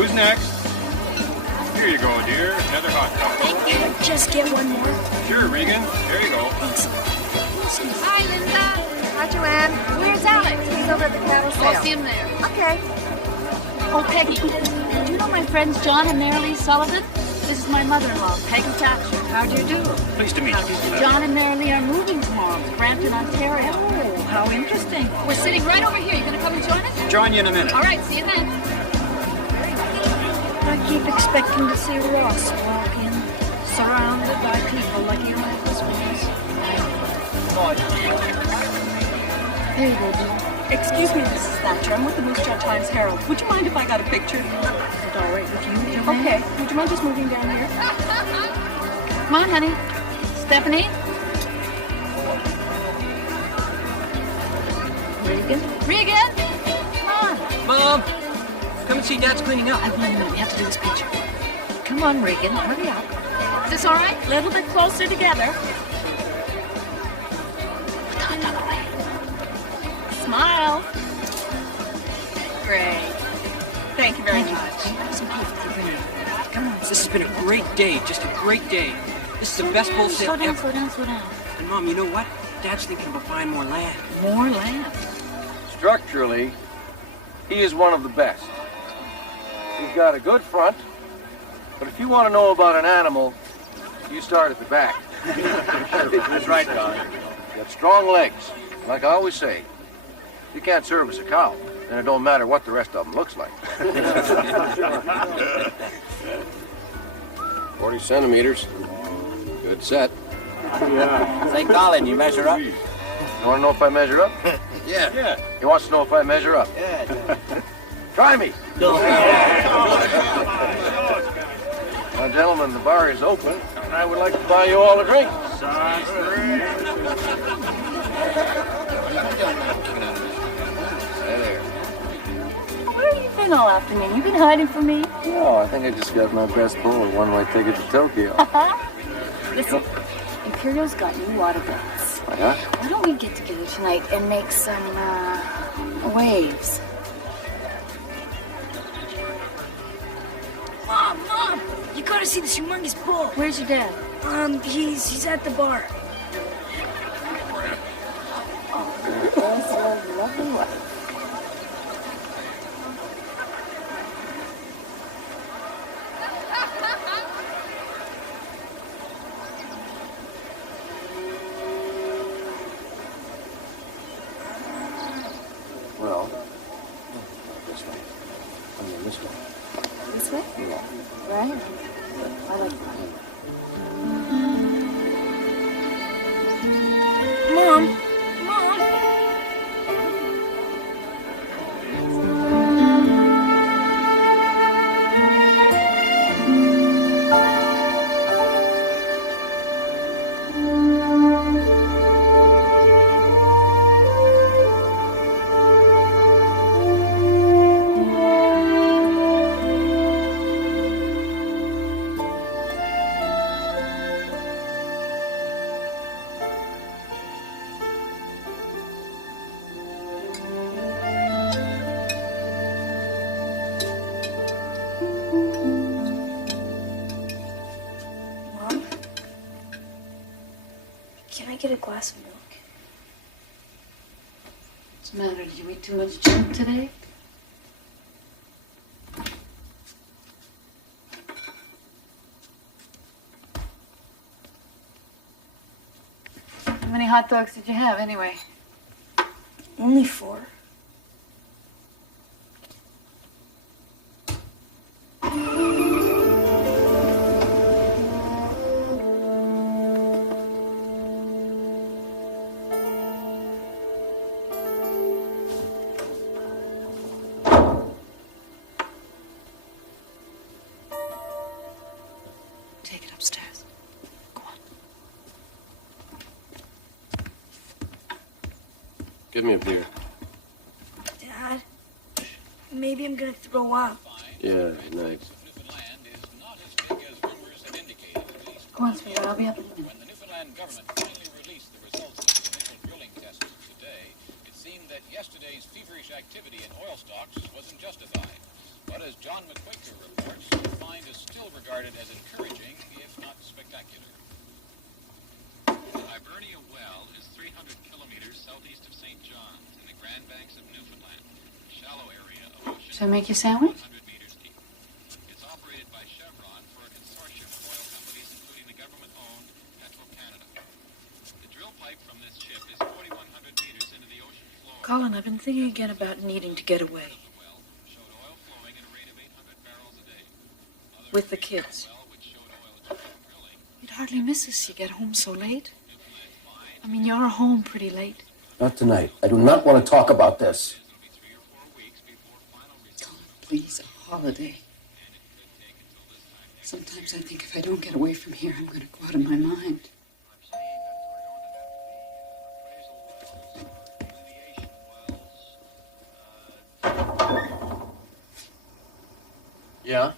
Who's next? Here you go, dear. Another hot dog. Thank you. Just get one more. Sure, Regan. There you go. Thanks. Hi, Linda. Hi, Joanne. Where's Alex? He's over at the cattle sale. I'll see him there. Okay. Oh, Peggy, do you know my friends John and Mary Lee Sullivan? This is my mother-in-law, Peggy Thatcher. How do you do? Pleased to meet you. John and Mary Lee are moving tomorrow to Brampton, Ontario. Oh, how interesting. We're sitting right over here. You gonna come and join us? Join you in a minute. All right, see you then. I keep expecting to see Ross walk in, surrounded by people like your office was. There you go, Bill. Excuse me, Mrs. Thatcher. I'm with the Moose Jaw Times Herald. Would you mind if I got a picture? Is it all right with you, Joanne? Okay. Would you mind just moving down here? Come on, honey. Stephanie? Regan? Regan? Come on. Mom, come and see Dad's cleaning up. I want to know. We have to do this picture. Come on, Regan. Hurry up. Is this all right? A little bit closer together. Smile. Great. Thank you very much. Come on. This has been a great day, just a great day. This is the best wholesale ever. Slow down. And Mom, you know what? Dad's thinking about buying more land. More land. Structurally, he is one of the best. He's got a good front, but if you want to know about an animal, you start at the back. That's right, Don. He's got strong legs. Like I always say, you can't service a cow, and it don't matter what the rest of them looks like. 40 centimeters. Good set. Say, Colin, you measure up? You want to know if I measure up? Yeah. He wants to know if I measure up. Yeah. Try me. Now, gentlemen, the bar is open, and I would like to buy you all a drink. There. Where have you been all afternoon? You been hiding from me? No, I think I just got my best pull of one-way ticket to Tokyo. Listen, Imperial's got new water beds. Oh, yeah? Why don't we get together tonight and make some, waves? Mom, you gotta see this humongous bull. Where's your dad? He's at the bar. That's a lovely wife. Well, this way. I mean, this way. This way? Yeah. Right? I like that. Mom. Can I get a glass of milk? What's the matter? Did you eat too much junk today? How many hot dogs did you have, anyway? Only 4. Take it upstairs. Go on. Give me a beer. Dad, maybe I'm gonna throw up. Yeah, nice. Go on, sweetheart. I'll be up in a minute. When the Newfoundland government finally released the results of its initial drilling tests today, it seemed that yesterday's feverish activity in oil stocks wasn't justified. But as as John McQuaker reports, the find is still regarded as encouraging, if not spectacular. Hibernia Well is 300 kilometers southeast of St. John's in the Grand Banks of Newfoundland, a shallow area of ocean. Should I make you a sandwich? 100 meters deep. It's operated by Chevron for a consortium of oil companies, including the government-owned Petro-Canada. The drill pipe from this ship is 4,100 meters into the ocean floor. Colin, I've been thinking again about needing to get away. The well showed oil flowing at a rate of 800 barrels a day. With the kids. Well, which showed oil injection drilling. You'd hardly miss us. You get home so late. I mean, you're home pretty late. Not tonight. I do not want to talk about this. It'll be 3 or 4 weeks before final results. Colin, please, a holiday. Sometimes I think if I don't get away from here, I'm going to go out of my mind. Yeah?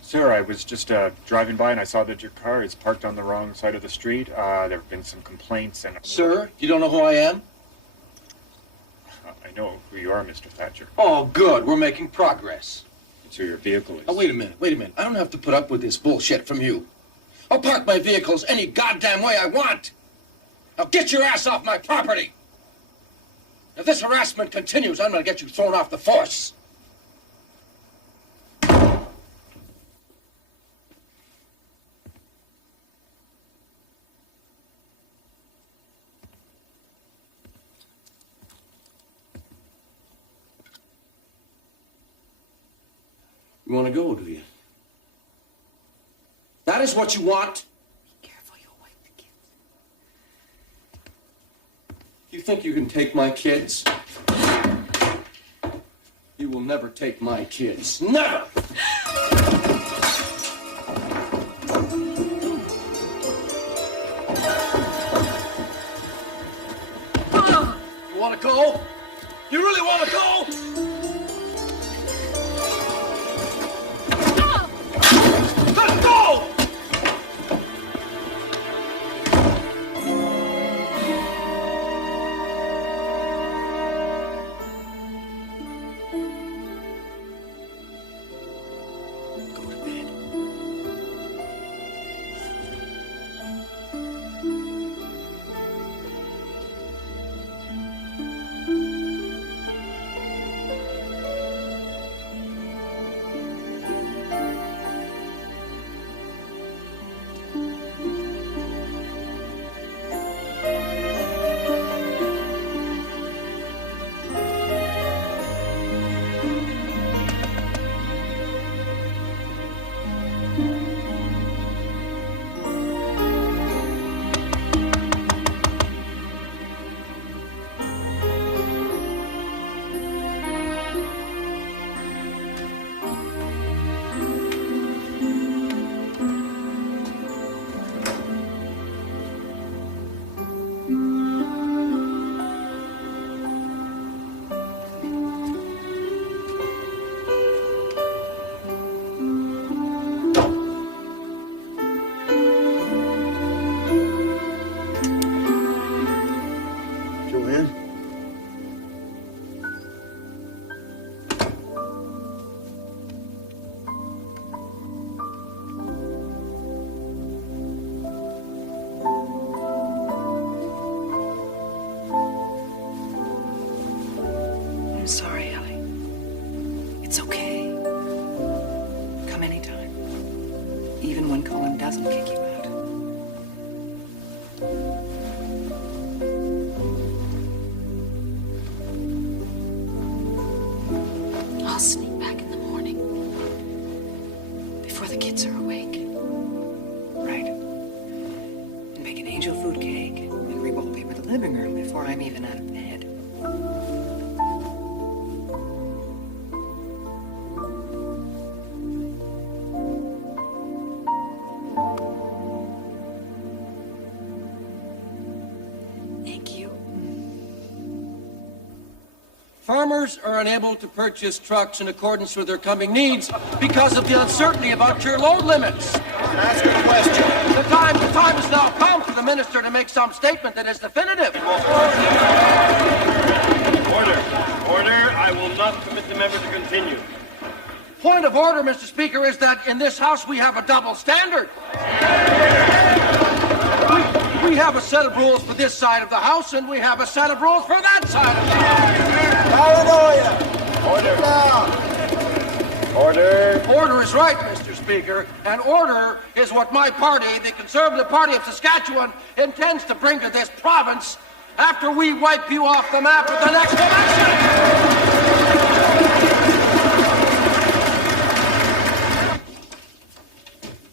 Sir, I was just driving by and I saw that your car is parked on the wrong side of the street. There have been some complaints and... Sir, you don't know who I am? I know who you are, Mr. Thatcher. Oh, good. We're making progress. So your vehicle is... Oh, wait a minute. I don't have to put up with this bullshit from you. I'll park my vehicles any goddamn way I want. Now get your ass off my property. If this harassment continues, I'm going to get you thrown off the force. You want to go, do you? That is what you want? Be careful, you'll wake the kids. You think you can take my kids? You will never take my kids. Never! You want to go? You really want to go? Let's go! Go to bed. Joanne? I'm sorry, Ellie. It's okay. Come anytime. Even when Colin doesn't kick you out. I'll sneak back in the morning. Before the kids are awake. Right. And make an angel food cake and re-wallpaper the living room before I'm even out of bed. Thank you. Farmers are unable to purchase trucks in accordance with their coming needs because of the uncertainty about your load limits. Ask a question. The time has now come for the minister to make some statement that is definitive. Order. Order. I will not permit the member to continue. point of order, Mr. Speaker, is that in this House we have a double standard. We have a set of rules for this side of the House, and we have a set of rules for that side of the House. Hallelujah! Order! Order! Order is right, Mr. Speaker, and order is what my party, the Conservative Party of Saskatchewan, intends to bring to this province after we wipe you off the map at the next election.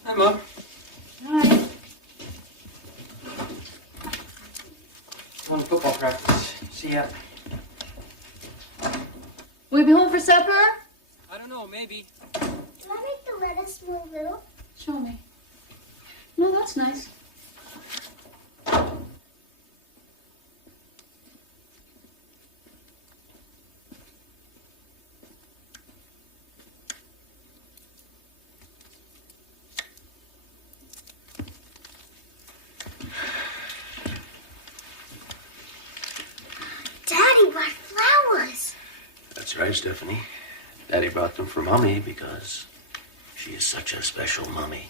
Hi, Mom. Hi. Going to football practice. See ya. Will you be home for supper? I don't know, maybe. Do I make the lettuce move a little? Show me. No, that's nice. Daddy brought flowers. That's right, Stephanie. Daddy brought them for Mommy because she is such a special mommy.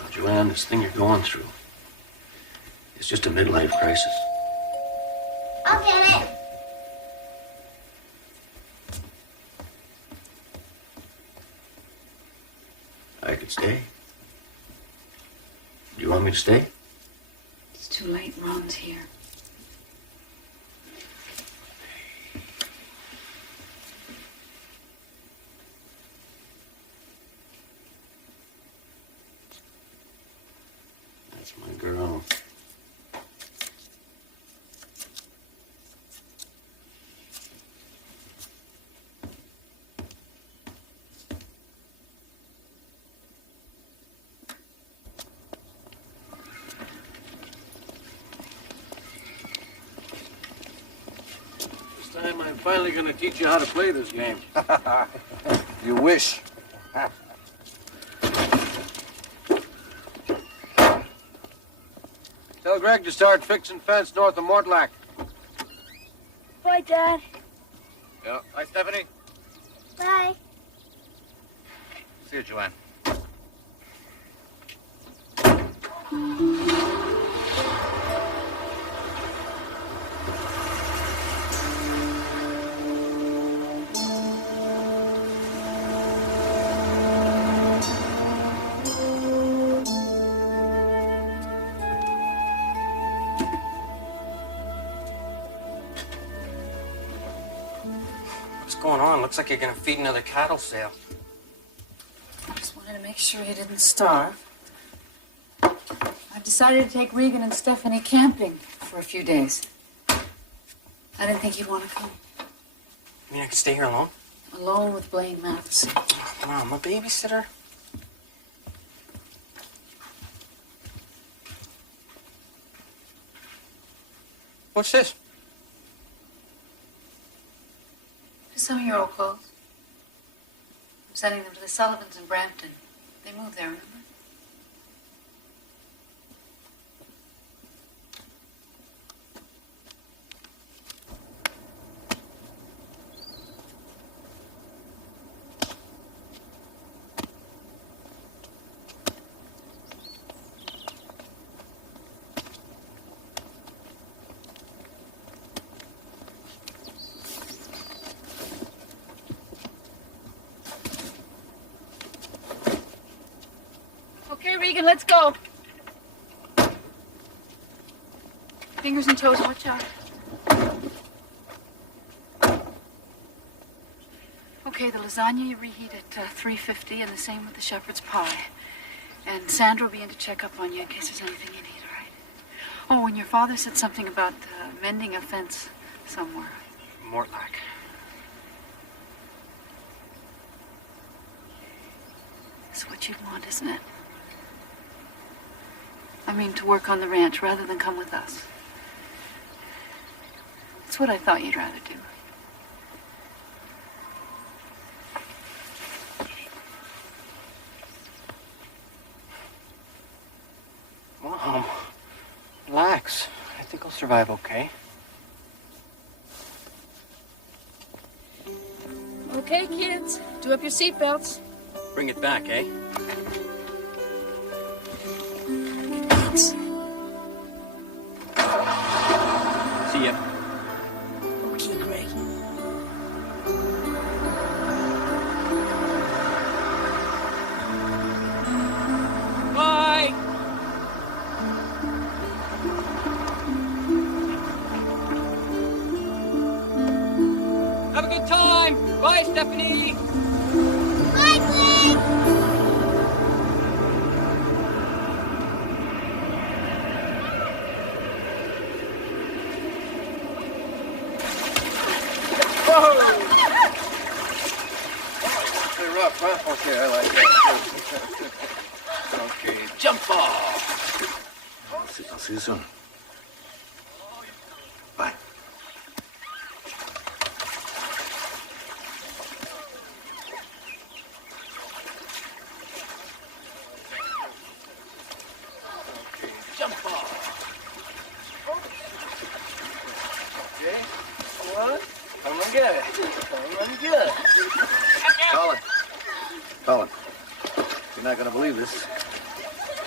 Now, Joanne, this thing you're going through is just a midlife crisis. I'll get it. I could stay. Do you want me to stay? It's too late. Ron's here. That's my girl. This time I'm finally going to teach you how to play this game. You wish. Tell Greg to start fixing fence north of Mortlack. Bye, Dad. Yeah. Hi, Stephanie. Bye. See you, Joanne. What's going on? Looks like you're gonna feed another cattle sale. I just wanted to make sure you didn't starve. I've decided to take Regan and Stephanie camping for a few days. I didn't think you'd want to come. You mean I could stay here alone? Alone with Blaine Matheson. Mom, a babysitter? What's this? Just some of your old clothes. I'm sending them to the Sullivans in Brampton. They moved there, remember? Okay, Regan, let's go. Fingers and toes, watch out. Okay, the lasagna you reheat at 350 and the same with the shepherd's pie. And Sandra will be in to check up on you in case there's anything you need, all right? Oh, and your father said something about mending a fence somewhere. Mortlack. That's what you'd want, isn't it? I mean, to work on the ranch rather than come with us. That's what I thought you'd rather do. Mom, relax. I think think I'll survive okay. Okay, kids, do up your seatbelts. Bring it back, eh? Thanks. See ya. Okay, great. Bye! Have a good time! Bye, Stephanie! Bye, Glenn. Pretty rough, huh? Okay, I like that. Okay, jump off. I'll see you soon. Bye. Okay, jump off. Okay, what? Come and get it. Come and get it. Colin, you're not gonna believe this.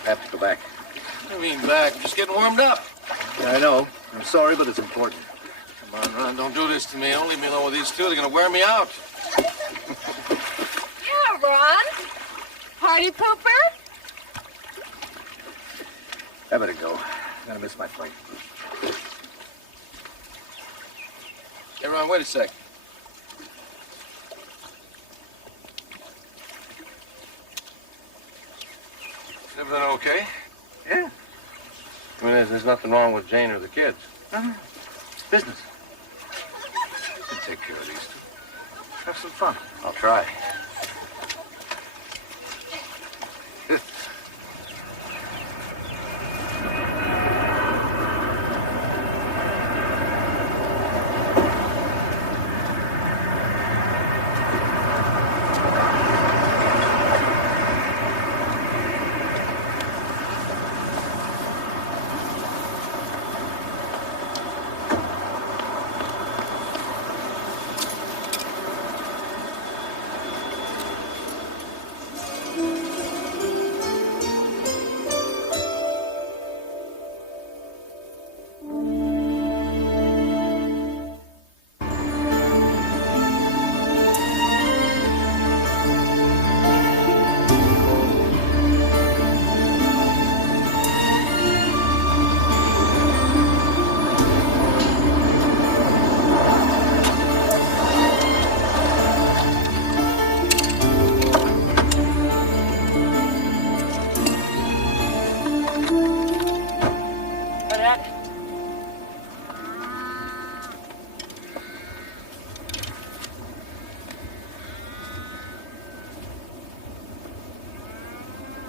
I have to go back. What do you mean back? I'm just getting warmed up. Yeah, I know. I'm sorry, but it's important. Come on, Ron, don't do this to me. Don't leave me alone with these two. They're gonna wear me out. Yeah, Ron. Party pooper? I better go. I'm gonna miss my flight. Hey, Ron, wait a sec. Is everything okay? Yeah. I mean, there's nothing wrong with Jane or the kids. It's business. You can take care of these two. Have some fun. I'll try.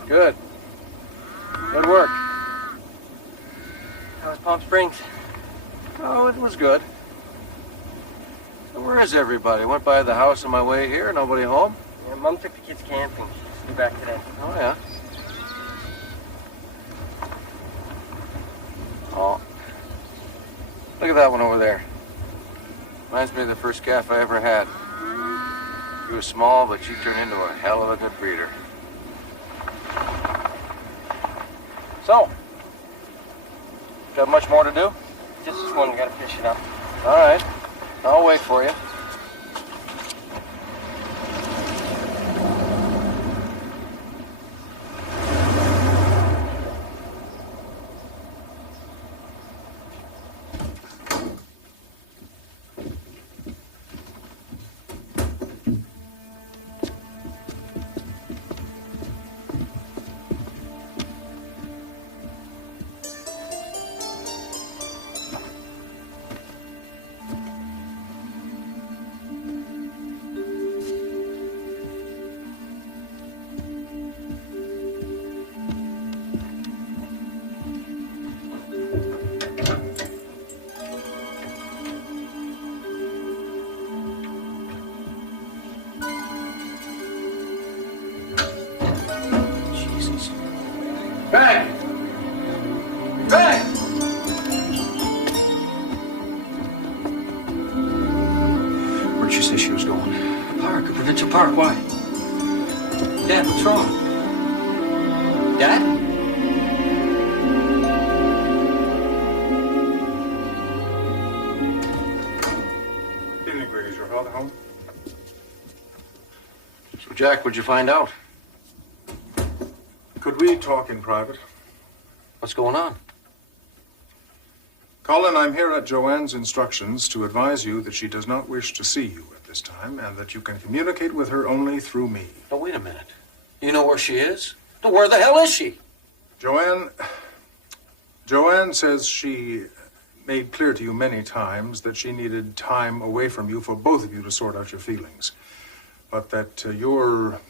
Good. Good work. How was Palm Springs? Oh, it was good. So where is everybody? Went by the house on my way here. Nobody home? Yeah, Mom took the kids camping. She'll be back today. Oh, yeah. Oh. Look at that one over there. Reminds me of the first calf I ever had. She was small, but she turned into a hell of a good breeder. So, got much more to do? Just this one, we gotta fish it up. All right. I'll wait for you. issues going? A park, a provincial park, why? Dad, what's wrong? Dad? Evening, Greg. Is your father home? So, Jack, what'd you find out? Could we talk in private? What's going on? Colin, I'm here at Joanne's instructions to advise you that she does not wish to see you at this time and that you can communicate with her only through me. Oh, wait a minute. You know where she is? Now, where the hell is she? Joanne says she made clear to you many times that she needed time away from you for both of you to sort out your feelings, but that your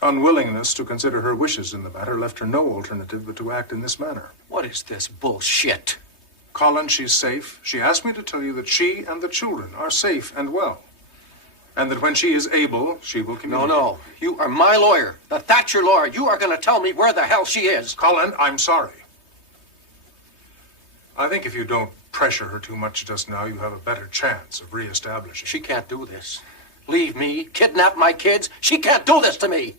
unwillingness to consider her wishes in the matter left her no alternative but to act in this manner. What is this bullshit? Colin, she's safe. She asked me to tell you that she and the children are safe and well, and that when she is able, she will communicate. No. You are my lawyer, the Thatcher lawyer. You are going to tell me where the hell she is. Colin, I'm sorry. I think if you don't pressure her too much just now, you have a better chance of reestablishing. She can't do this. Leave me, kidnap my kids. She can't do this to me.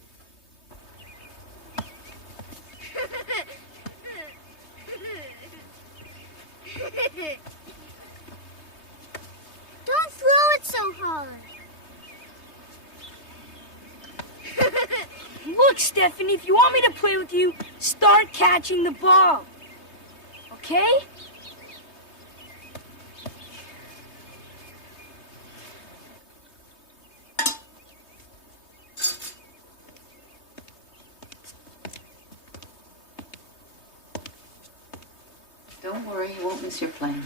Don't throw it so hard. Look, Stephanie, if you want me to play with you, start catching the ball. Okay? Don't worry, you won't miss your plane.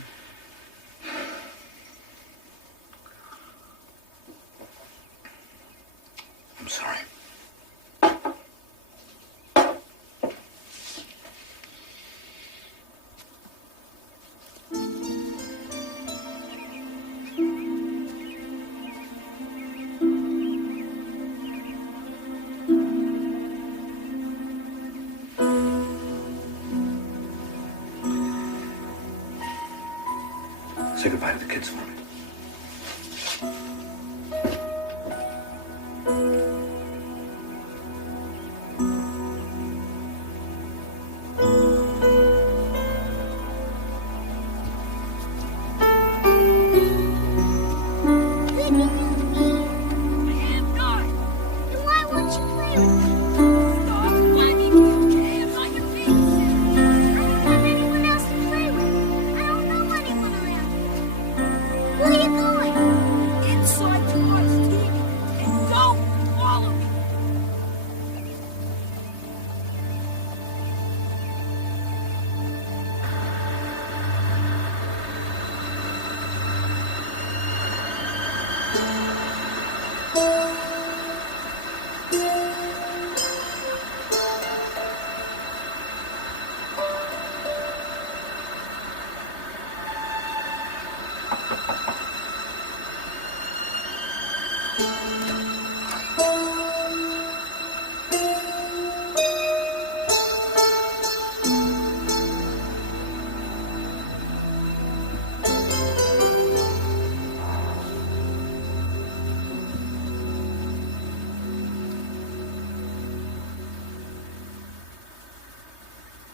I'm sorry. Say goodbye to the kids for me.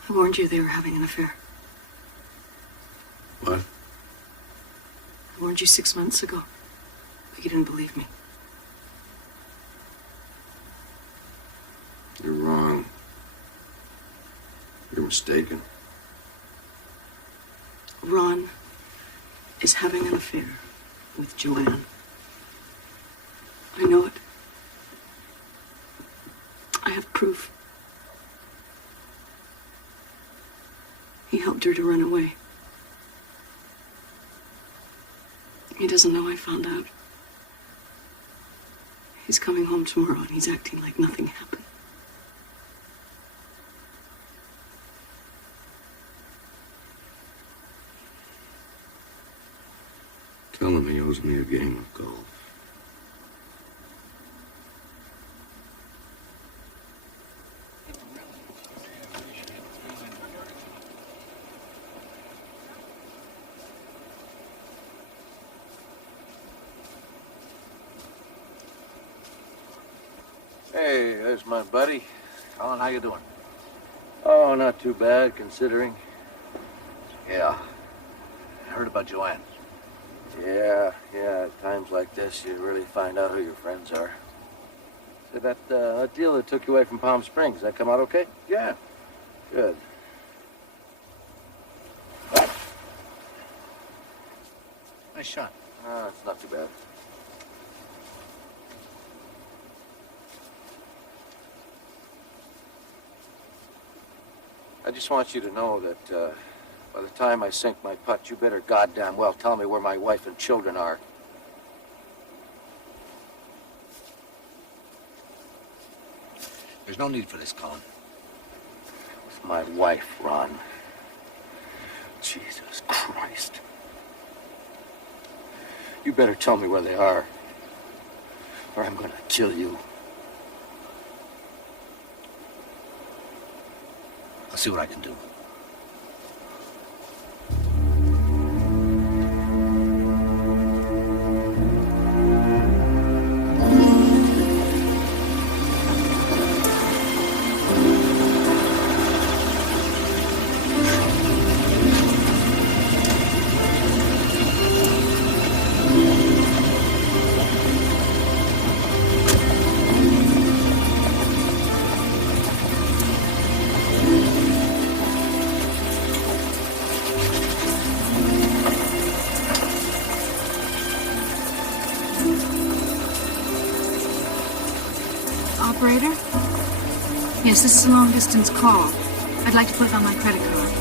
I warned you they were having an affair. What? I warned you 6 months ago, but you didn't believe me. You're wrong. You're mistaken. Ron is having an affair with Joanne. I know it. I have proof. He helped her to run away. He doesn't know I found out. He's coming home tomorrow and he's acting like nothing happened. Tell him he owes me a game of golf. Hey, there's my buddy. Colin, how you doing? Oh, not too bad, considering. Yeah. I heard about Joanne. Yeah, at times like this, you really find out who your friends are. So that deal that took you away from Palm Springs, that come out okay? Yeah. Good. Nice shot. It's not too bad. I just want you to know that by the time I sink my putt, you better goddamn well tell me where my wife and children are. There's no need for this, Colin. With my wife, Ron. Jesus Christ. You better tell me where they are, or I'm gonna kill you. I'll see what I can do. Operator? Yes, this is a long-distance call. I'd like to put it on my credit card.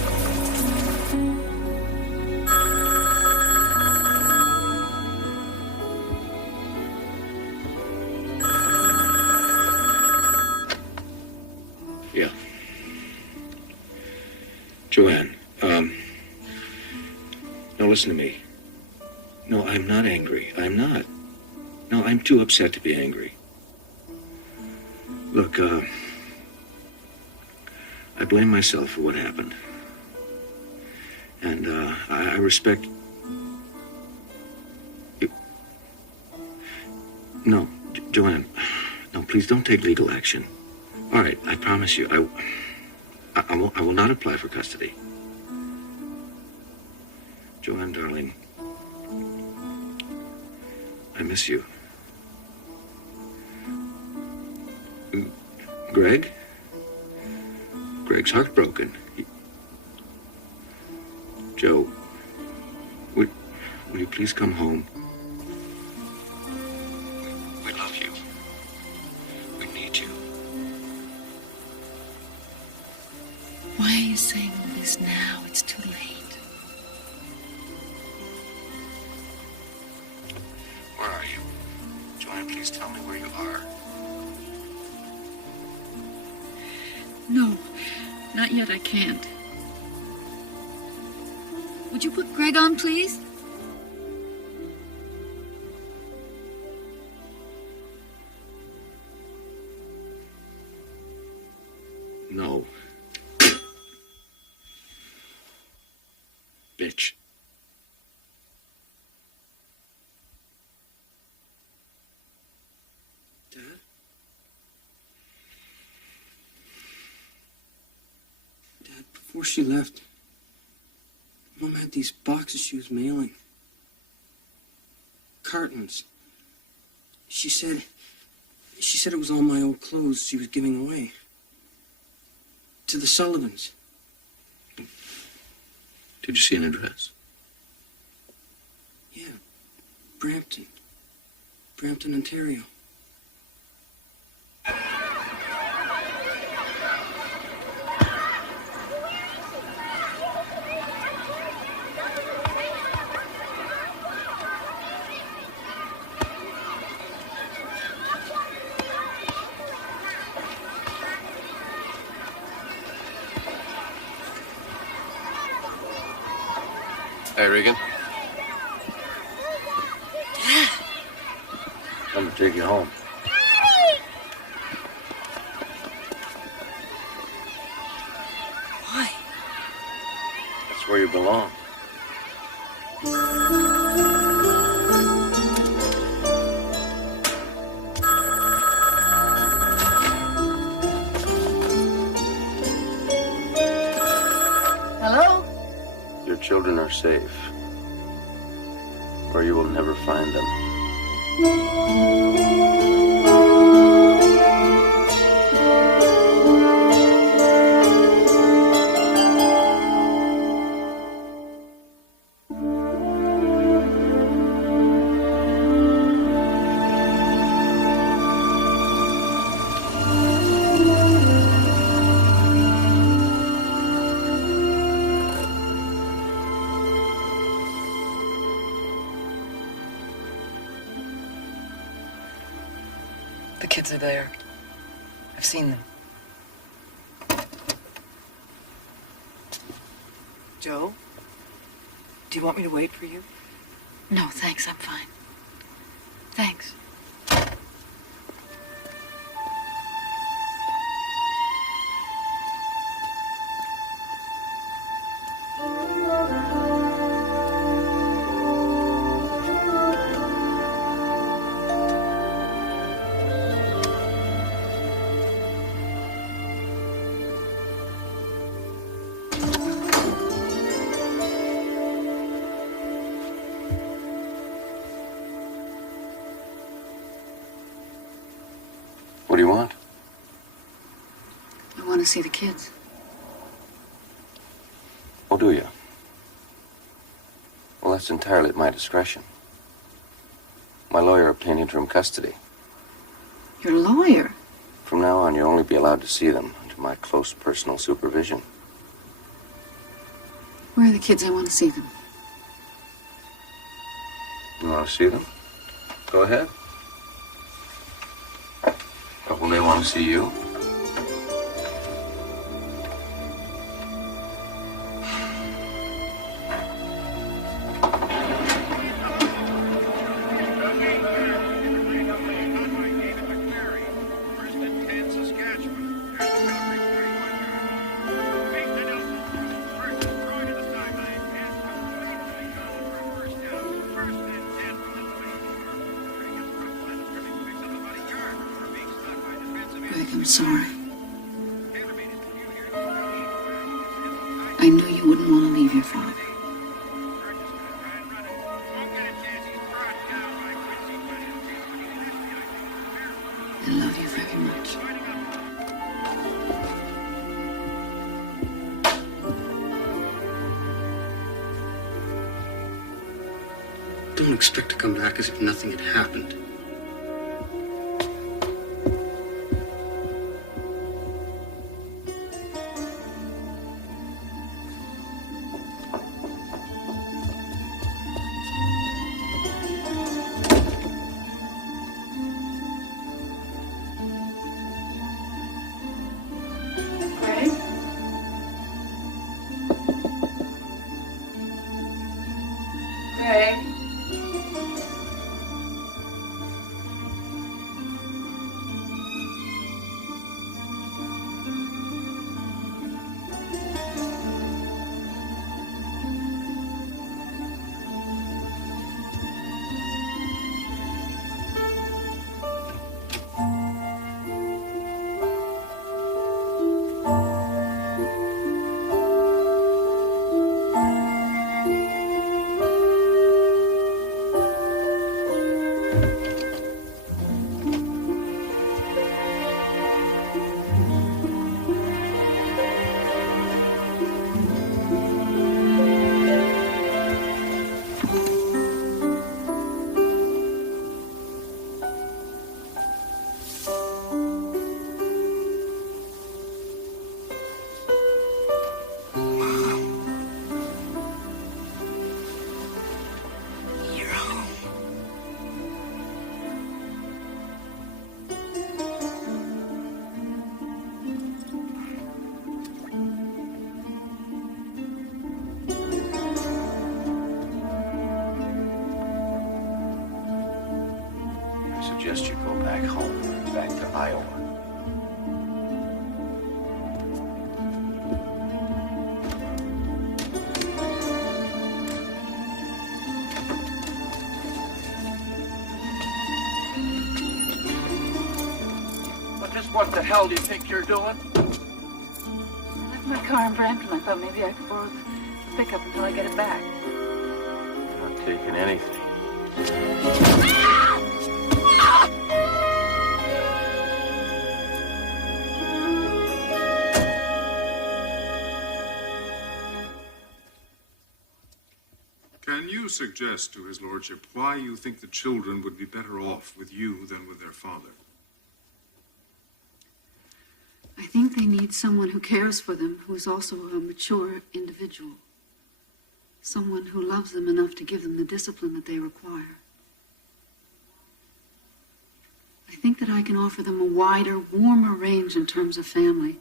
Yeah. Joanne, now listen to me. No, I'm not angry. I'm not. No, I'm too upset to be angry. Look, I blame myself for what happened. And, I respect... you. No, Joanne, no, please don't take legal action. All right, I promise you, I will not apply for custody. Joanne, darling, I miss you. Greg? Greg's heartbroken. Joe, will you please come home? We love you. We need you. Why are you saying all this now? It's too late. Where are you? Joanne, please tell me where you are. No, not yet. I can't. Would you put Greg on, please? No. Bitch. Dad? Dad, before she left, Mom had these boxes she was mailing. Cartons. She said it was all my old clothes she was giving away. To the Sullivans. Did you see an address? Yeah. Brampton, Ontario. Hey, Regan. Come to take you home. Why? That's where you belong. children are safe, or you will never find them. The kids are there. I've seen them. Joe? Do you want me to wait for you? No, thanks. I'm fine. Thanks. What do you want? I want to see the kids. Oh, do you? Well, that's entirely at my discretion. My lawyer obtained interim custody. Your lawyer? From now on, you'll only be allowed to see them under my close personal supervision. Where are the kids? I want to see them. You want to see them? Go ahead. But will they want to see you? I'm sorry. I knew you wouldn't want to leave your father. I love you very much. Don't expect to come back as if nothing had happened. I suggest you go back home, back to Iowa. But just what the hell do you think you're doing? I left my car in Brampton. I thought maybe I could borrow the pickup until I get it back. Not taking anything. Can you suggest to his lordship why you think the children would be better off with you than with their father? I think they need someone who cares for them, who is also a mature individual. Someone who loves them enough to give them the discipline that they require. I think that I can offer them a wider, warmer range in terms of family.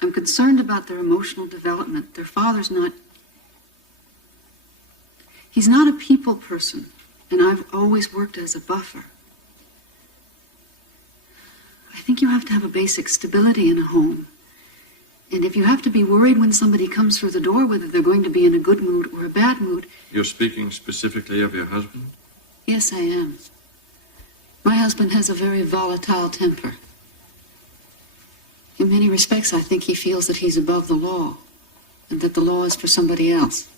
I'm concerned about their emotional development. Their father's not... He's not a people person, and I've always worked as a buffer. I think you have to have a basic stability in a home. And if you have to be worried when somebody comes through the door, whether they're going to be in a good mood or a bad mood... You're speaking specifically of your husband? Yes, I am. My husband has a very volatile temper. In many respects, I think he feels that he's above the law, and that the law is for somebody else.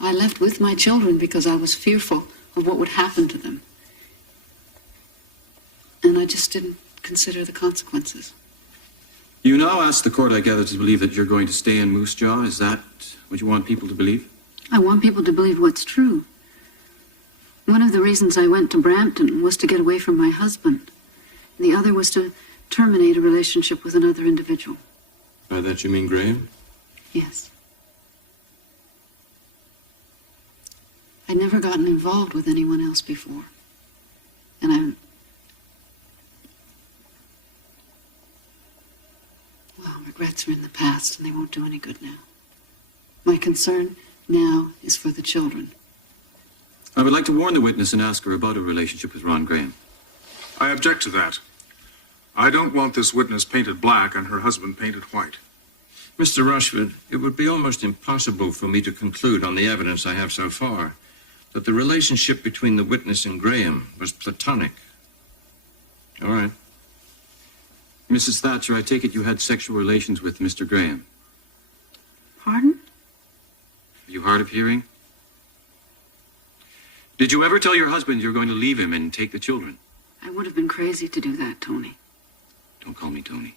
I left with my children because I was fearful of what would happen to them. And I just didn't consider the consequences. You now ask the court, I gather, to believe that you're going to stay in Moose Jaw. Is that what you want people to believe? I want people to believe what's true. One of the reasons I went to Brampton was to get away from my husband. The other was to terminate a relationship with another individual. By that you mean Graham? Yes. I'd never gotten involved with anyone else before. And regrets are in the past, and they won't do any good now. My concern now is for the children. I would like to warn the witness and ask her about a relationship with Ron Graham. I object to that. I don't want this witness painted black and her husband painted white. Mr. Rushford, it would be almost impossible for me to conclude on the evidence I have so far that the relationship between the witness and Graham was platonic. All right. Mrs. Thatcher, I take it you had sexual relations with Mr. Graham. Pardon? Are you hard of hearing? Did you ever tell your husband you're going to leave him and take the children? I would have been crazy to do that, Tony. Don't call me Tony.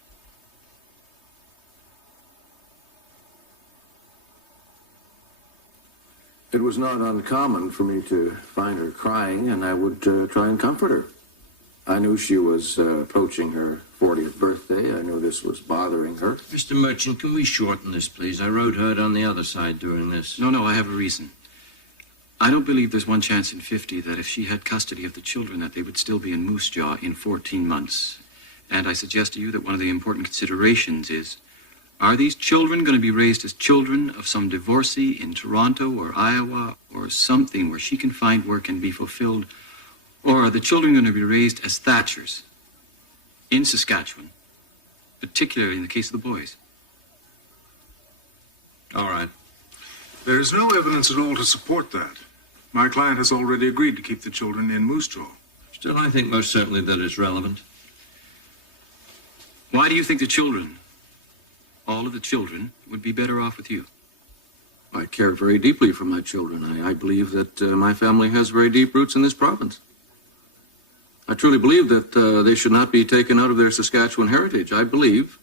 It was not uncommon for me to find her crying, and I would try and comfort her. I knew she was approaching her 40th birthday. I knew this was bothering her. Mr. Merchant, can we shorten this, please? I rode herd on the other side during this. No, I have a reason. I don't believe there's one chance in 50 that if she had custody of the children that they would still be in Moose Jaw in 14 months. And I suggest to you that one of the important considerations is, are these children going to be raised as children of some divorcee in Toronto or Iowa or something where she can find work and be fulfilled? Or are the children going to be raised as Thatchers in Saskatchewan, particularly in the case of the boys? All right. There's no evidence at all to support that. My client has already agreed to keep the children in Moose Jaw. Still, I think most certainly that it's relevant. Why do you think the children, all of the children, would be better off with you? I care very deeply for my children. I believe that my family has very deep roots in this province. I truly believe that they should not be taken out of their Saskatchewan heritage. I believe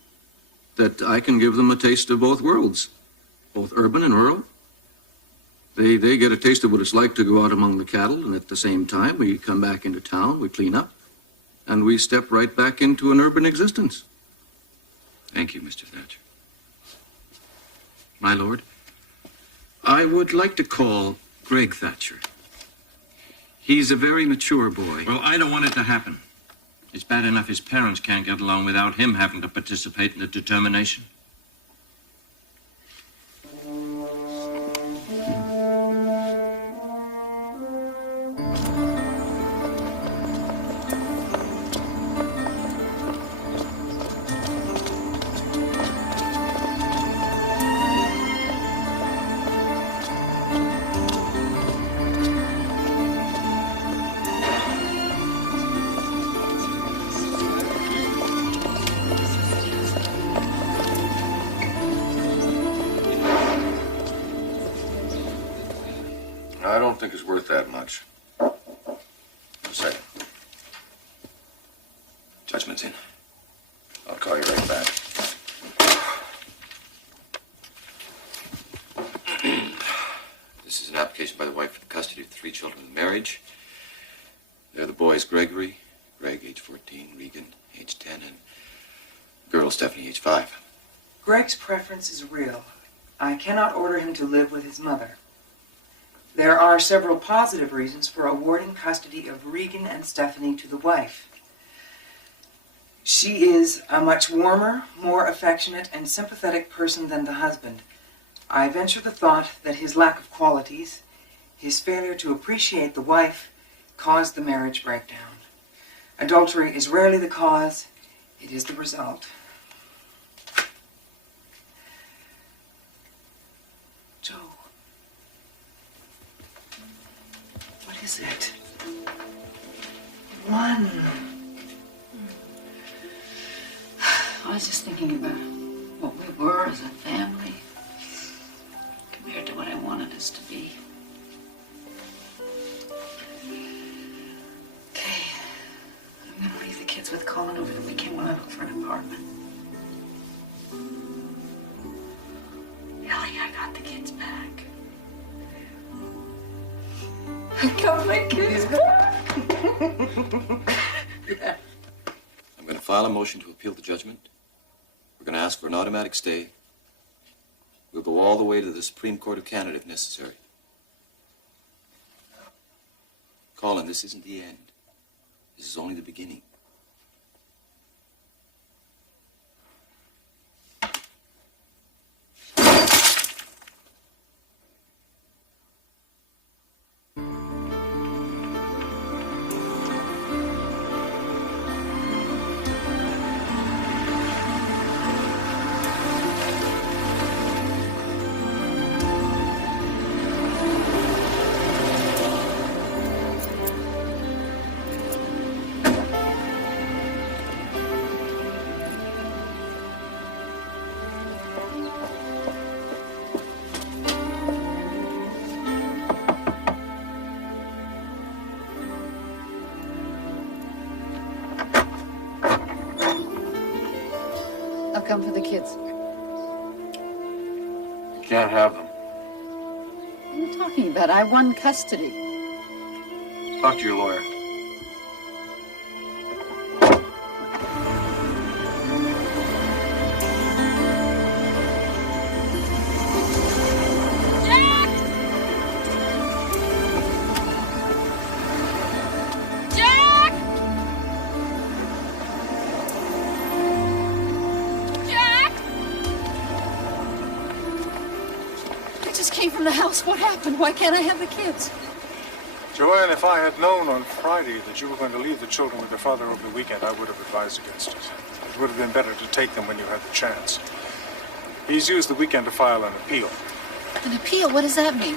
that I can give them a taste of both worlds, both urban and rural. They get a taste of what it's like to go out among the cattle, and at the same time, we come back into town, we clean up, and we step right back into an urban existence. Thank you, Mr. Thatcher. My lord, I would like to call Greg Thatcher. He's a very mature boy. Well, I don't want it to happen. It's bad enough his parents can't get along without him having to participate in the determination. I don't think it's worth that much. Just a second. Judgment's in. I'll call you right back. This is an application by the wife for the custody of 3 children in marriage. They're the boys Greg, age 14, Regan, age 10, and girl Stephanie, age 5. Greg's preference is real. I cannot order him to live with his mother. There are several positive reasons for awarding custody of Regan and Stephanie to the wife. She is a much warmer, more affectionate, and sympathetic person than the husband. I venture the thought that his lack of qualities, his failure to appreciate the wife, caused the marriage breakdown. Adultery is rarely the cause, it is the result. Joe. What is it? 1. I was just thinking about what we were as a family compared to what I wanted us to be. Okay, I'm gonna leave the kids with Colin over the weekend while I look for an apartment. Ellie, I got the kids back. I got my kids back. Yeah. I'm going to file a motion to appeal the judgment. We're going to ask for an automatic stay. We'll go all the way to the Supreme Court of Canada if necessary. Colin, this isn't the end. This is only the beginning. I'll come for the kids. You can't have them. What are you talking about? I won custody. Talk to your lawyer. The house. What happened? Why can't I have the kids? Joanne, if I had known on Friday that you were going to leave the children with their father over the weekend, I would have advised against it. It would have been better to take them when you had the chance. He's used the weekend to file an appeal. An appeal? What does that mean?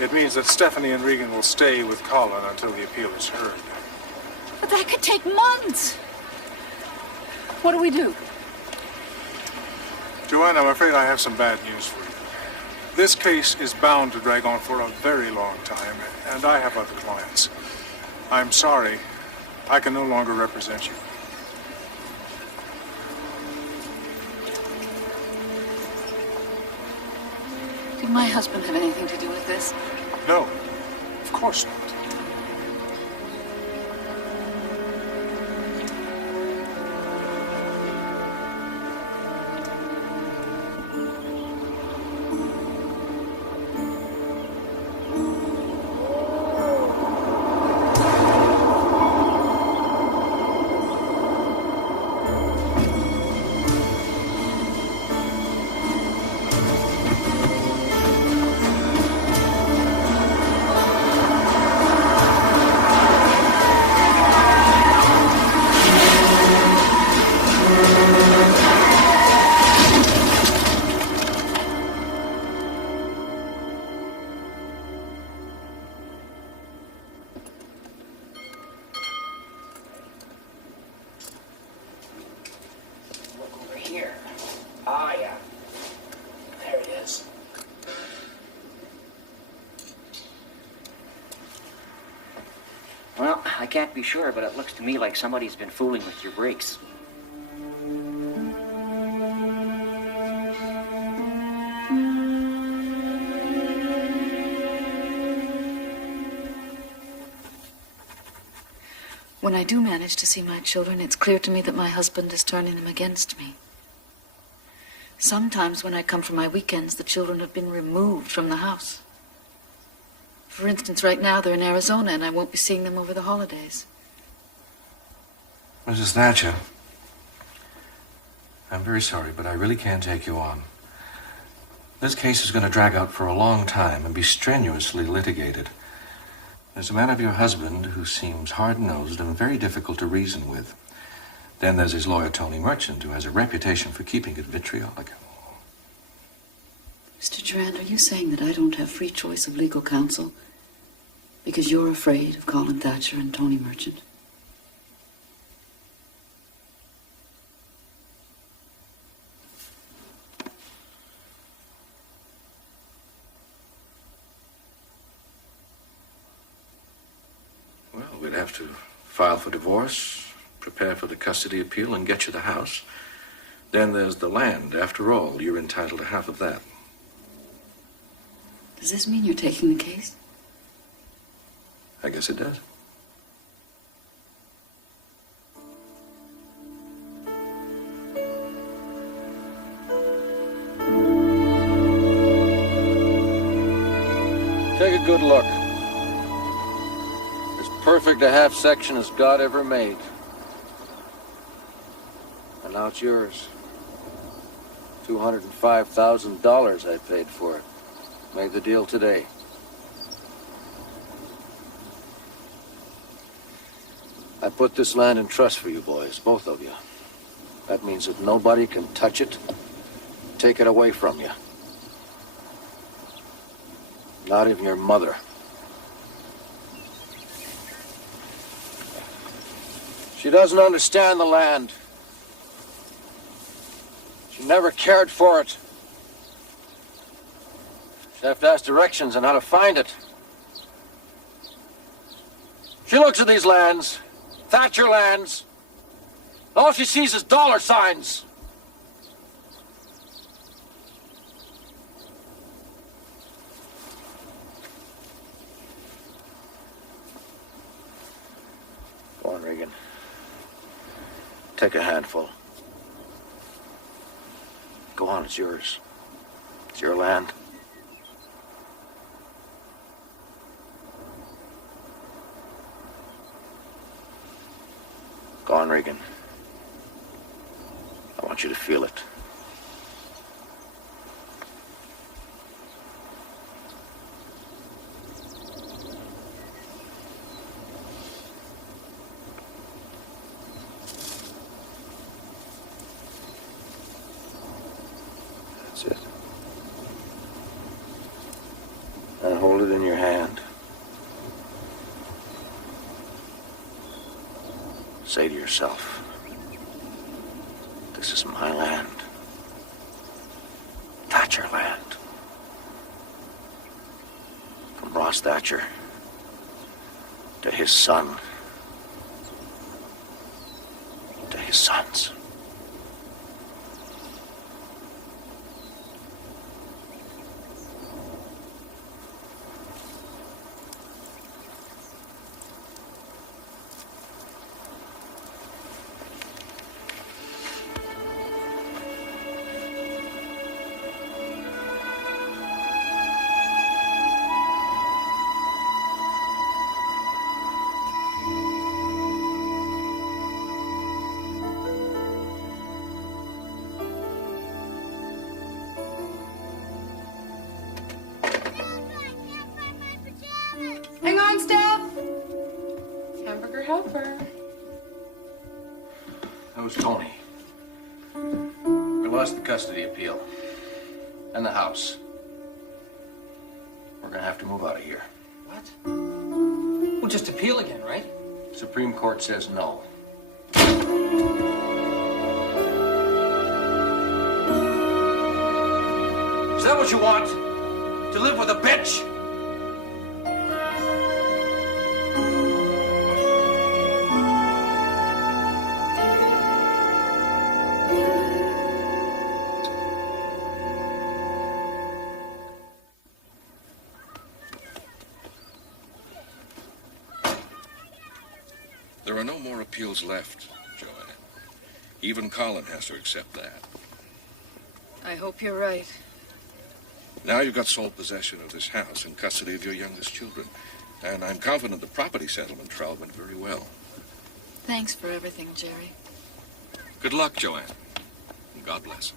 It means that Stephanie and Regan will stay with Colin until the appeal is heard. But that could take months. What do we do? Joanne, I'm afraid I have some bad news for you. This case is bound to drag on for a very long time, and I have other clients. I'm sorry. I can no longer represent you. Did my husband have anything to do with this? No, of course not. can't be sure, but it looks to me like somebody's been fooling with your brakes. When I do manage to see my children, it's clear to me that my husband is turning them against me. Sometimes when I come for my weekends, the children have been removed from the house. For instance, right now they're in Arizona and I won't be seeing them over the holidays. Mrs. Thatcher, I'm very sorry, but I really can't take you on. This case is going to drag out for a long time and be strenuously litigated. There's a man of your husband who seems hard-nosed and very difficult to reason with. Then there's his lawyer, Tony Merchant, who has a reputation for keeping it vitriolic. Mr. Durand, are you saying that I don't have free choice of legal counsel because you're afraid of Colin Thatcher and Tony Merchant? Well, we'd have to file for divorce, prepare for the custody appeal, and get you the house. Then there's the land. After all, you're entitled to half of that. Does this mean you're taking the case? I guess it does. Take a good look. As perfect a half section as God ever made. And now it's yours. $205,000 I paid for it. Made the deal today. I put this land in trust for you boys, both of you. That means that nobody can touch it, take it away from you. Not even your mother. She doesn't understand the land. She never cared for it. She'd have to ask directions on how to find it. She looks at these lands, Thatcher lands. All she sees is dollar signs. Go on, Regan. Take a handful. Go on, it's yours. It's your land. Go on, Regan. I want you to feel it. That's it. And hold it in your hand. Say to yourself, this is my land. Thatcher land. From Ross Thatcher to his son to his sons. Hang on, Steph. Hamburger helper. How's Tony? We lost the custody appeal. And the house. We're gonna have to move out of here. What? We'll just appeal again, right? Supreme Court says no. Is that what you want? To live with a bitch? There are no more appeals left, Joanne. Even Colin has to accept that. I hope you're right. Now you've got sole possession of this house and custody of your youngest children. And I'm confident the property settlement trial went very well. Thanks for everything, Jerry. Good luck, Joanne. And God bless.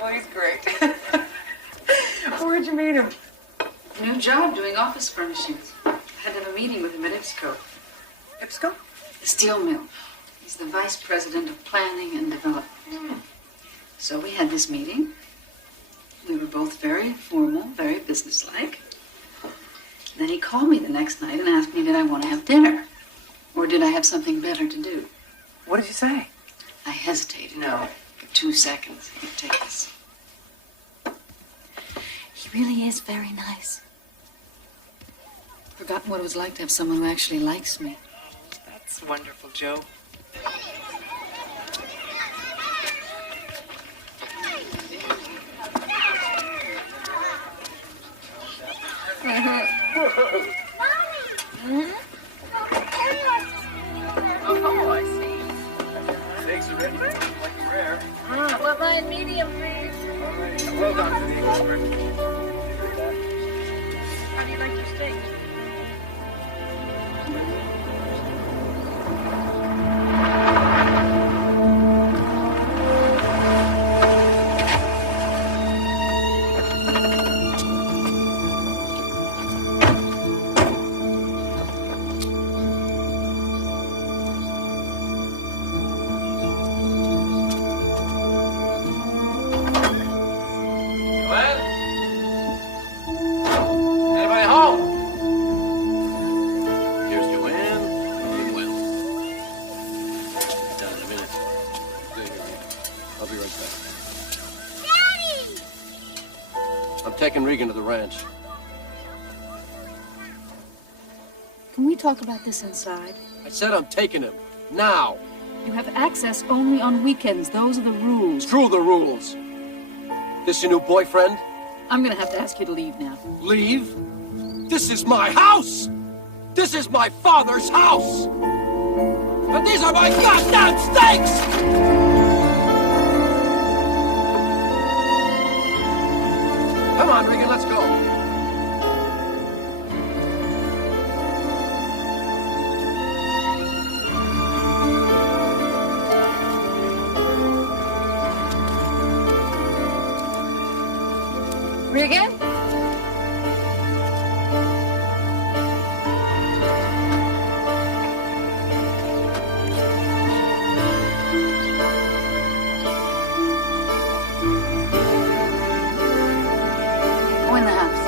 Oh, he's great. Where'd you meet him? New job doing office furnishings. Had to have a meeting with him at IPSCO. IPSCO? The steel mill. He's the vice president of planning and development. So we had this meeting. We were both very formal, very businesslike. Then he called me the next night and asked me, did I want to have dinner? Or did I have something better to do? What did you say? I hesitated. No. For 2 seconds. Here, take this. He really is very nice. Forgotten what it was like to have someone who actually likes me. That's wonderful, Joe. Oh, I see. Steaks are ready. Like rare. Well, mine medium, please. All right. Well done to the expert. How do you like your steak? Anybody home? Here's Joanne. Doing well. Done in a minute. Stay here. I'll be right back. Daddy! I'm taking Regan to the ranch. Can we talk about this inside? I said I'm taking him. Now. You have access only on weekends. Those are the rules. Screw the rules. This your new boyfriend? I'm gonna have to ask you to leave now. Leave? This is my house! This is my father's house! And these are my goddamn steaks! Come on, Regan, let's go. Regan? Go in the house.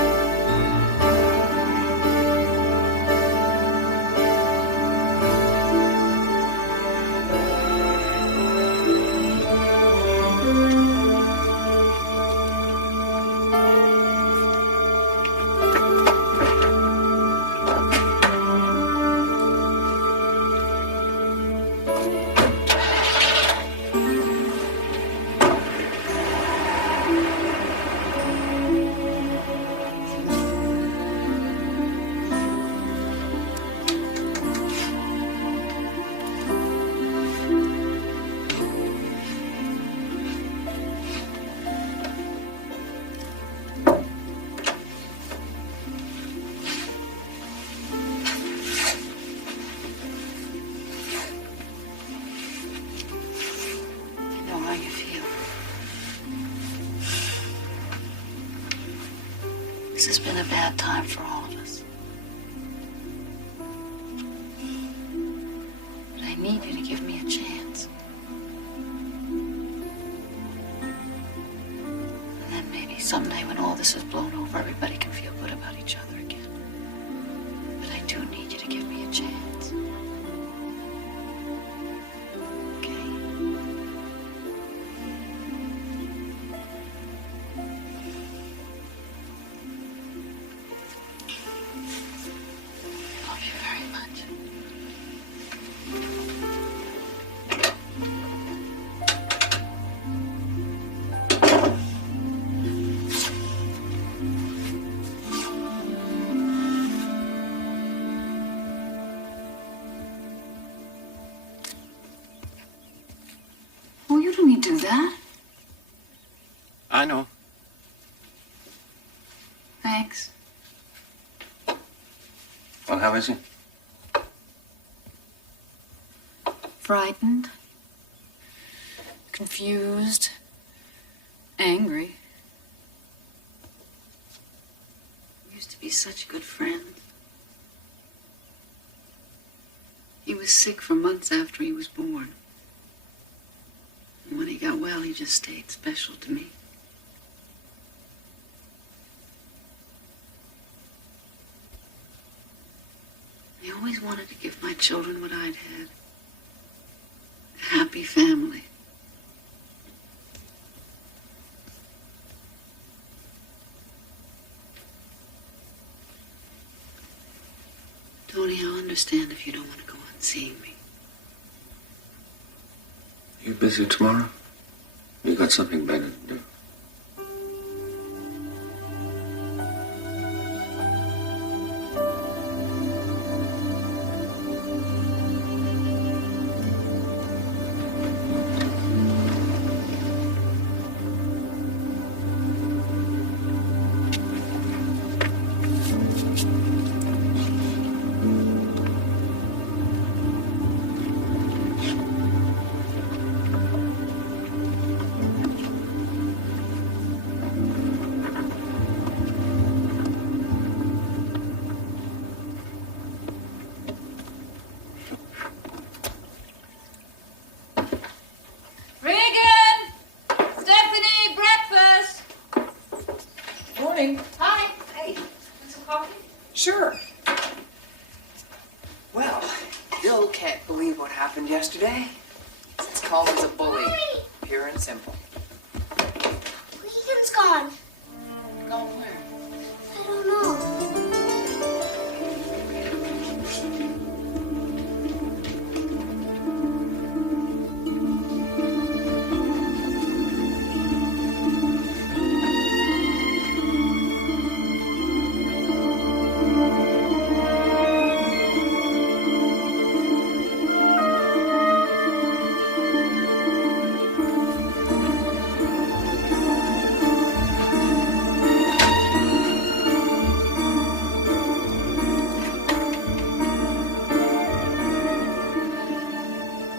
I know how you feel. This has been a bad time for all of us. But I need you to give me a chance. And then maybe someday when all this is blown over, everybody can feel good about each other again. But I do need you to give me a chance. Okay? you don't need to do that. I know. Thanks. Well, how is he? Frightened. Confused. Angry. We used to be such good friends. He was sick for months after he was born. And when he got well, he just stayed special to me. I always wanted to give my children what I'd had. A happy family. Tony, I'll understand if you don't want to go on seeing me. You busy tomorrow? You got something better to do. Hi. Hey, want some coffee? Sure. Well, Bill can't believe what happened yesterday. Since Colin's a bully, pure and simple. Regan's gone. Gone where? I don't know.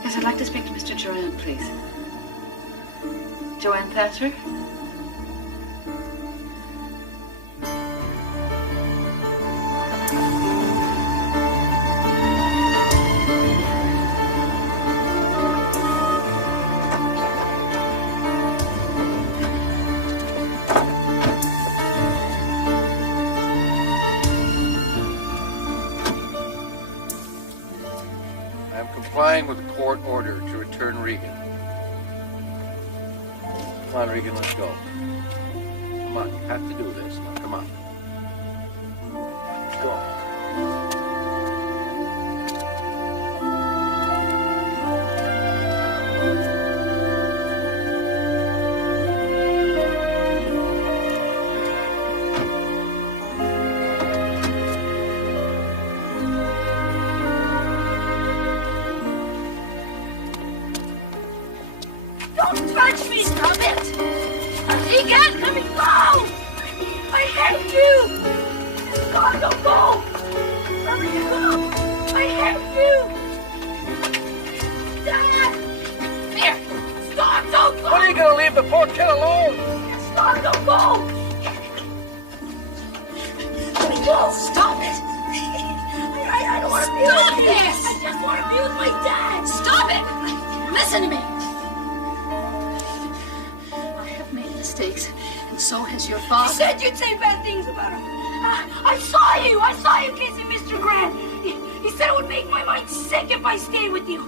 Yes, I'd like to speak to Mr. Joanne, please. Joanne Thatcher? I am complying with the court order to return Regan. Come on, Regan, let's go. Come on, you have to do this. Now, come on. Let's go. Don't touch me! Stop it! Regan, let me go! I hate you! God, don't go! Let me go! I hate you! Dad! Here! Stop! Don't go! What are you gonna leave the poor kid alone? Stop! Don't go! Let me go! Stop it! I don't want to be Stop with you. this! I just want to be with my dad! Stop it! Listen to me! I have made mistakes, and so has your father. You said you'd say bad things about him. I saw you kissing Mr. Grant. He said it would make my mind sick if I stayed with you.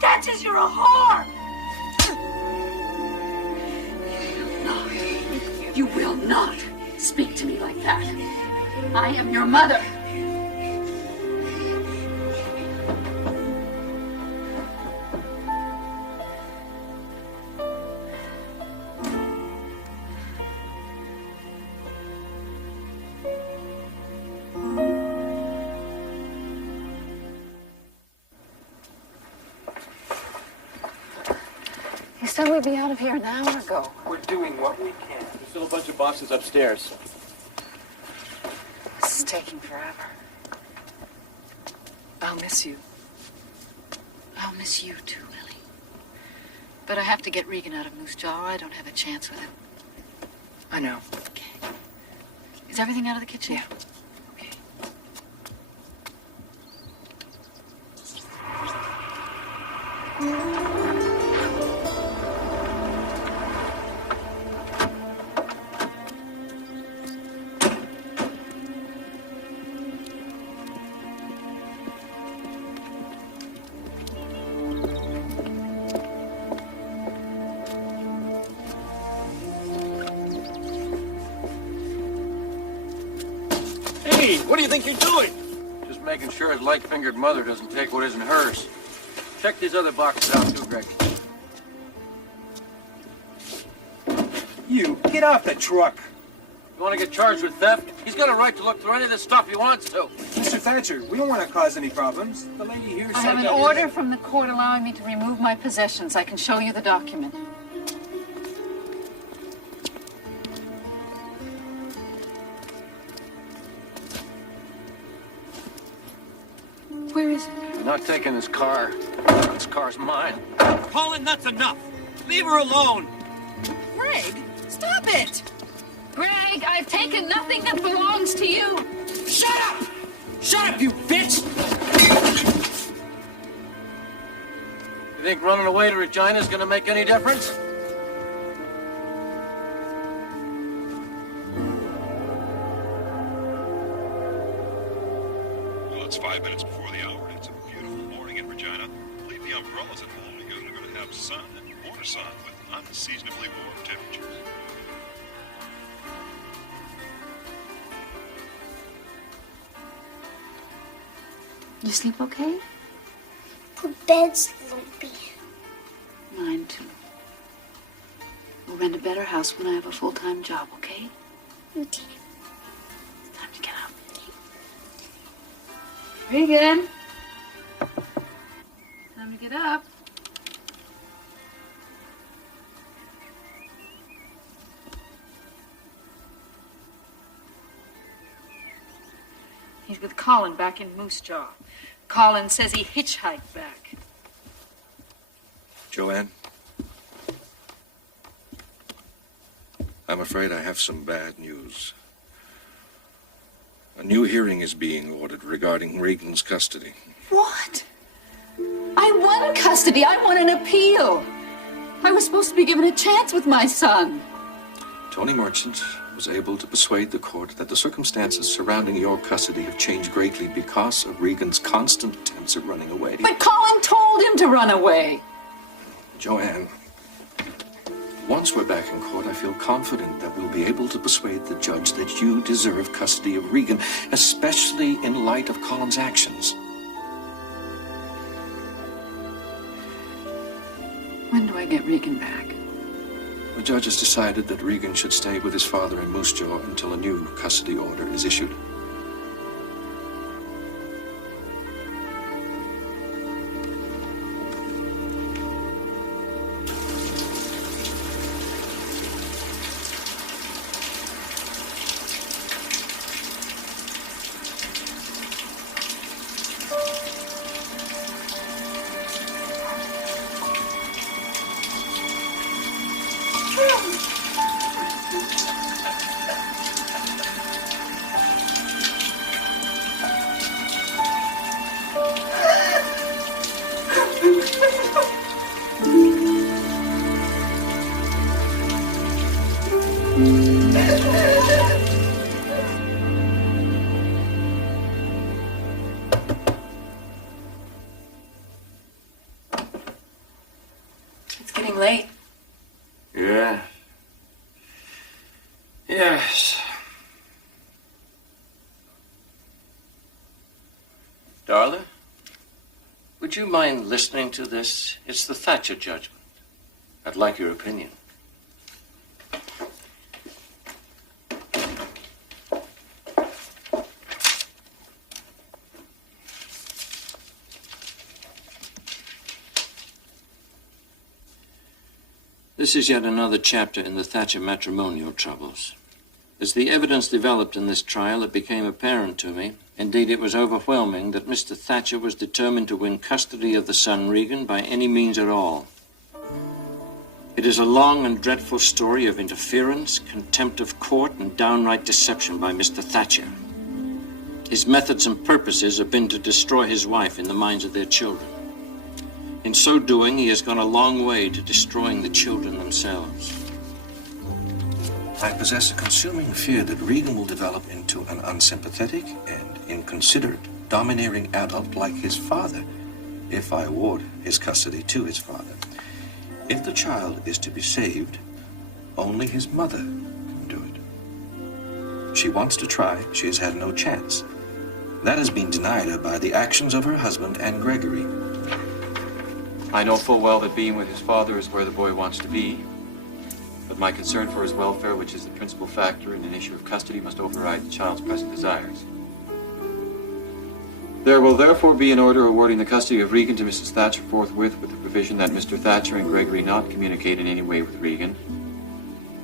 Dad says you're a whore. No, you will not speak to me like that. I am your mother. You said we'd be out of here an hour ago. We're doing what we can. There's still a bunch of boxes upstairs. This is taking forever. I'll miss you. I'll miss you too, Lily. But I have to get Regan out of Moose Jaw or I don't have a chance with him. I know. Okay. Is everything out of the kitchen? Yeah. Okay. Hey, what do you think you're doing? Just making sure his light-fingered mother doesn't take what isn't hers. Check these other boxes out too, Greg. You, get off the truck. You want to get charged with theft? He's got a right to look through any of this stuff he wants to. Mr. Thatcher, we don't want to cause any problems. The lady here I said have an order from the court allowing me to remove my possessions. I can show you the document. Where is it? I'm not taking his car. This car's mine. Colin, that's enough. Leave her alone. Greg, stop it! Greg, I've taken nothing that belongs to you. Shut up! Shut up, you bitch! You think running away to Regina is going to make any difference? Well, it's 5 minutes before the hour. It's a beautiful morning in Regina. Leave the umbrellas at home because we're going to have sun and more sun with unseasonably warm temperatures. You sleep okay? The bed's lumpy. Mine too. We'll rent a better house when I have a full-time job, okay? Okay. It's time to get up. Regan! Time to get up. He's with Colin back in Moose Jaw. Colin says he hitchhiked back. Joanne, I'm afraid I have some bad news. A new hearing is being ordered regarding Regan's custody. What? I won custody. I won an appeal. I was supposed to be given a chance with my son. Tony Merchant was able to persuade the court that the circumstances surrounding your custody have changed greatly because of Regan's constant attempts at running away. But Colin told him to run away. Joanne, once we're back in court, I feel confident that we'll be able to persuade the judge that you deserve custody of Regan, especially in light of Colin's actions. When do I get Regan back? The judge has decided that Regan should stay with his father in Moose Jaw until a new custody order is issued. It's getting late. Yeah. Yes. Darla, would you mind listening to this? It's the Thatcher judgment. I'd like your opinion. This is yet another chapter in the Thatcher matrimonial troubles. As the evidence developed in this trial, it became apparent to me, indeed it was overwhelming, that Mr. Thatcher was determined to win custody of the son Regan by any means at all. It is a long and dreadful story of interference, contempt of court, and downright deception by Mr. Thatcher. His methods and purposes have been to destroy his wife in the minds of their children. In so doing, he has gone a long way to destroying the children themselves. I possess a consuming fear that Regan will develop into an unsympathetic and inconsiderate, domineering adult like his father, if I award his custody to his father. If the child is to be saved, only his mother can do it. She wants to try. She has had no chance. That has been denied her by the actions of her husband and Gregory. I know full well that being with his father is where the boy wants to be. But my concern for his welfare, which is the principal factor in an issue of custody, must override the child's present desires. There will therefore be an order awarding the custody of Regan to Mrs. Thatcher forthwith, with the provision that Mr. Thatcher and Gregory not communicate in any way with Regan.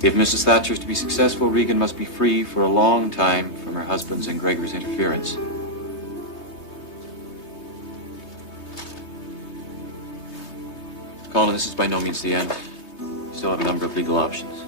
If Mrs. Thatcher is to be successful, Regan must be free for a long time from her husband's and Gregory's interference. Colin, this is by no means the end. We still have a number of legal options.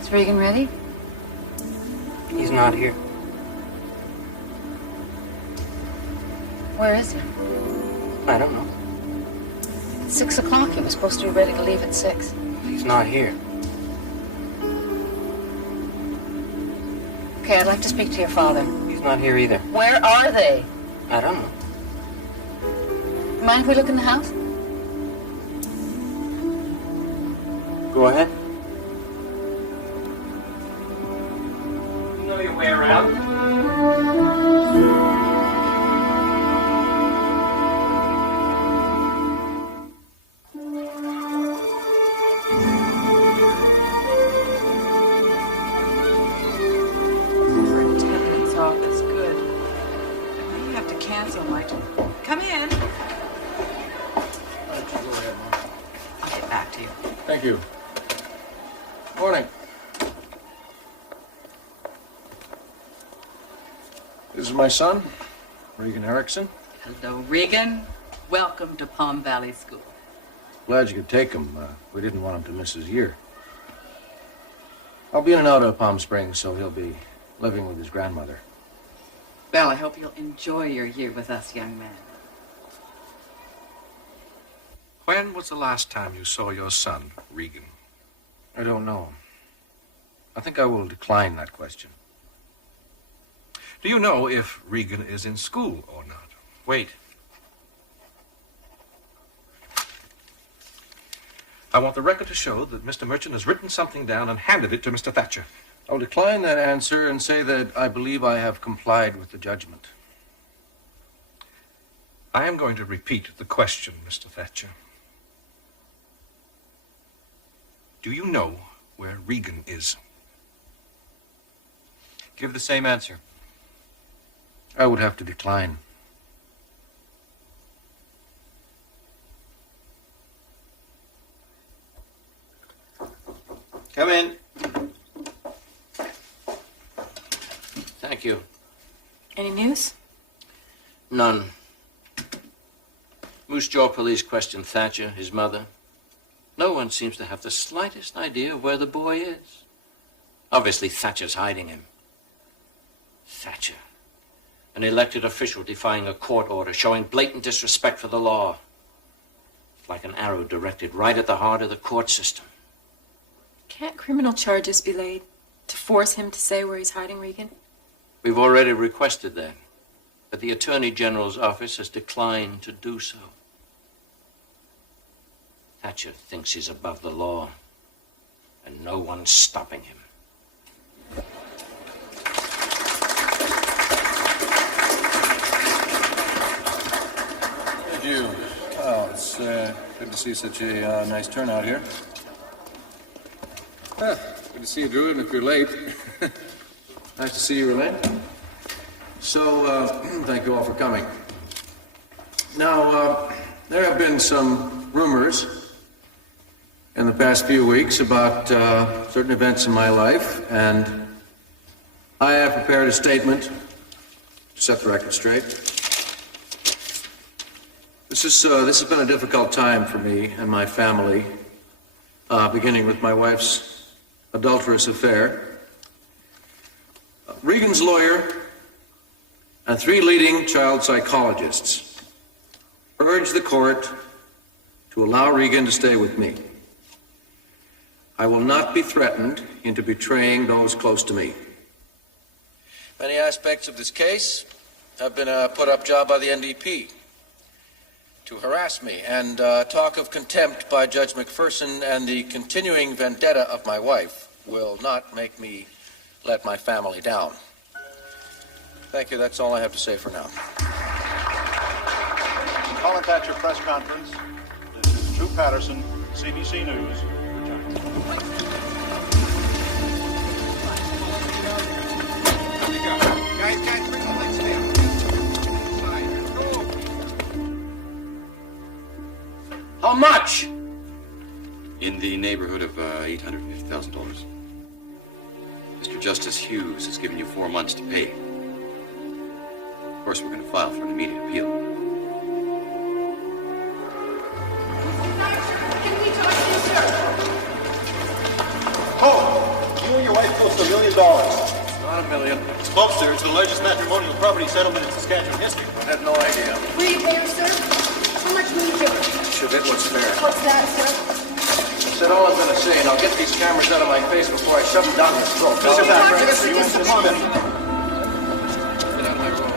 Is Regan ready? He's not here. Where is he? I don't know. It's 6 o'clock. He was supposed to be ready to leave at 6. He's not here. Okay, I'd like to speak to your father. He's not here either. Where are they? I don't know. Mind if we look in the house? Go ahead. You know your way around. Come in. Why don't you go ahead, Mom? I'll get back to you. Thank you. Morning. This is my son, Regan Erickson. Hello, Regan. Welcome to Palm Valley School. Glad you could take him. We didn't want him to miss his year. I'll be in and out of Palm Springs, so he'll be living with his grandmother. Well, I hope you'll enjoy your year with us, young man. When was the last time you saw your son, Regan? I don't know. I think I will decline that question. Do you know if Regan is in school or not? Wait. I want the record to show that Mr. Merchant has written something down and handed it to Mr. Thatcher. I'll decline that answer and say that I believe I have complied with the judgment. I am going to repeat the question, Mr. Thatcher. Do you know where Regan is? Give the same answer. I would have to decline. Come in. Thank you. Any news? None. Moose Jaw police questioned Thatcher, his mother. No one seems to have the slightest idea of where the boy is. Obviously, Thatcher's hiding him. Thatcher. An elected official defying a court order, showing blatant disrespect for the law. like an arrow directed right at the heart of the court system. Can't criminal charges be laid to force him to say where he's hiding Regan? We've already requested that, but the Attorney General's office has declined to do so. Thatcher thinks he's above the law, and no one's stopping him. Thank you. Oh, it's good to see such a nice turnout here. Good to see you, Drew, and if you're late. Nice to see you, Elaine. So, thank you all for coming. Now, there have been some rumors in the past few weeks about certain events in my life, and I have prepared a statement to set the record straight. This has been a difficult time for me and my family, beginning with my wife's adulterous affair. Regan's lawyer and 3 leading child psychologists urged the court to allow Regan to stay with me. I will not be threatened into betraying those close to me. Many aspects of this case have been a put-up job by the NDP to harass me, and talk of contempt by Judge McPherson and the continuing vendetta of my wife will not make me let my family down. Thank you. That's all I have to say for now. Colin Thatcher press conference. This is Drew Patterson, CBC News, Regina. Guys, bring the lights down. How much? In the neighborhood of $850,000. Mr. Justice Hughes has given you 4 months to pay. Of course, we're going to file for an immediate appeal. Can we talk to you, sir? Oh, you and your wife close to $1 million. Not $1 million. It's close, sir. It's the largest matrimonial property settlement in Saskatchewan history. I had no idea. Will you pay her, sir? How much will you give her? Should get what's fair. What's that, sir? That's all I'm going to say, and I'll get these cameras out of my face before I shove them down your throat. Mr. Thatcher, you answer the comment. Get out of my room.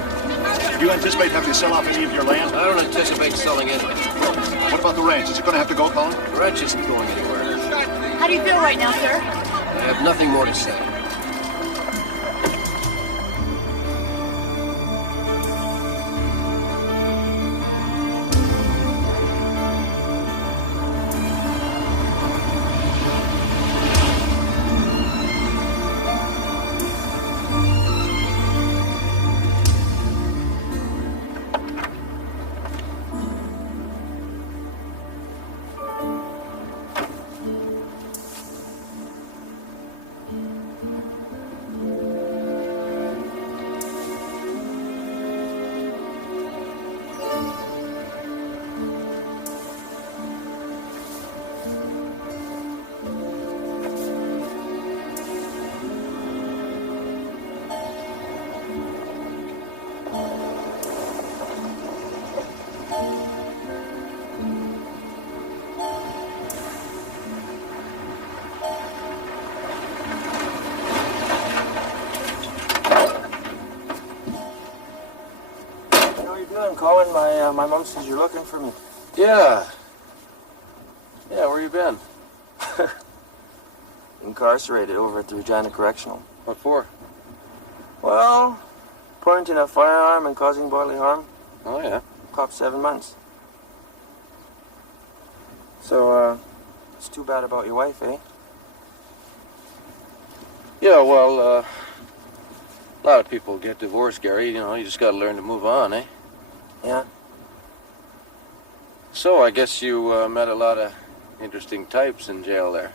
Do you anticipate having to sell off any of your land? I don't anticipate selling it. What about the ranch? Is it going to have to go, Colin? The ranch isn't going anywhere. How do you feel right now, sir? I have nothing more to say. Colin, my mom says you're looking for me. Yeah. Yeah, where you been? Incarcerated over at the Regina Correctional. What for? Well, pointing a firearm and causing bodily harm. Oh, yeah. Cop 7 months. So, it's too bad about your wife, eh? Yeah, well, a lot of people get divorced, Gary. You know, you just got to learn to move on, eh? Yeah. So, I guess you met a lot of interesting types in jail there.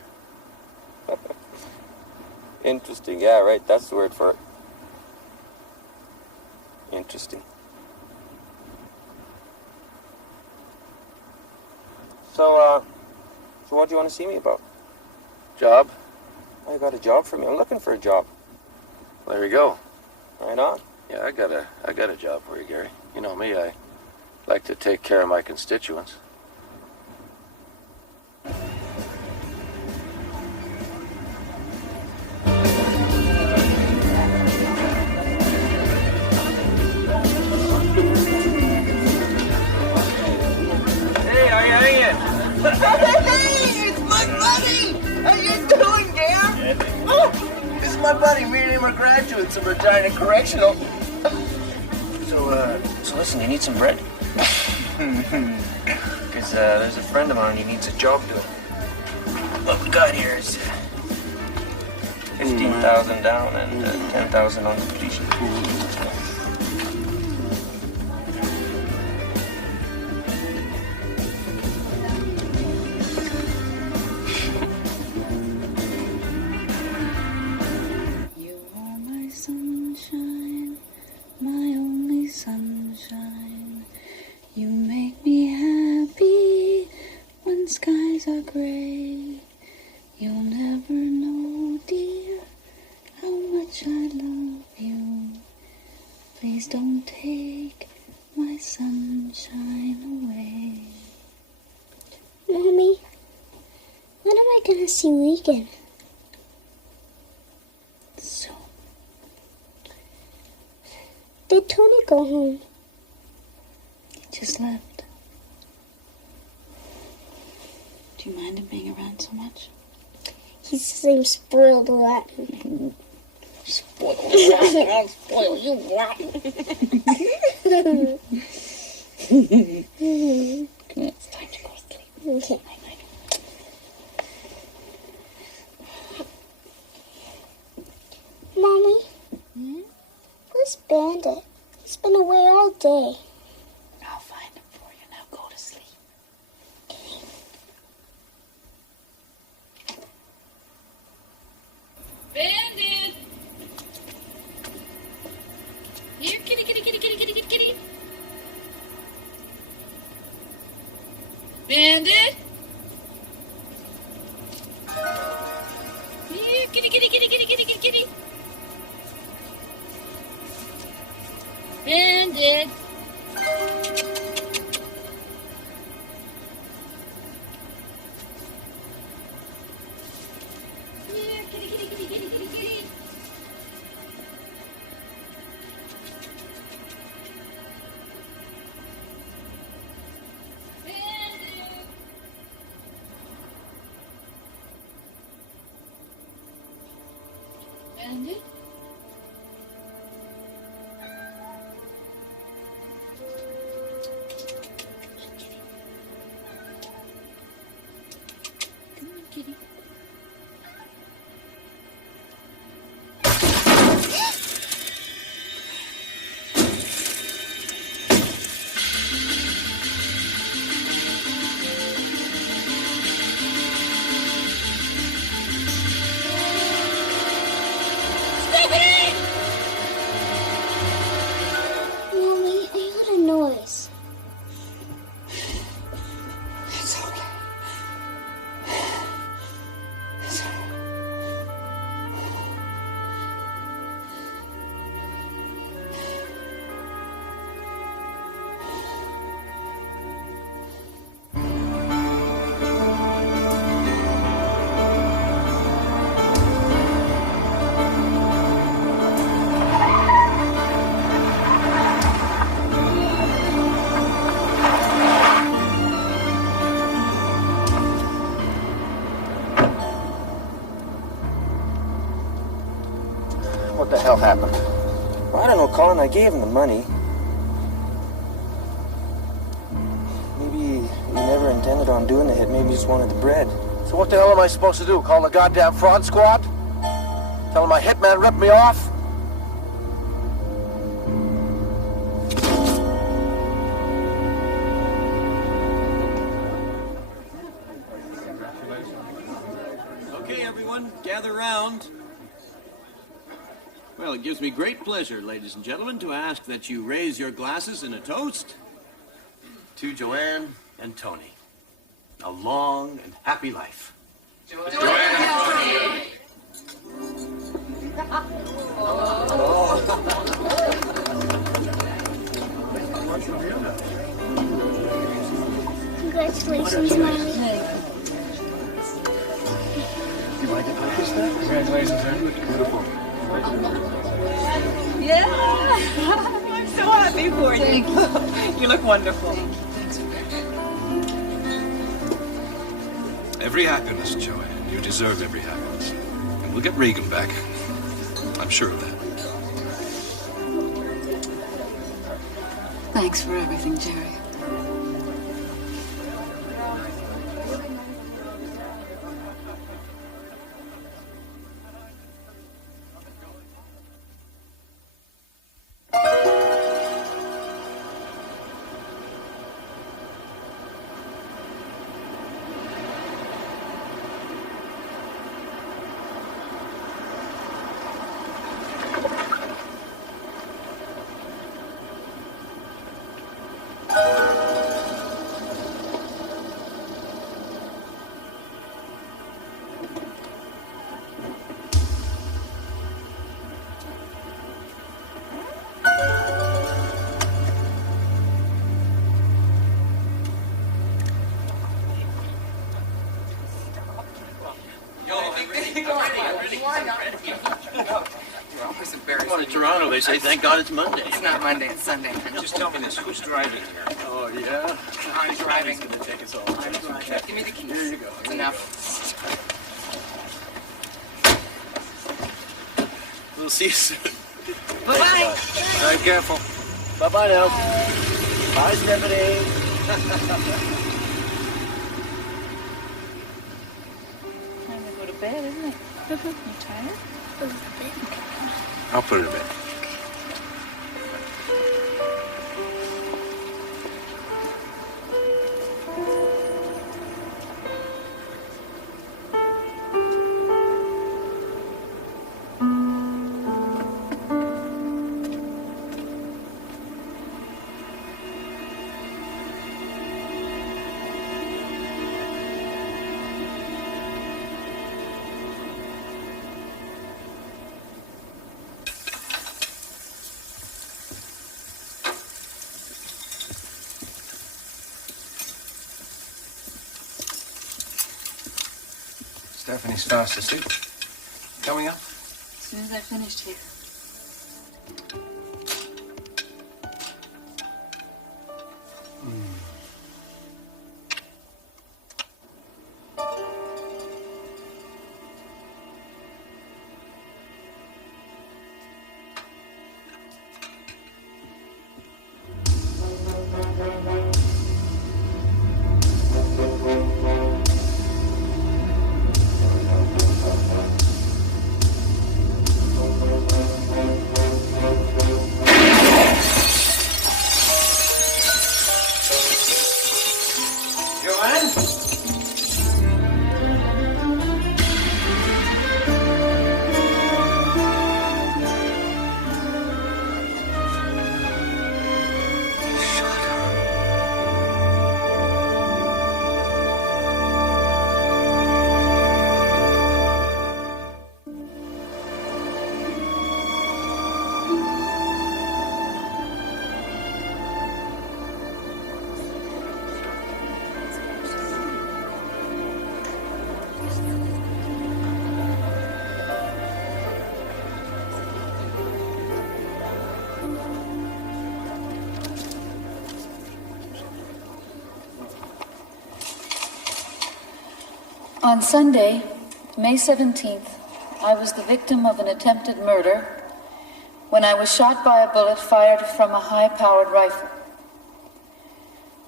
Interesting, yeah, right. That's the word for it. Interesting. So what do you want to see me about? Job? I got a job for me. I'm looking for a job. There you go. Right on. Yeah, I got a job for you, Gary. You know me, I like to take care of my constituents. Hey, it's my buddy! How you doing, dear? Oh, this is my buddy. Me and him are graduates of Regina Correctional. So listen, you need some bread? Because there's a friend of mine, he needs a job doing. What we got here is 15,000 down and 10,000 on completion. You are my sunshine, my only sunshine. You make me happy when skies are gray. You'll never know, dear, how much I love you. Please don't take my sunshine away. Mommy, when am I gonna see Regan? So, Did Tony go home? he just left. Do you mind him being around so much? He's the same spoiled rotten. Spoiled rotten. I'll spoil you rotten. Come on, it's time to go to sleep. Okay. Mommy, where's Bandit? He's been away all day. I'll find him for you. Now go to sleep. Bandit! Here, kitty, kitty, kitty, kitty, kitty, kitty, kitty. Bandit! Here, kitty, kitty, kitty, kitty, kitty, kitty, kitty. Bandit! Here, kitty, kitty, kitty, kitty, kitty, kitty. Bandit! Bandit? Come on, kitty. Mommy, I heard a noise. It's okay. It's okay. What the hell happened? Well, I don't know, Colin. I gave him the money. Maybe he never intended on doing the hit. Maybe he just wanted the bread. So what the hell am I supposed to do? Call the goddamn fraud squad? Tell them my hitman ripped me off? Okay, everyone, gather round. Well, it gives me great pleasure, ladies and gentlemen, to ask that you raise your glasses in a toast to Joanne and Tony. A long and happy life. Congratulations, Mommy. Congratulations, sir. Beautiful. Yeah, I'm so happy for you. You look wonderful. Every happiness, Joanne. You deserve every happiness. And we'll get Regan back. I'm sure of that. Thanks for everything, Jerry. Well, in Toronto, they say, thank God it's Monday. It's not Monday, it's Sunday. Just tell me this, who's driving here? Oh, yeah? I'm driving. He's gonna take us all. I'm driving. Give me the keys. Here you go. It's enough. We'll see you soon. Bye-bye. Drive careful. Bye-bye now. Bye, Stephanie. Time to go to bed, isn't it? You tired? I'll put it in bed. Stephanie's fast asleep. Coming up? As soon as I finished here. On Sunday, May 17th, I was the victim of an attempted murder when I was shot by a bullet fired from a high-powered rifle.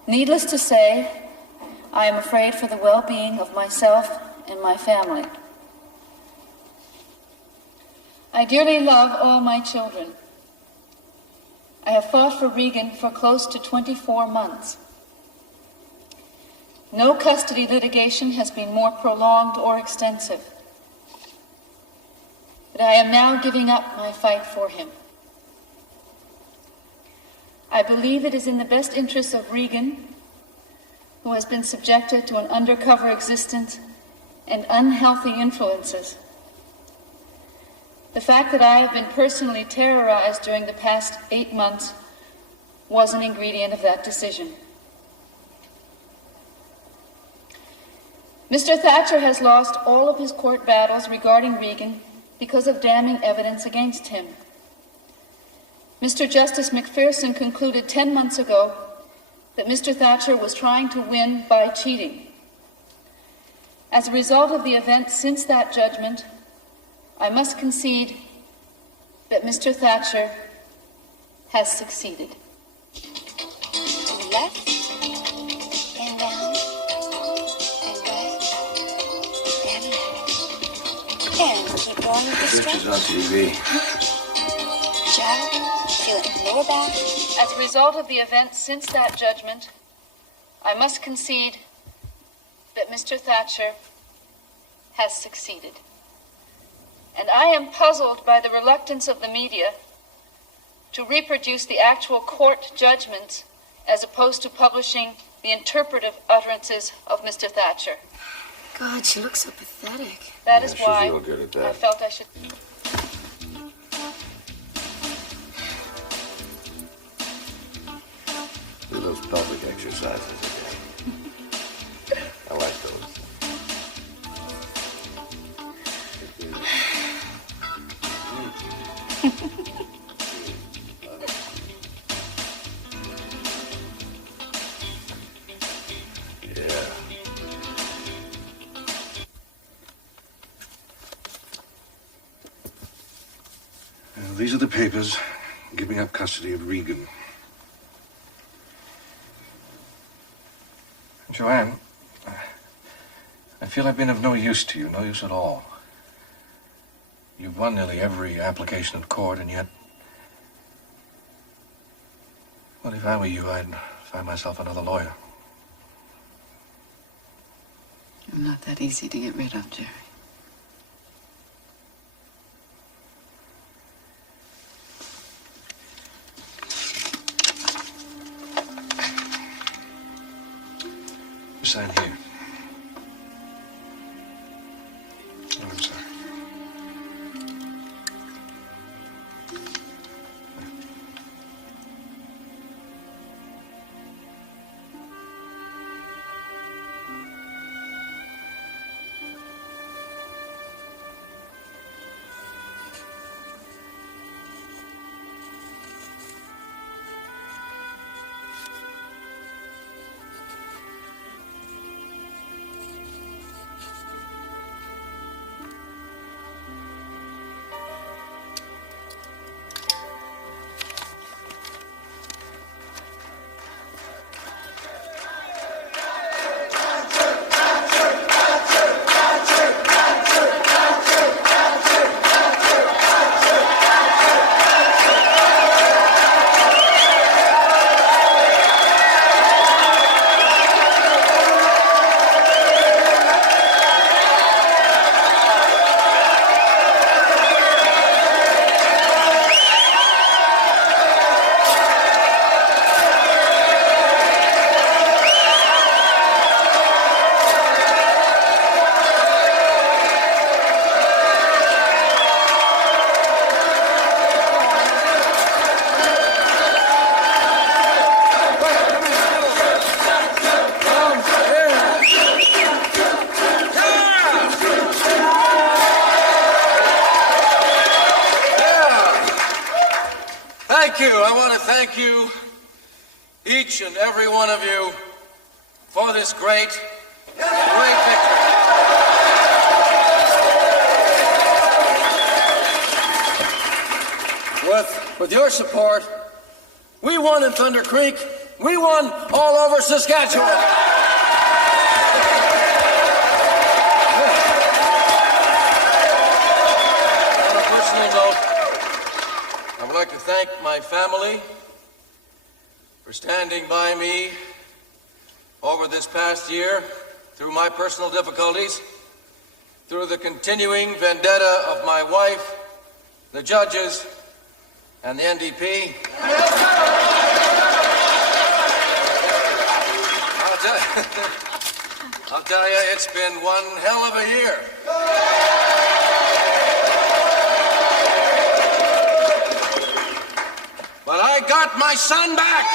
Needless to say, I am afraid for the well-being of myself and my family. I dearly love all my children. I have fought for Regan for close to 24 months. No custody litigation has been more prolonged or extensive. But I am now giving up my fight for him. I believe it is in the best interests of Regan, who has been subjected to an undercover existence and unhealthy influences. The fact that I have been personally terrorized during the past 8 months was an ingredient of that decision. Mr. Thatcher has lost all of his court battles regarding Regan because of damning evidence against him. Mr. Justice McPherson concluded 10 months ago that Mr. Thatcher was trying to win by cheating. As a result of the events since that judgment, I must concede that Mr. Thatcher has succeeded. To the left, and down, and right, and left. And keep going with the stretch. Pictures on TV. Joe, feel it lower back. As a result of the events since that judgment, I must concede that Mr. Thatcher has succeeded. And I am puzzled by the reluctance of the media to reproduce the actual court judgments as opposed to publishing the interpretive utterances of Mr. Thatcher. God, she looks so pathetic. That is she's why real good at that. I felt I should... Do those pelvic exercises again. I like those. Yeah. These are the papers giving up custody of Regan. Joanne, I feel I've been of no use to you, no use at all. You've won nearly every application at court, and yet... Well, if I were you, I'd find myself another lawyer. I'm not that easy to get rid of, Jerry. Sign here. Oh, I'm sorry. Thank you. I want to thank you, each and every one of you, for this great victory. With your support, we won in Thunder Creek. We won all over Saskatchewan. On a personal note, I would like to thank my family for standing by me over this past year through my personal difficulties, through the continuing vendetta of my wife, the judges, and the NDP. I'll tell you, it's been one hell of a year. But I got my son back.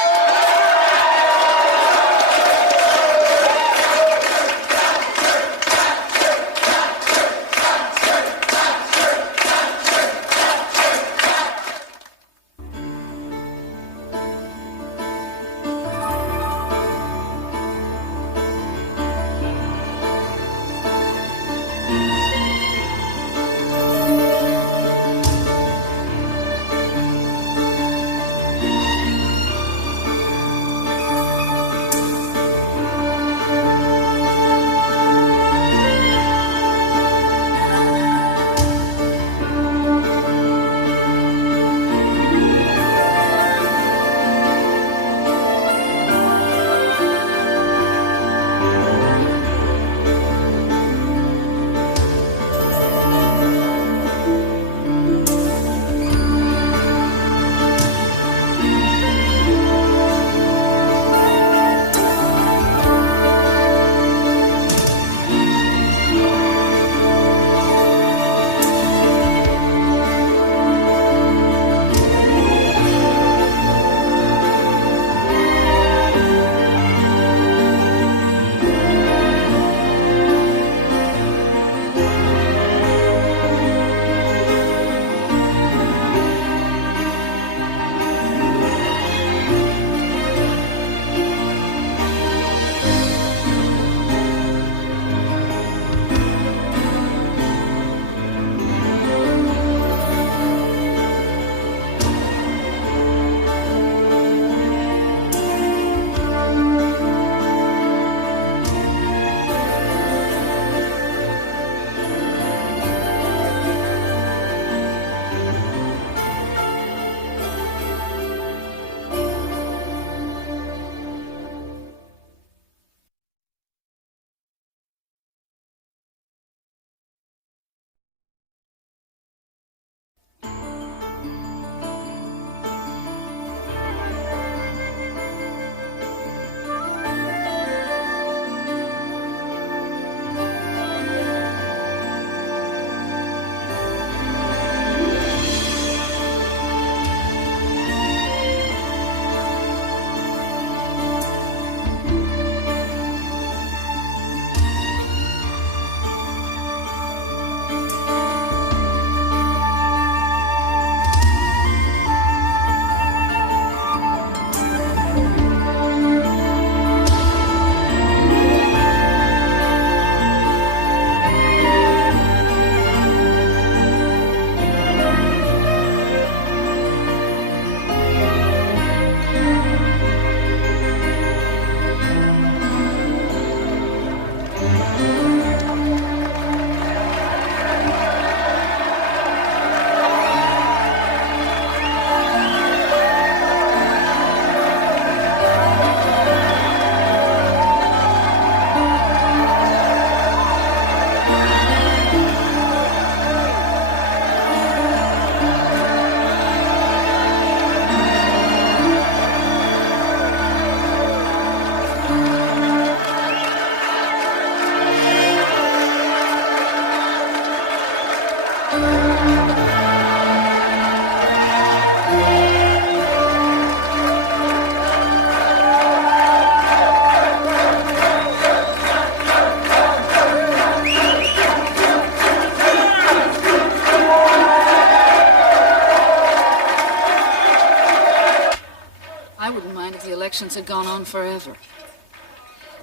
elections had gone on forever.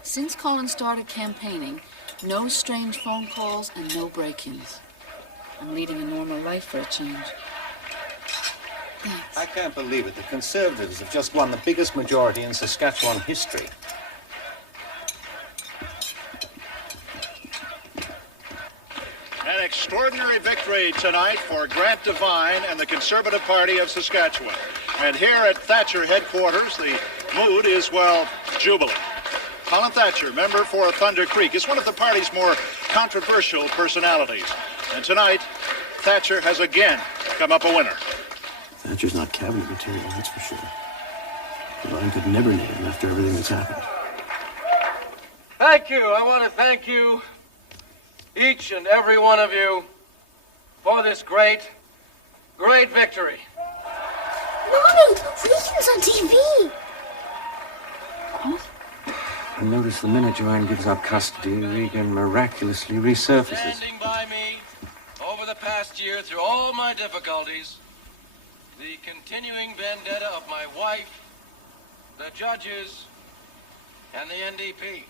Since Colin started campaigning, no strange phone calls and no break-ins. I'm leading a normal life for a change. I can't believe it. The Conservatives have just won the biggest majority in Saskatchewan history. An extraordinary victory tonight for Grant Devine and the Conservative Party of Saskatchewan. And here at Thatcher headquarters, the mood is, well, jubilant. Colin Thatcher, member for Thunder Creek, is one of the party's more controversial personalities. And tonight, Thatcher has again come up a winner. Thatcher's not cabinet material, that's for sure. Devine could never name him after everything that's happened. Thank you. I want to thank you, each and every one of you, for this great, great victory. Mommy, Regan's on TV. I notice the minute Joanne gives up custody, Regan miraculously resurfaces. Standing by me over the past year through all my difficulties, the continuing vendetta of my wife, the judges, and the NDP.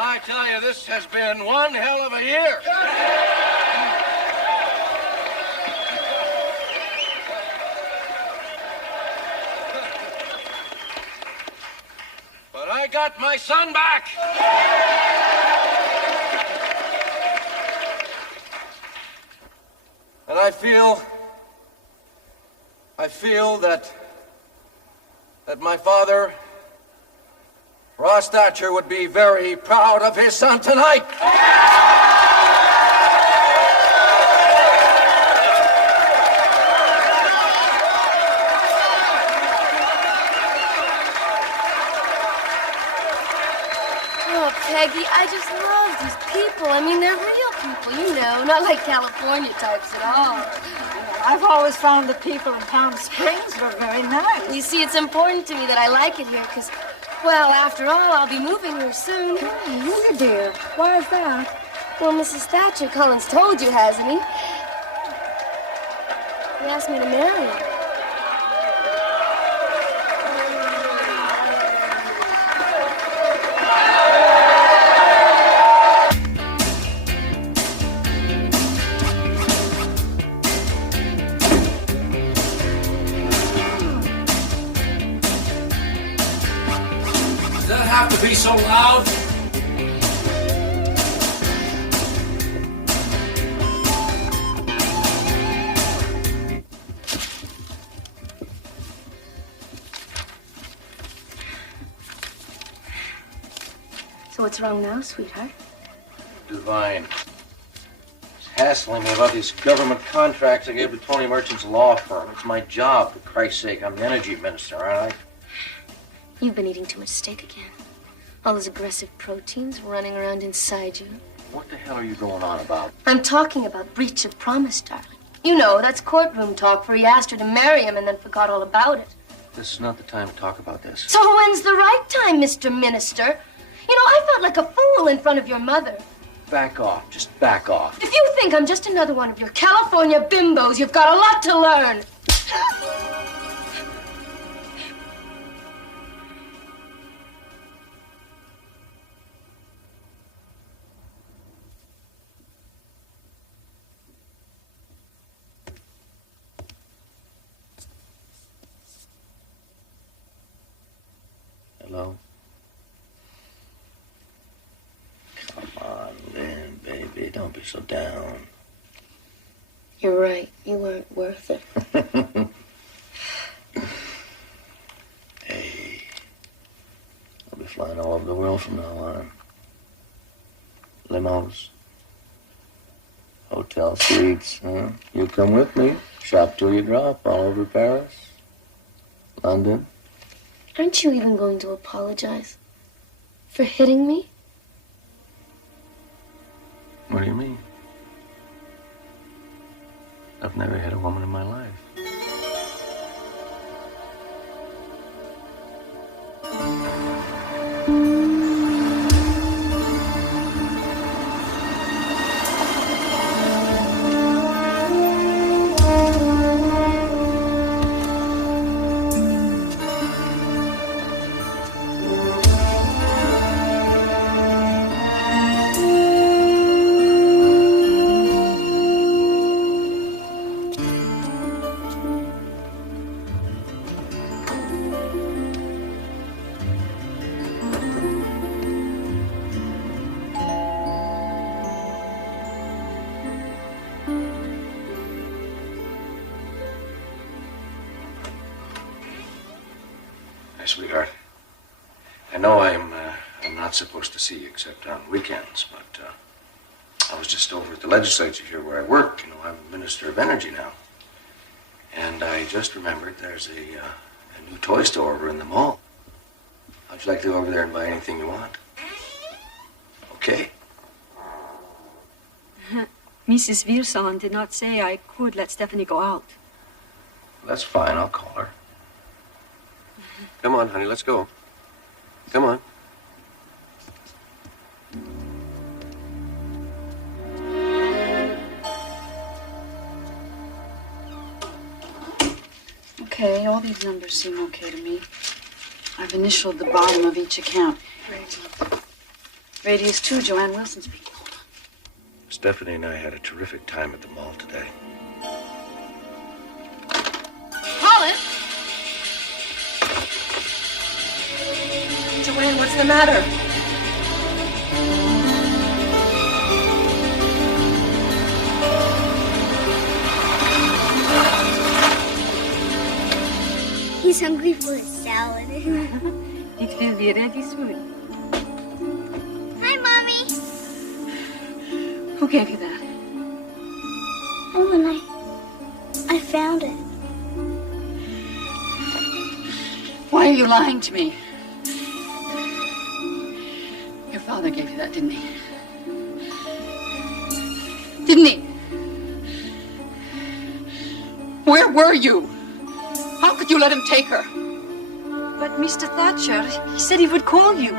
I tell you, this has been one hell of a year. But I got my son back. And I feel that my father, Ross Thatcher, would be very proud of his son tonight. Oh, Peggy, I just love these people. I mean, they're real people, you know, not like California types at all. I've always found the people in Palm Springs were very nice. You see, it's important to me that I like it here because, well, after all, I'll be moving here soon. Really, dear? Why is that? Well, Mrs. Thatcher, Colin's told you, hasn't he? He asked me to marry him. To be so loud? So what's wrong now, sweetheart? Devine. He's hassling me about these government contracts I gave to Tony Merchant's law firm. It's my job, for Christ's sake. I'm the energy minister, aren't I? You've been eating too much steak again. All those aggressive proteins running around inside you. What the hell are you going on about? I'm talking about breach of promise, darling. You know, that's courtroom talk where he asked her to marry him and then forgot all about it. This is not the time to talk about this. So when's the right time, Mr. Minister? You know, I felt like a fool in front of your mother. Back off. Just back off. If you think I'm just another one of your California bimbos, you've got a lot to learn. Hello? Come on, Lynn, baby. Don't be so down. You're right. You weren't worth it. Hey. I'll be flying all over the world from now on. Limos. Hotel suites, huh? You come with me. Shop till you drop. All over Paris. London. Aren't you even going to apologize for hitting me? What do you mean? I've never hit a woman in my life. sweetheart. I know I'm not supposed to see you except on weekends, but I was just over at the legislature here where I work. You know, I'm Minister of Energy now. And I just remembered there's a new toy store over in the mall. How'd you like to go over there and buy anything you want? Okay. Mrs. Wilson did not say I could let Stephanie go out. That's fine. I'll call her. Come on, honey. Let's go. Come on. Okay, all these numbers seem okay to me. I've initialed the bottom of each account. Radius 2, Joanne Wilson speaking. Stephanie and I had a terrific time at the mall today. Colin! Joanne, what's the matter? He's hungry for a salad. It will be ready soon. Hi, Mommy. Who gave you that? Oh, and I found it. Why are you lying to me? Your father gave you that, didn't he? Didn't he? Where were you? How could you let him take her? But Mr. Thatcher, he said he would call you.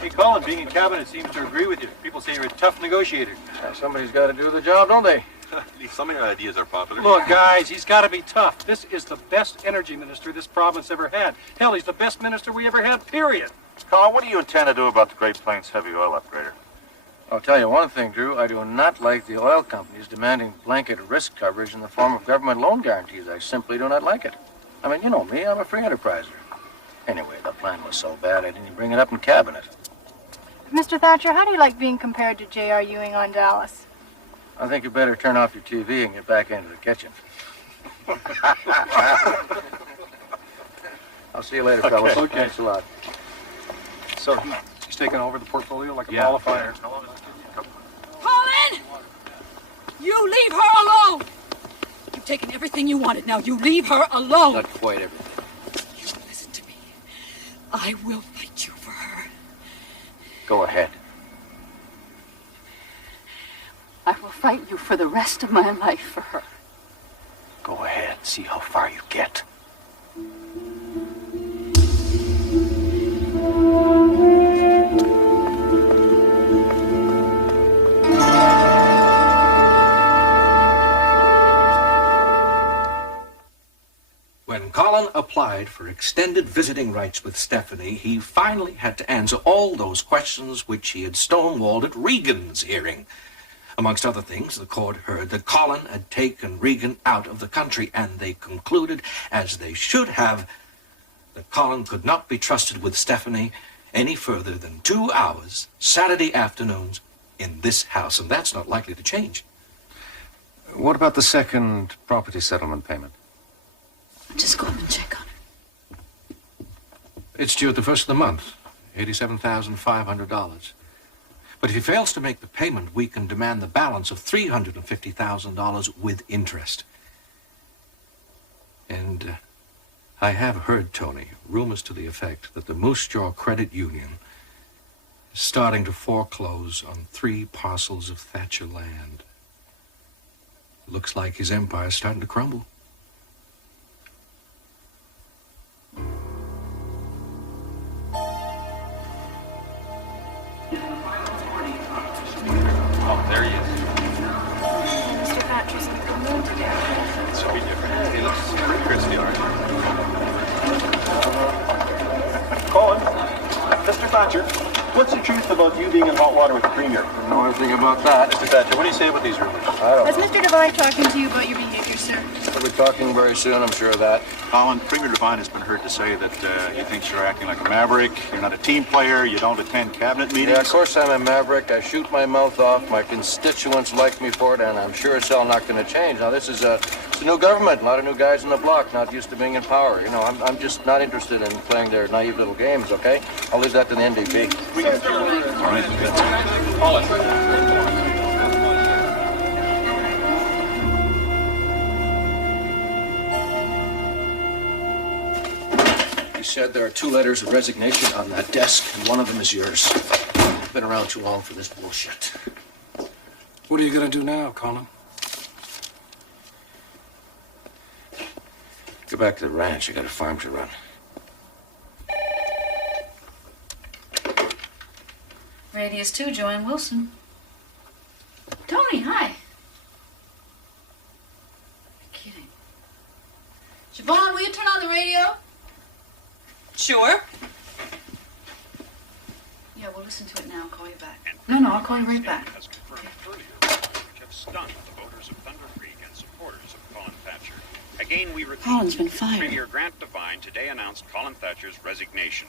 Hey, Colin, being in cabinet seems to agree with you. People say you're a tough negotiator. Somebody's got to do the job, don't they? Some of your ideas are popular. Look, guys, he's got to be tough. This is the best energy minister this province ever had. Hell, he's the best minister we ever had, period. Colin, what do you intend to do about the Great Plains heavy oil upgrader? I'll tell you one thing, Drew. I do not like the oil companies demanding blanket risk coverage in the form of government loan guarantees. I simply do not like it. I mean, you know me, I'm a free enterpriser. Anyway, the plan was so bad I didn't bring it up in cabinet. Mr. Thatcher, how do you like being compared to J.R. Ewing on Dallas? I think you better turn off your TV and get back into the kitchen. I'll see you later, fellas. Okay. Thanks a lot. So he's taking over the portfolio like a qualifier. Colin! You leave her alone! You've taken everything you wanted. Now you leave her alone. Not quite everything. You listen to me. I will fight you for her. Go ahead. I will fight you for the rest of my life for her. Go ahead. See how far you get. When Colin applied for extended visiting rights with Stephanie, he finally had to answer all those questions which he had stonewalled at Regan's hearing. Amongst other things, the court heard that Colin had taken Regan out of the country, and they concluded, as they should have, that Colin could not be trusted with Stephanie any further than 2 hours, Saturday afternoons, in this house, and that's not likely to change. What about the second property settlement payment? Just go up and check on her. It's due at the first of the month, $87,500. But if he fails to make the payment, we can demand the balance of $350,000 with interest. And I have heard, Tony, rumors to the effect that the Moose Jaw Credit Union is starting to foreclose on 3 parcels of Thatcher land. Looks like his empire's starting to crumble. Oh, there he is. Mr. Thatcher's in a good mood today. So be different. He looks pretty crispy, all right. Colin, Mr. Thatcher. What's the truth about you being in hot water with the Premier? I don't know anything about that. Mr. Thatcher, what do you say about these rumors? I don't Was know. Mr. Devine talking to you about your behavior, sir? We'll be talking very soon, I'm sure of that. Colin, Premier Devine has been heard to say that he thinks you're acting like a maverick, you're not a team player, you don't attend cabinet meetings. Yeah, of course I'm a maverick. I shoot my mouth off. My constituents like me for it, and I'm sure it's all not going to change. Now, this is a new government. A lot of new guys in the block, not used to being in power. You know, I'm just not interested in playing their naive little games, okay? I'll leave that to the NDP. All right, You said there are 2 letters of resignation on that desk, and one of them is yours. I've been around too long for this bullshit. What are you going to do now, Colin? Go back to the ranch. I got a farm to run. Radius 2, Joanne Wilson. Tony, hi. You're kidding. Siobhan, will you turn on the radio? Sure. Yeah, we'll listen to it now. I'll call you back. No, I'll call you right back. has confirmed earlier which have stunned the voters of Thunder Creek and supporters of Colin Thatcher. Again, we repeat, Colin's been fired. Premier Grant Devine today announced Colin Thatcher's resignation.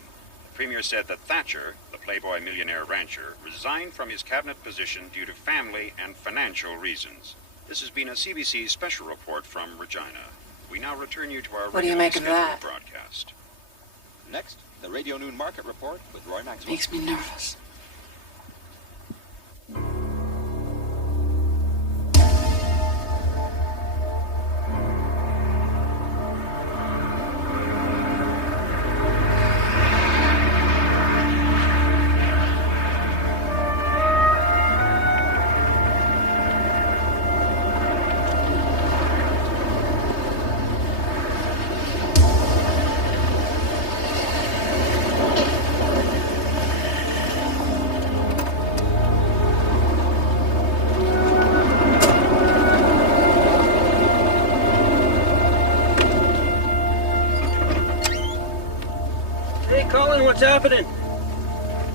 The Premier said that Thatcher, the Playboy millionaire rancher, resigned from his cabinet position due to family and financial reasons. This has been a CBC special report from Regina. We now return you to our What do you make of that? broadcast. Next, the Radio Noon Market Report with Roy Maxwell. Makes me nervous. Colin, what's happening?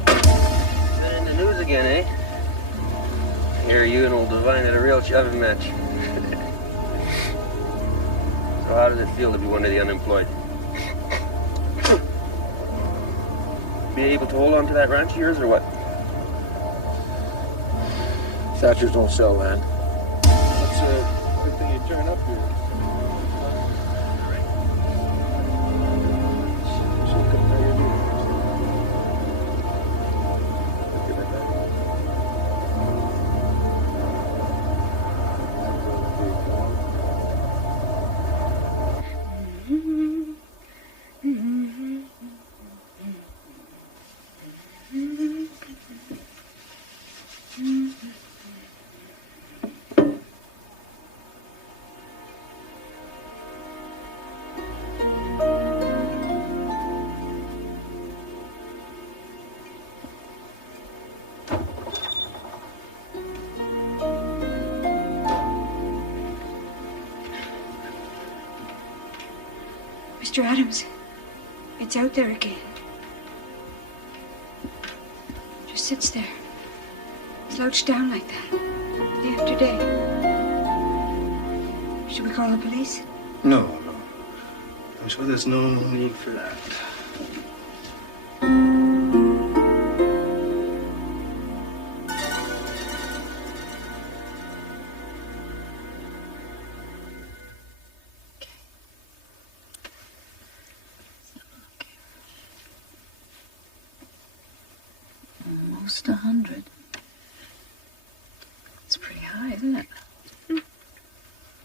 Been in the news again, eh? I hear you and old Devine had a real shoving match. So how does it feel to be one of the unemployed? Be able to hold on to that ranch of yours or what? Thatchers don't sell land. That's a good thing you turn up here. Mr. Adams, it's out there again. Just sits there, slouched down like that, day after day. Should we call the police? No. I'm sure there's no need for that. Almost 100. It's pretty high, isn't it?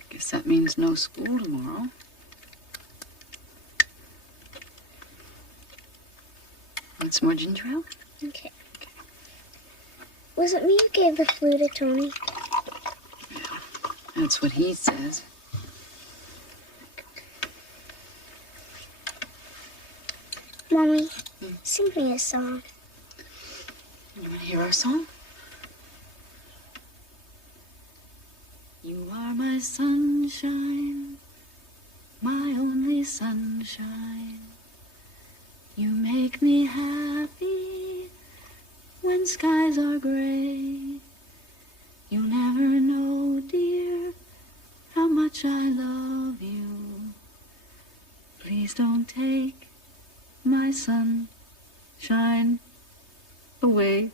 Guess that means no school tomorrow. Want some more ginger ale? Okay. Was it me who gave the flu to Tony? That's what he says. Mommy, sing me a song. You want to hear our song? You are my sunshine, my only sunshine. You make me happy when skies are gray. You'll never know, dear, how much I love you. Please don't take my sunshine away.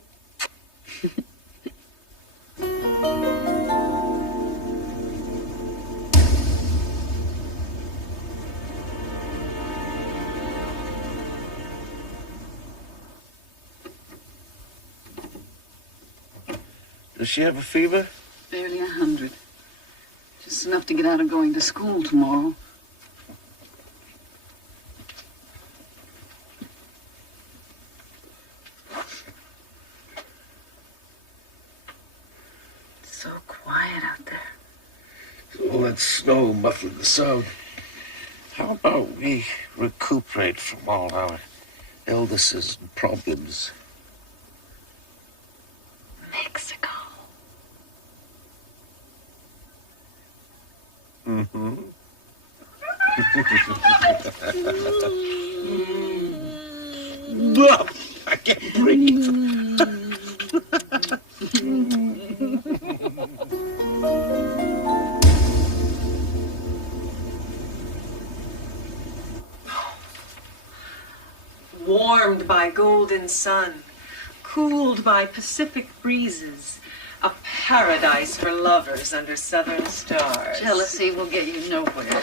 Does she have a fever? Barely 100. Just enough to get out of going to school tomorrow. It's so quiet out there. All that snow muffled the sound. How about we recuperate from all our illnesses and problems? Mexico. Mm-hmm. I can't breathe. Warmed by golden sun, cooled by Pacific breezes, a paradise for lovers under southern stars. Jealousy will get you nowhere.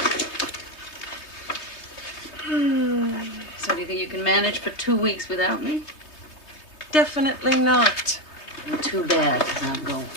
So do you think you can manage for 2 weeks without me? Definitely not. Well, too bad, 'cause I'm going.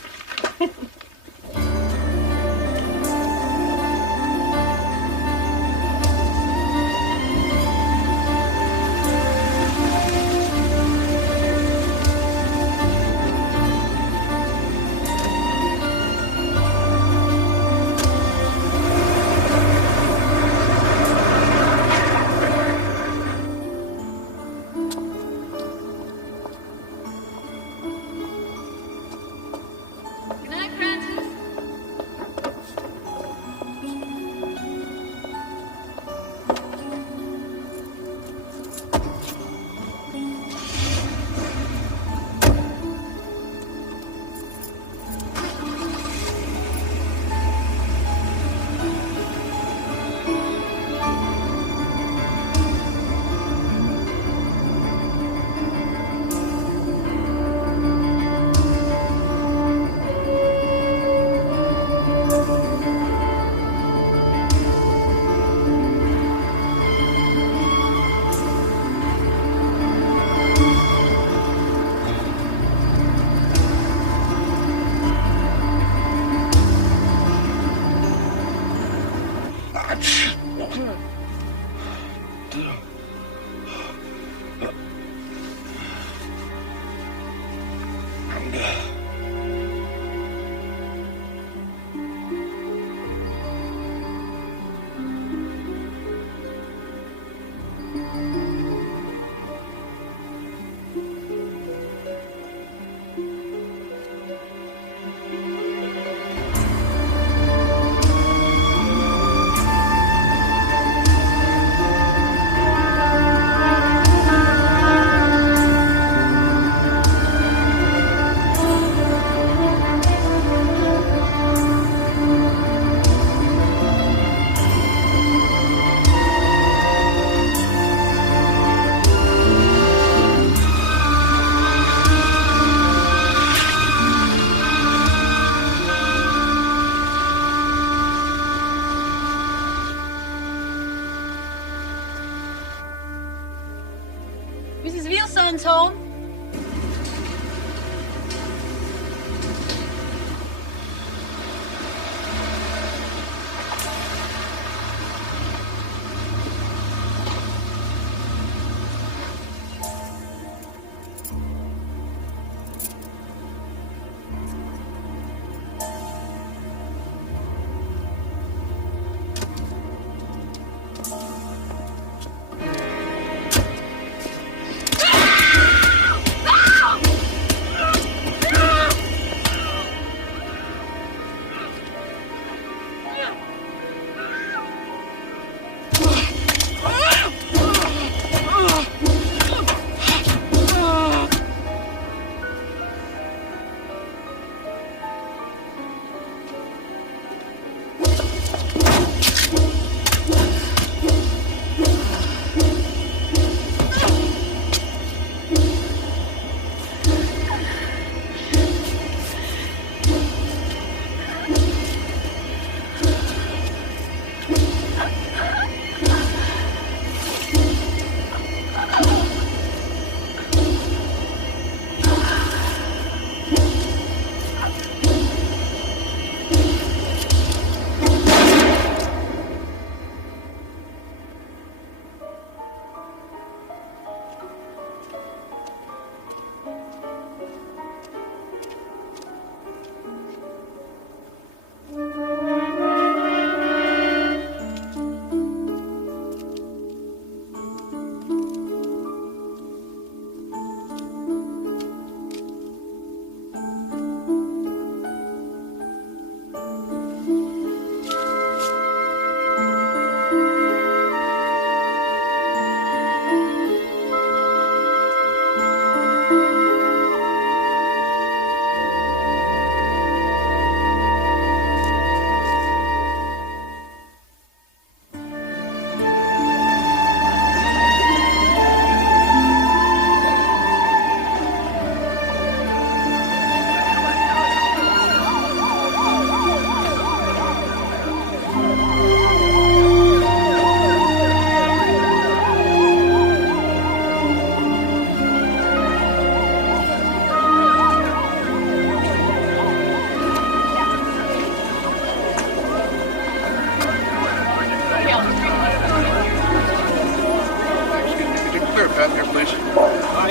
Mrs. Wilson's home.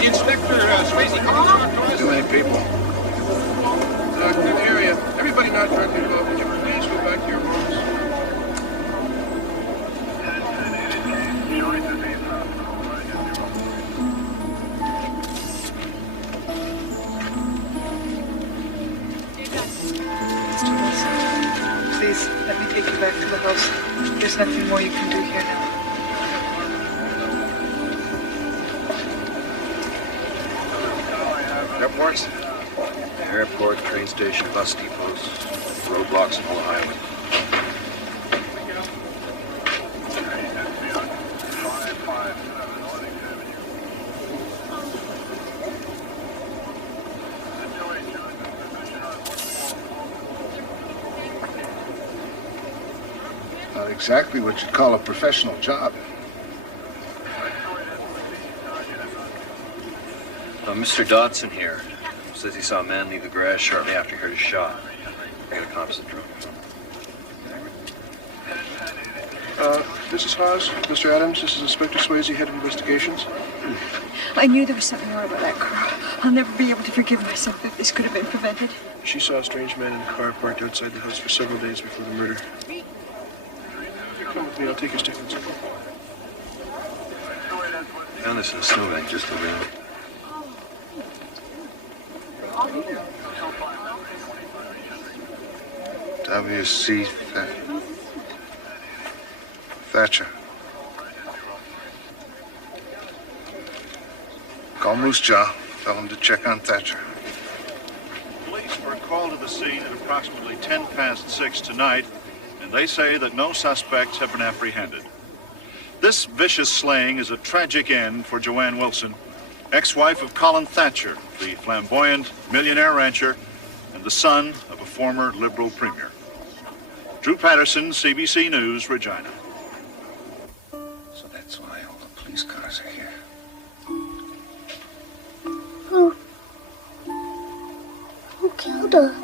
Inspector Swayze coming. Too many people. Couldn't hear you. Everybody not directly involved. Would you please go back to your rooms? Please, let me take you back to the house. There's nothing more you can do here now. Airports? Airport, train station, bus depots, roadblocks and all the highway. Not exactly what you'd call a professional job. Mr. Dodson here says he saw a man leave the garage shortly after he heard a shot. I got a composite drone. This is Haas. Mr. Adams, this is Inspector Swayze, Head of Investigations. I knew there was something wrong about that car. I'll never be able to forgive myself if this could have been prevented. She saw a strange man in a car parked outside the house for several days before the murder. Come with me, I'll take your statements. Found this in a snowbank just over there. W.C. Thatcher. Call Moose Jaw. Tell him to check on Thatcher. Police were called to the scene at approximately 6:10 tonight, and they say that no suspects have been apprehended. This vicious slaying is a tragic end for Joanne Wilson, ex-wife of Colin Thatcher, the flamboyant millionaire rancher and the son of a former Liberal premier. Drew Patterson, CBC News, Regina. So that's why all the police cars are here. Who killed her?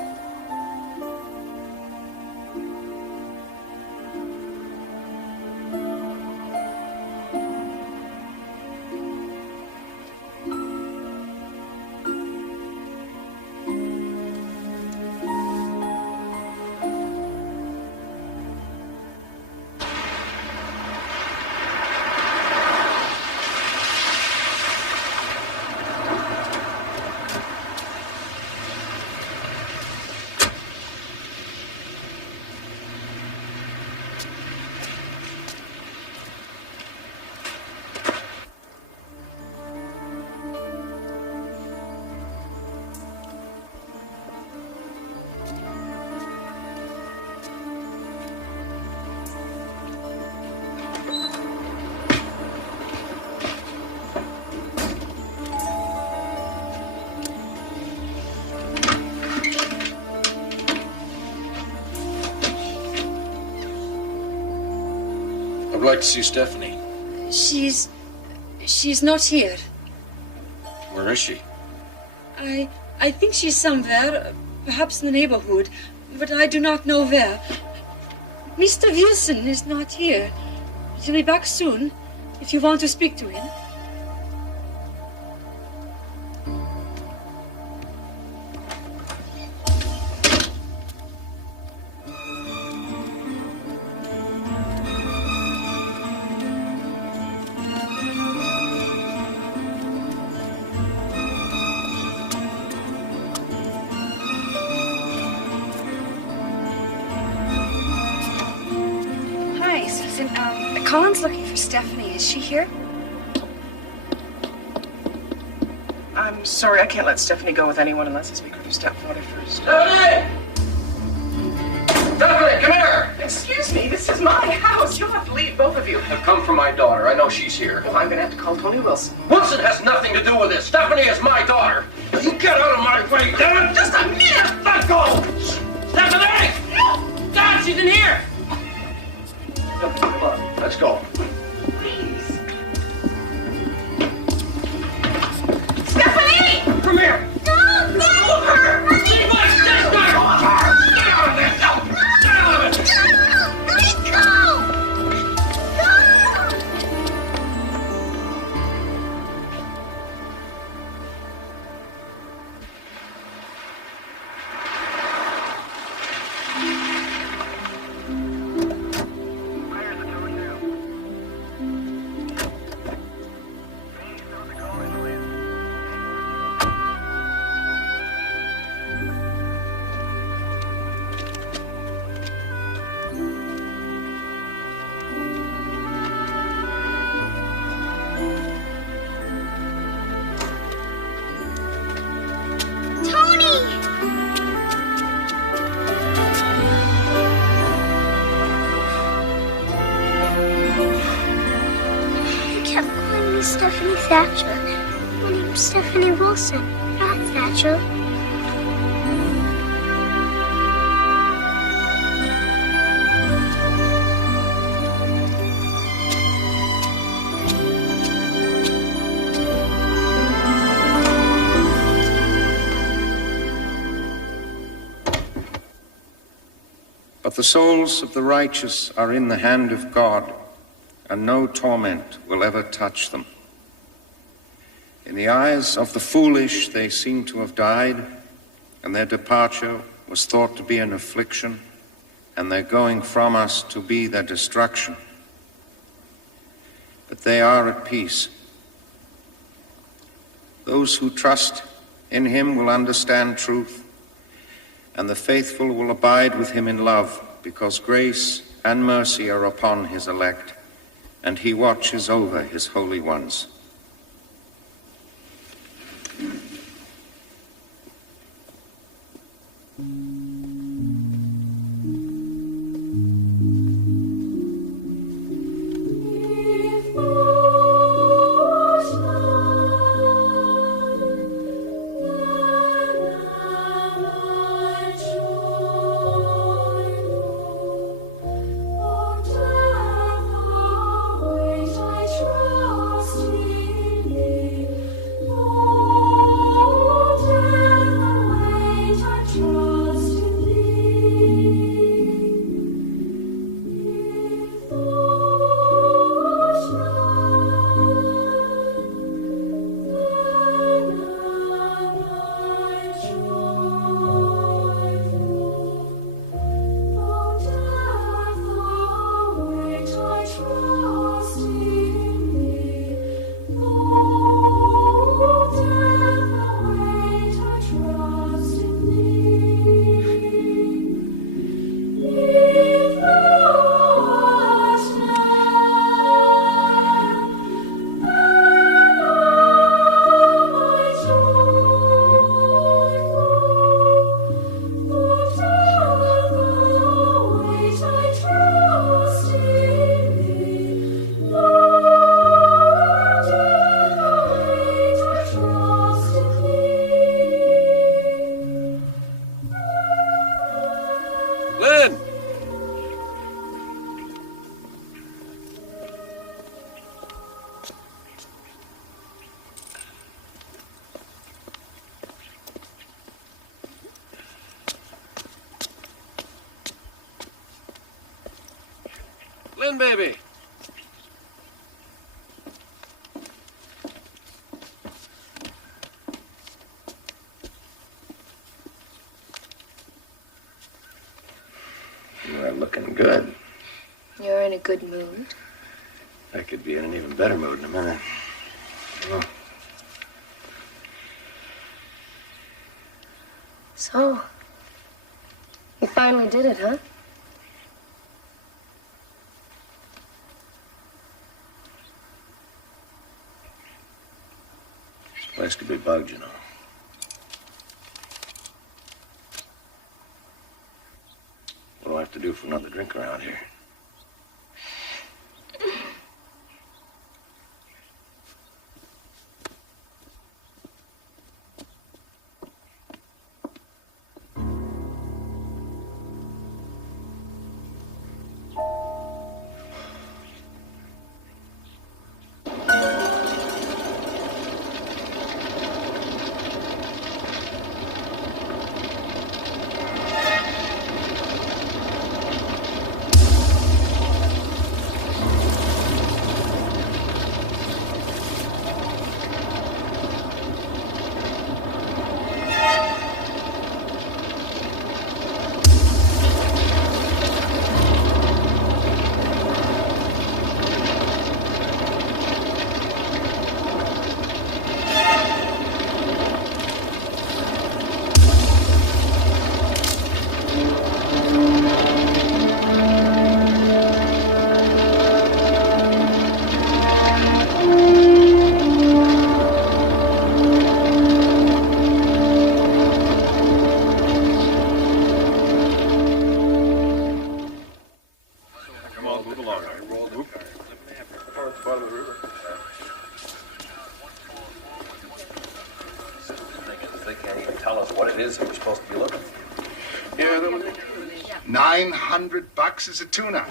I'd like to see Stephanie. She's not here. Where is she? I think she's somewhere, perhaps in the neighborhood, but I do not know where. Mr. Wilson is not here. He'll be back soon, if you want to speak to him. Colin's looking for Stephanie. Is she here? I'm sorry, I can't let Stephanie go with anyone unless I speak with her stepfather first. Stephanie! Stephanie, come here! Excuse me, this is my house. You'll have to leave, both of you. I've come for my daughter. I know she's here. Well, I'm gonna have to call Tony Wilson. Wilson has nothing to do with this. Stephanie is my daughter. Now you get out of my way, damn it! Just a minute! Let go! Stephanie! No! Dad, she's in here! Come on, let's go. Please. Stephanie! Come here! No! Leave her! Leave my sister! Get out of this! Get out of it! Let go! Go! name's Stephanie Thatcher. My name's Stephanie Wilson, not Thatcher. But the souls of the righteous are in the hand of God, and no torment will ever touch them. In the eyes of the foolish, they seem to have died, and their departure was thought to be an affliction, and their going from us to be their destruction. But they are at peace. Those who trust in him will understand truth, and the faithful will abide with him in love, because grace and mercy are upon his elect, and he watches over his holy ones. Lynn, baby. You are looking good. You're in a good mood. I could be in an even better mood in a minute. Oh. So, you finally did it, huh? This place could be bugged, you know. What do I have to do for another drink around here? supposed to be looking. Yeah, that was... $900 is a tuna.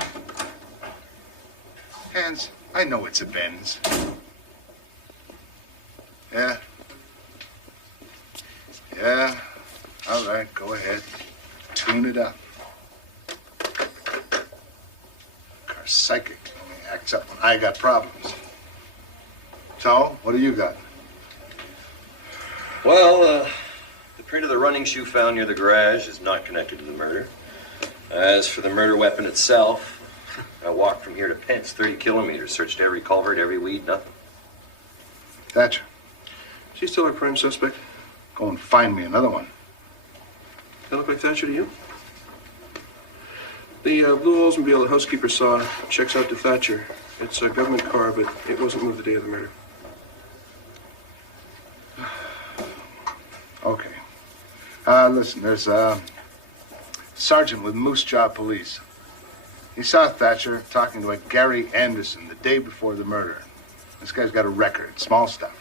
Hans, I know it's a Benz. Yeah. Yeah. All right, go ahead. Tune it up. Car's psychic. Only acts up when I got problems. So, what do you got? Well, the print of the running shoe found near the garage is not connected to the murder. As for the murder weapon itself, I walked from here to Pence, 30 kilometers, searched every culvert, every weed, nothing. Thatcher. Is he still our prime suspect? Go and find me another one. That look like Thatcher to you? The blue Oldsmobile the housekeeper saw checks out to Thatcher. It's a government car, but it wasn't moved the day of the murder. Okay. Listen, there's a sergeant with Moose Jaw Police. He saw Thatcher talking to a Gary Anderson the day before the murder. This guy's got a record, small stuff.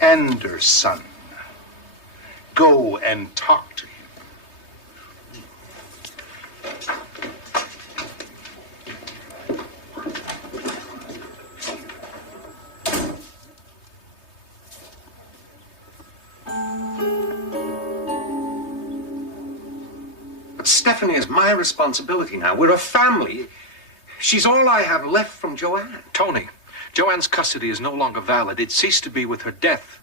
Anderson. Go and talk to him. But Stephanie is my responsibility now. We're a family. She's all I have left from Joanne. Tony, Joanne's custody is no longer valid. It ceased to be with her death.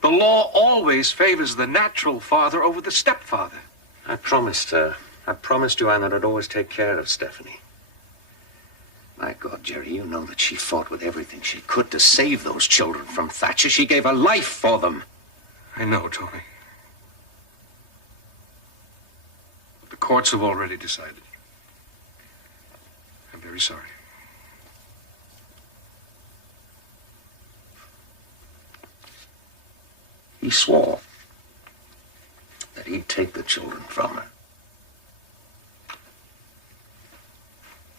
The law always favors the natural father over the stepfather. I promised Joanne that I'd always take care of Stephanie. My God, Jerry, you know that she fought with everything she could to save those children from Thatcher. She gave her life for them. I know, Tony. The courts have already decided. I'm very sorry. He swore that he'd take the children from her.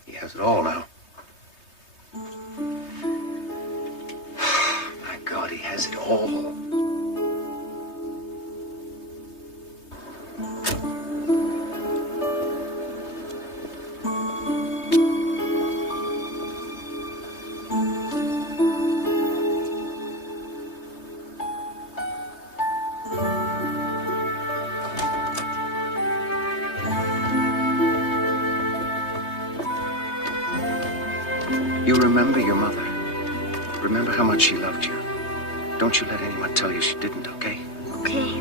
He has it all now. My God, he has it all. You remember your mother. Remember how much she loved you. Don't you let anyone tell you she didn't, okay? Okay.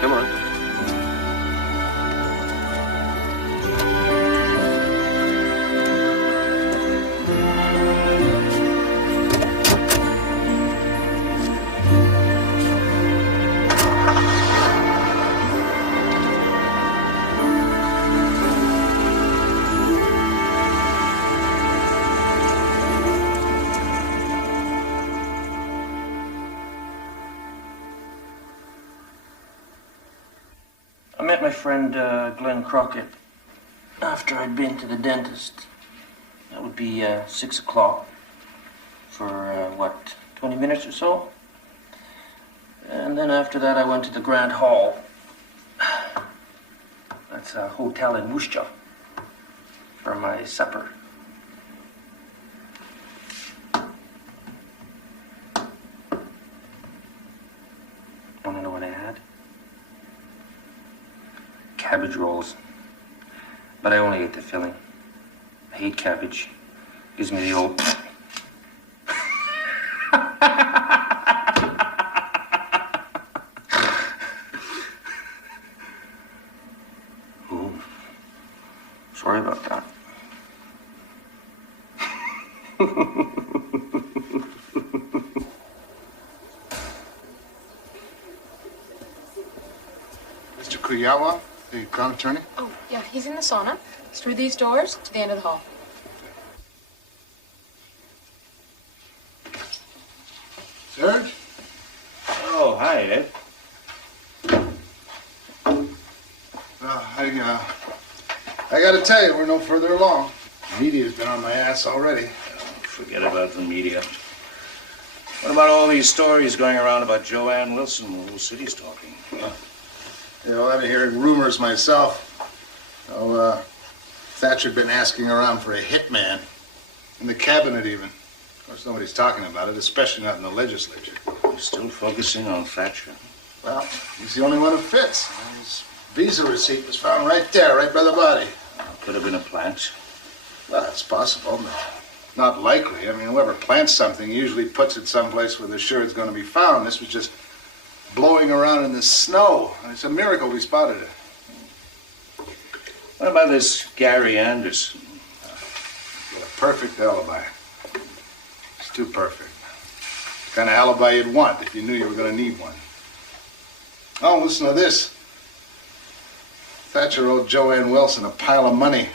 Come on. I met my friend Glenn Crockett after I'd been to the dentist. That would be 6 o'clock for, 20 minutes or so? And then after that I went to the Grand Hall. That's a hotel in Worcester for my supper. Want to know what I had? Cabbage rolls. But I only ate the filling. I hate cabbage. Gives me the old... Ooh. Sorry about that. Mr. Kujawa, the Crown Attorney? Oh, yeah, he's in the sauna. It's through these doors to the end of the hall. morning. I gotta tell you, we're no further along. The media's been on my ass already. Forget about the media. What about all these stories going around about Joanne Wilson? The whole city's talking. You know, I've been hearing rumors myself. Thatcher had been asking around for a hitman. In the cabinet, even. Of course, nobody's talking about it, especially not in the legislature. You're still focusing on Thatcher. Well, he's the only one who fits. His visa receipt was found right there, right by the body. Could have been a plant. Well, it's possible, but not likely. I mean, whoever plants something usually puts it someplace where they're sure it's going to be found. This was just blowing around in the snow. It's a miracle we spotted it. What about this Gary Anderson? Got a perfect alibi. It's too perfect. The kind of alibi you'd want if you knew you were going to need one. Oh, listen to this. Thatcher owed Joanne Wilson a pile of money.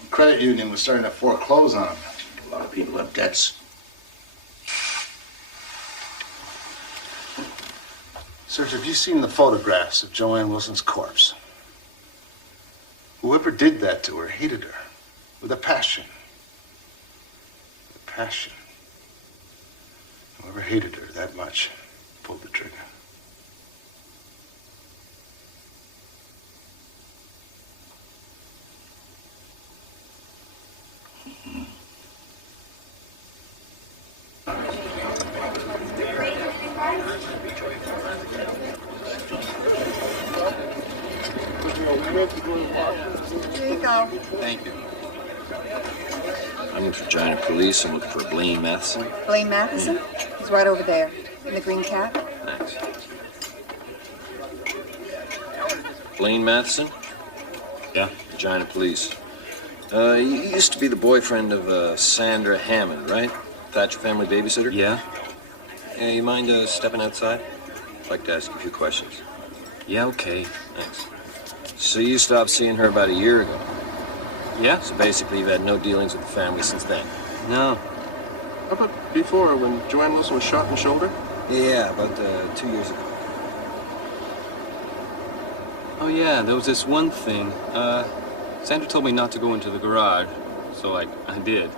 The credit union was starting to foreclose on him. A lot of people have debts. Serge, have you seen the photographs of Joanne Wilson's corpse? Whoever did that to her hated her with a passion. With a passion. Whoever hated her that much pulled the trigger. Here you go. Thank you. I'm with Regina Police. I'm looking for Blaine Matheson. Blaine Matheson? He's right over there, in the green cap. Thanks. Blaine Matheson? Yeah. Regina Police. You used to be the boyfriend of Sandra Hammond, right? Thatcher family babysitter? Yeah. Yeah, you mind stepping outside? I'd like to ask you a few questions. Yeah, okay. Thanks. So you stopped seeing her about a year ago? Yeah. So basically you've had no dealings with the family since then? No. How about before, when Joanne Wilson was shot in the shoulder? Yeah, about 2 years ago. Oh, yeah, there was this one thing. Sandra told me not to go into the garage, so I did.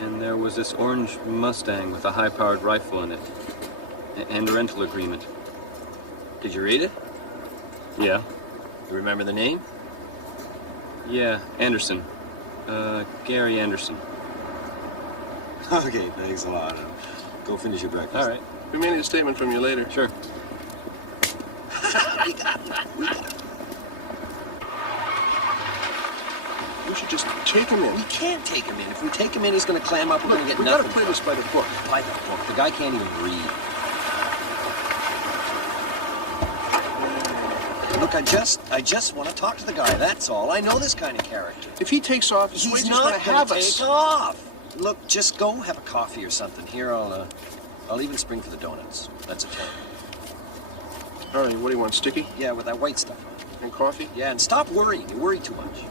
And there was this orange Mustang with a high-powered rifle in it. And a rental agreement. Did you read it? Yeah. You remember the name? Yeah, Anderson. Gary Anderson. Okay, thanks a lot. Go finish your breakfast. All right. We may need a statement from you later. Sure. We should just take him in. We can't take him in. If we take him in, he's going to clam up. We're going to get we nothing. Gotta play this by the book. By the book. The guy can't even read. Look, I just want to talk to the guy. That's all. I know this kind of character. If he takes off, he's not going to have us. Take off. Look, just go have a coffee or something. Here, I'll even spring for the donuts. That's a 10. All right, what do you want, sticky? Yeah, with that white stuff on. And coffee? Yeah, and stop worrying. You worry too much.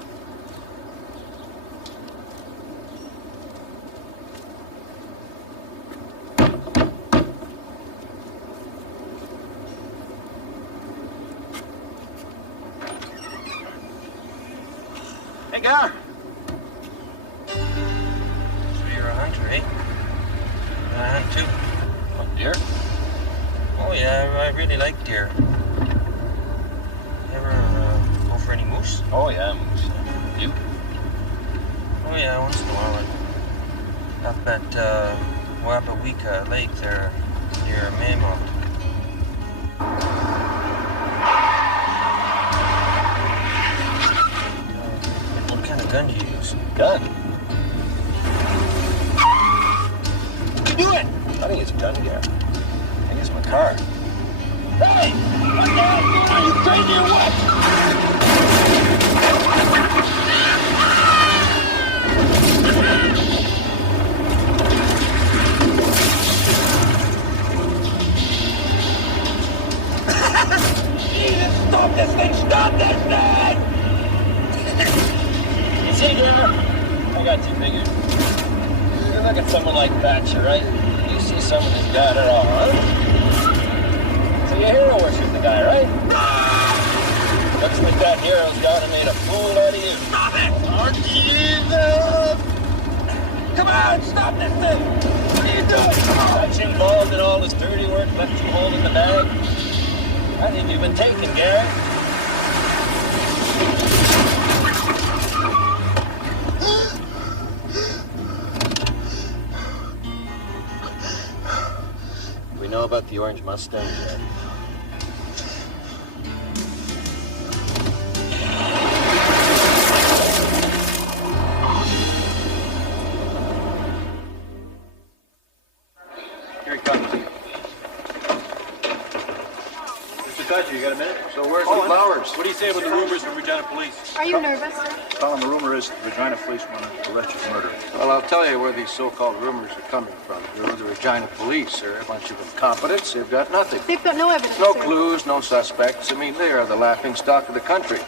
Hey, Gar. So you're a hunter, eh? I hunt too. What, deer? Oh, yeah, I really like deer. You ever go for any moose? Oh, yeah, moose. You? Oh, yeah, once in a while. Up at Wapaweka Lake there near Maymont. What kind of gun do you use? Gun? What are you doing? I think it's a gun, Gary. I think it's my car. Hey! What the hell? Are you crazy or what? Jesus, stop this thing! Stop this thing! You see, Gary? I got you figured. You look at someone like Thatcher, right? You see someone who's got it all, huh? So you hero worship the guy, right? Looks like that hero's gone and made a fool out of you. Stop it! Oh, Jesus! Come on, stop this thing! What are you doing? Got you involved in all this dirty work, left you holding the bag. I think you've been taken, Gary. We know about the orange Mustang yet. Here he comes. Mr. Thatcher, you got a minute? So where's Colin, the flowers? What do you say about the rumors from Regina Police? Are you nervous? Colin, the rumor is that the Regina police want to arrest you for murder. Well, I'll tell you where these so-called rumors are coming from. You're the Regina police. They're a bunch of incompetents. They've got nothing. They've got no evidence. No sir. clues, no suspects. I mean, they are the laughing stock of the country.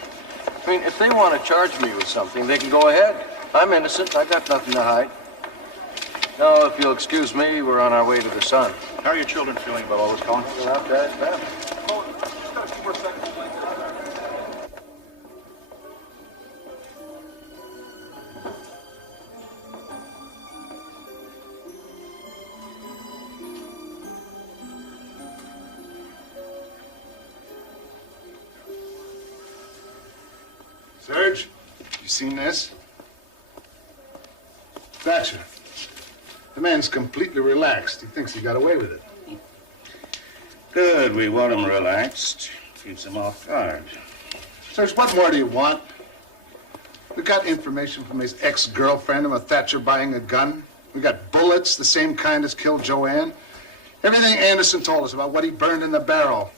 I mean, if they want to charge me with something, they can go ahead. I'm innocent. I got nothing to hide. No, if you'll excuse me, we're on our way to the sun. How are your children feeling about all this, Colin? We'll have to ask them. Just got a few more seconds, please. Serge, you seen this? Thatcher. The man's completely relaxed. He thinks he got away with it. Good. We want him relaxed. Keeps him off guard. Serge, what more do you want? We got information from his ex-girlfriend about Thatcher buying a gun. We got bullets, the same kind as killed Joanne. Everything Anderson told us about what he burned in the barrel.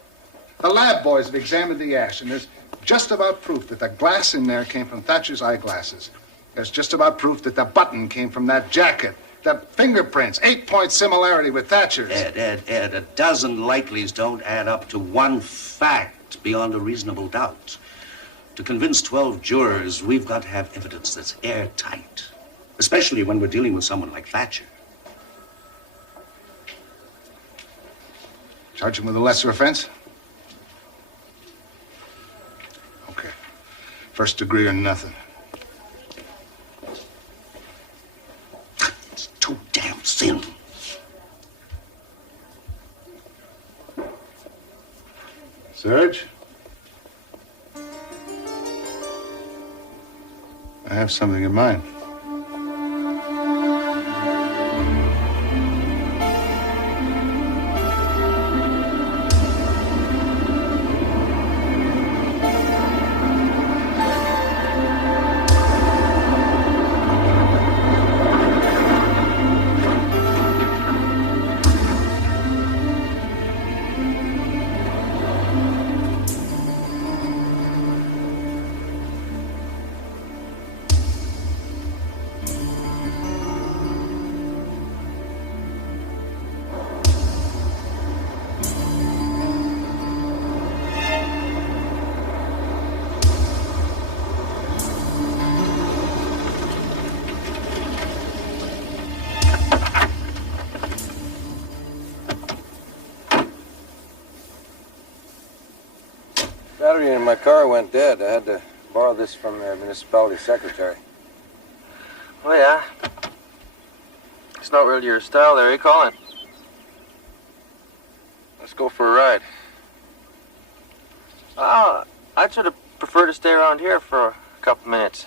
The lab boys have examined the ash, and there's just about proof that the glass in there came from Thatcher's eyeglasses. There's just about proof that the button came from that jacket. The fingerprints, 8-point similarity with Thatcher's. Ed, a dozen likelies don't add up to one fact beyond a reasonable doubt. To convince 12 jurors, we've got to have evidence that's airtight, especially when we're dealing with someone like Thatcher. Charge him with a lesser offense? Okay. First degree or nothing. It's too damn thin. Serge? I have something in mind. Battery in my car went dead. I had to borrow this from the municipality secretary. Oh, yeah? It's not really your style there, eh, Colin? Let's go for a ride. Oh, I'd sort of prefer to stay around here for a couple minutes.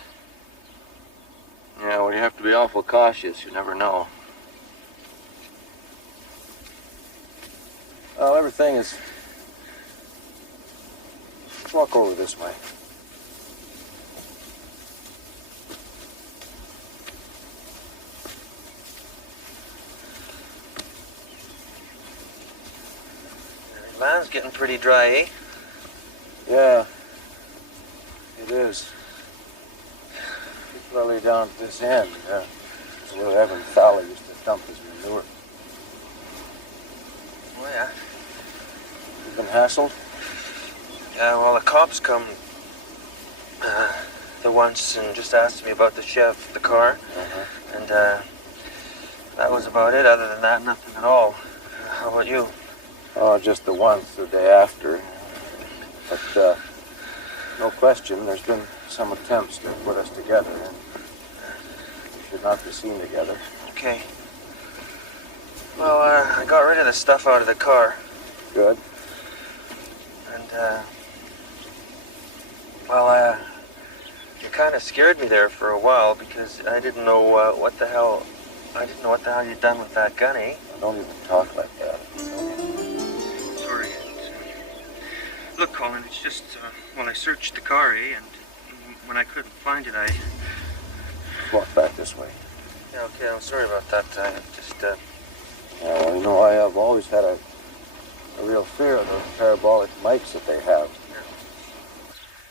Yeah, well, you have to be awful cautious. You never know. Well, everything is... Let's walk over this way. The land's getting pretty dry, eh? Yeah, it is. Particularly down at this end. It's where Evan Fowler used to dump his manure. Oh, yeah? You've been hassled? Yeah, well, the cops come the once and just asked me about the chef, the car. And that was about it. Other than that, nothing at all. How about you? Oh, just the once, the day after. But No question, there's been some attempts to put us together, and we should not be seen together. Okay. Well, I got rid of the stuff out of the car. Good. And, you kind of scared me there for a while because I didn't know what the hell you'd done with that gun, eh? Don't even talk like that. Sorry. Look, Colin, it's just, I searched the car, eh? And when I couldn't find it, I... Walk back this way. Yeah, okay, I'm sorry about that. Yeah, well, you know, I have always had a real fear of those parabolic mics that they have.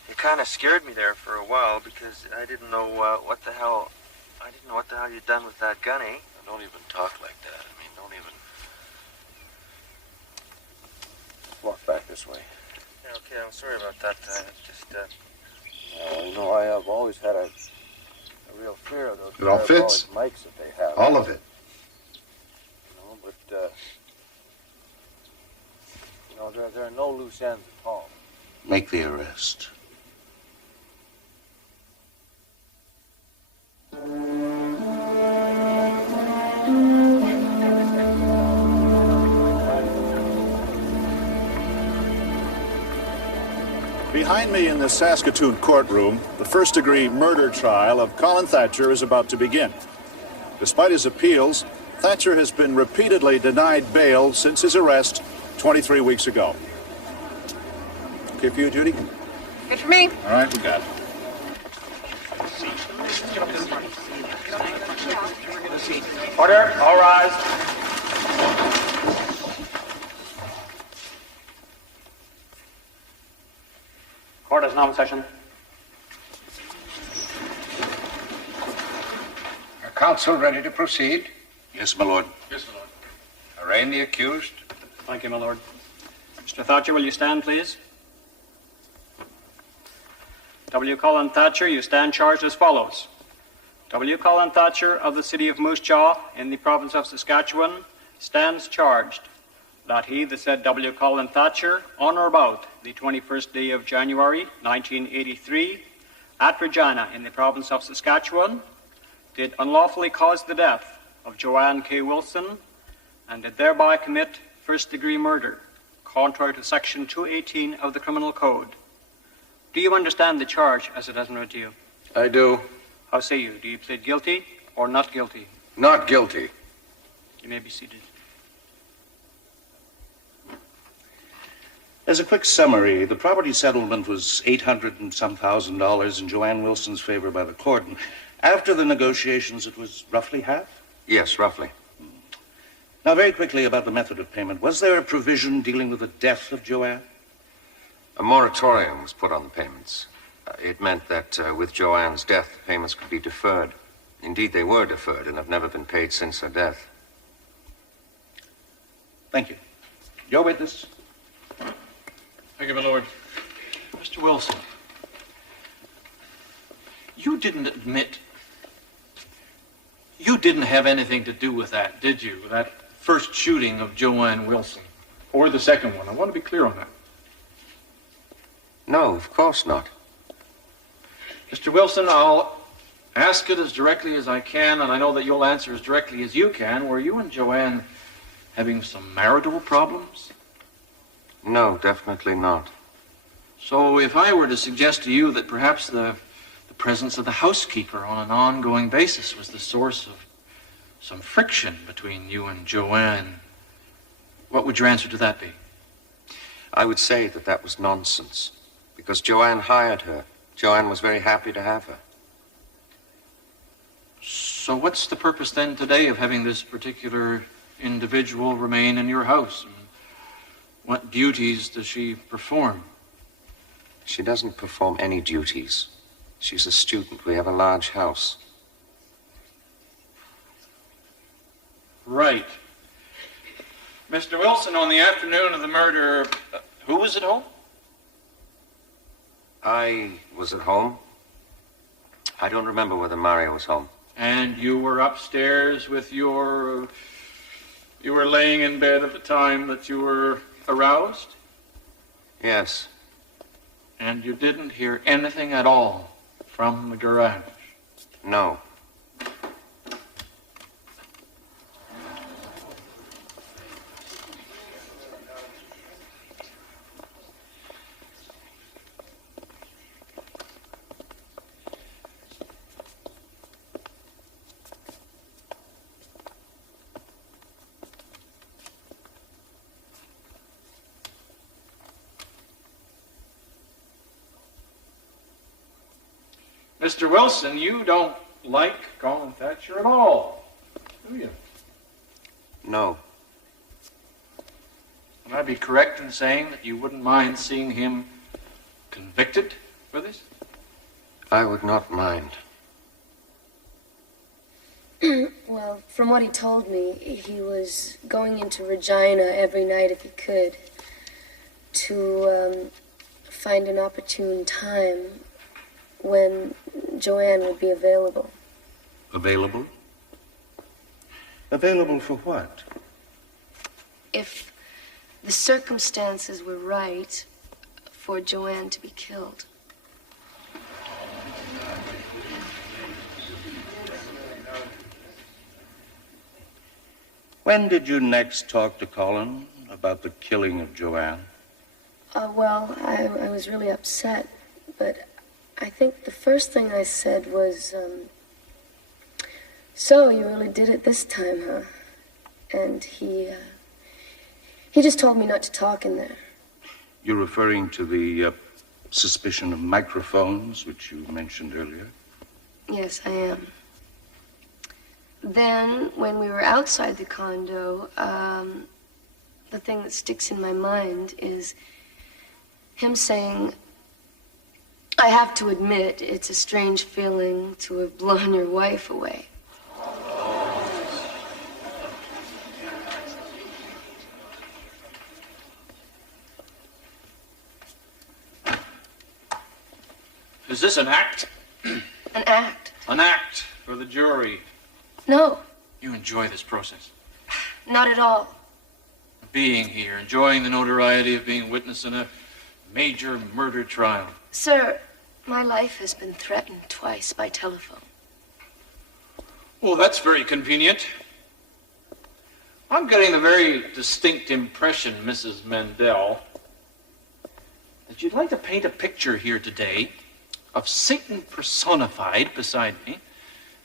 You kind of scared me there for a while because I didn't know what the hell you'd done with that gun, eh? Don't even talk like that. I mean, don't even... Walk back this way. Yeah, okay, I'm sorry about that. Yeah, you know, I have always had a real fear of those It all parabolic fits? mics that they have. All of it. There are no loose ends at all. Make the arrest. Behind me in the Saskatoon courtroom, the first-degree murder trial of Colin Thatcher is about to begin. Despite his appeals, Thatcher has been repeatedly denied bail since his arrest 23 weeks ago. Okay for you, Judy? Good for me. All right, we got it. Order, all rise. Court is now in session. Are counsel ready to proceed? Yes, my lord. Yes, my lord. Arraign the accused. Thank you, my lord. Mr. Thatcher, will you stand, please? W. Colin Thatcher, you stand charged as follows. W. Colin Thatcher of the city of Moose Jaw in the province of Saskatchewan stands charged that he, the said W. Colin Thatcher, on or about the 21st day of January, 1983, at Regina in the province of Saskatchewan, did unlawfully cause the death of Joanne K. Wilson and did thereby commit first-degree murder, contrary to Section 218 of the Criminal Code. Do you understand the charge as it has been read to you? I do. How say you? Do you plead guilty or not guilty? Not guilty. You may be seated. As a quick summary, the property settlement was $800 and some thousand in Joanne Wilson's favor by the court. And after the negotiations, it was roughly half? Yes, roughly. Now, very quickly about the method of payment. Was there a provision dealing with the death of Joanne? A moratorium was put on the payments. It meant that with Joanne's death, the payments could be deferred. Indeed, they were deferred and have never been paid since her death. Thank you. Your witness? Thank you, my lord. Mr. Wilson, you didn't admit you didn't have anything to do with that, did you? That first shooting of Joanne Wilson, or the second one. I want to be clear on that. No, of course not. Mr. Wilson, I'll ask it as directly as I can, and I know that you'll answer as directly as you can. Were you and Joanne having some marital problems? No, definitely not. So if I were to suggest to you that perhaps the presence of the housekeeper on an ongoing basis was the source of some friction between you and Joanne, what would your answer to that be? I would say that that was nonsense, because Joanne hired her. Joanne was very happy to have her. So what's the purpose then today of having this particular individual remain in your house? And what duties does she perform? She doesn't perform any duties. She's a student. We have a large house. Right. Mr. Wilson, on the afternoon of the murder, who was at home? I was at home. I don't remember whether Mario was home. And you were upstairs with you were laying in bed at the time that you were aroused? Yes. And you didn't hear anything at all from the garage? No. Mr. Wilson, you don't like Colin Thatcher at all, do you? No. Would I be correct in saying that you wouldn't mind seeing him convicted for this? I would not mind. Well, from what he told me, he was going into Regina every night if he could to find an opportune time when Joanne would be available. Available? Available for what? If the circumstances were right for Joanne to be killed. When did you next talk to Colin about the killing of Joanne? Well, I was really upset, but I think the first thing I said was, so you really did it this time, huh? And he just told me not to talk in there. You're referring to the suspicion of microphones, which you mentioned earlier? Yes, I am. Then, when we were outside the condo, the thing that sticks in my mind is him saying, I have to admit, it's a strange feeling to have blown your wife away. Is this an act? An act? An act for the jury. No, You enjoy this process. not at all. Being here, enjoying the notoriety of being witness in a major murder trial. Sir, my life has been threatened twice by telephone. Well, that's very convenient. I'm getting the very distinct impression, Mrs. Mendel, that you'd like to paint a picture here today of Satan personified beside me,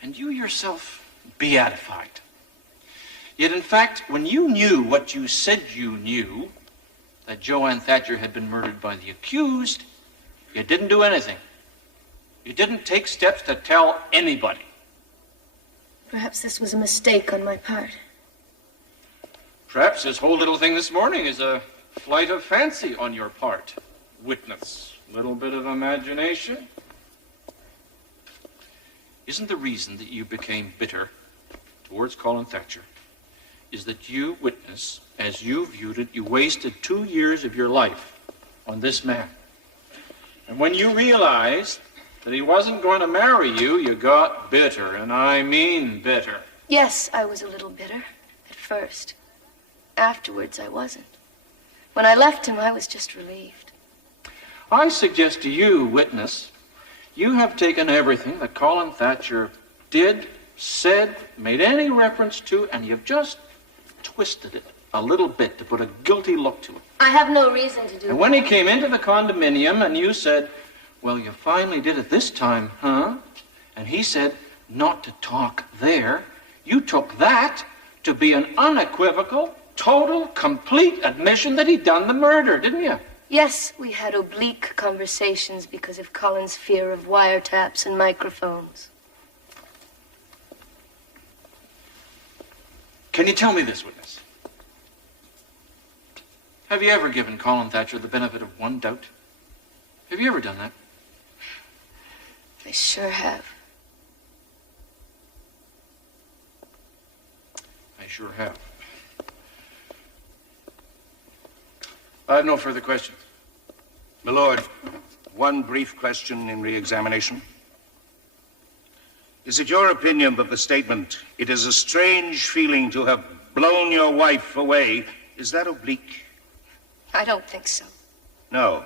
and you yourself beatified. Yet, in fact, when you knew what you said you knew, that Joanne Thatcher had been murdered by the accused, you didn't do anything. You didn't take steps to tell anybody. Perhaps this was a mistake on my part. Perhaps this whole little thing this morning is a flight of fancy on your part, witness. Little bit of imagination. Isn't the reason that you became bitter towards Colin Thatcher is that you, witness, as you viewed it, you wasted 2 years of your life on this man. And when you realized that he wasn't going to marry you, you got bitter, and I mean bitter. Yes, I was a little bitter at first. Afterwards, I wasn't. When I left him, I was just relieved. I suggest to you, witness, you have taken everything that Colin Thatcher did, said, made any reference to, and you've just twisted it a little bit to put a guilty look to it. I have no reason to do that. And when he came into the condominium and you said, well, you finally did it this time, huh? And he said, not to talk there, you took that to be an unequivocal, total, complete admission that he'd done the murder, didn't you? Yes, we had oblique conversations because of Colin's fear of wiretaps and microphones. Can you tell me this, witness? Have you ever given Colin Thatcher the benefit of one doubt? Have you ever done that? I sure have. I sure have. I have no further questions. My lord, one brief question in re-examination. Is it your opinion that the statement, "It is a strange feeling to have blown your wife away," is that oblique? I don't think so. No.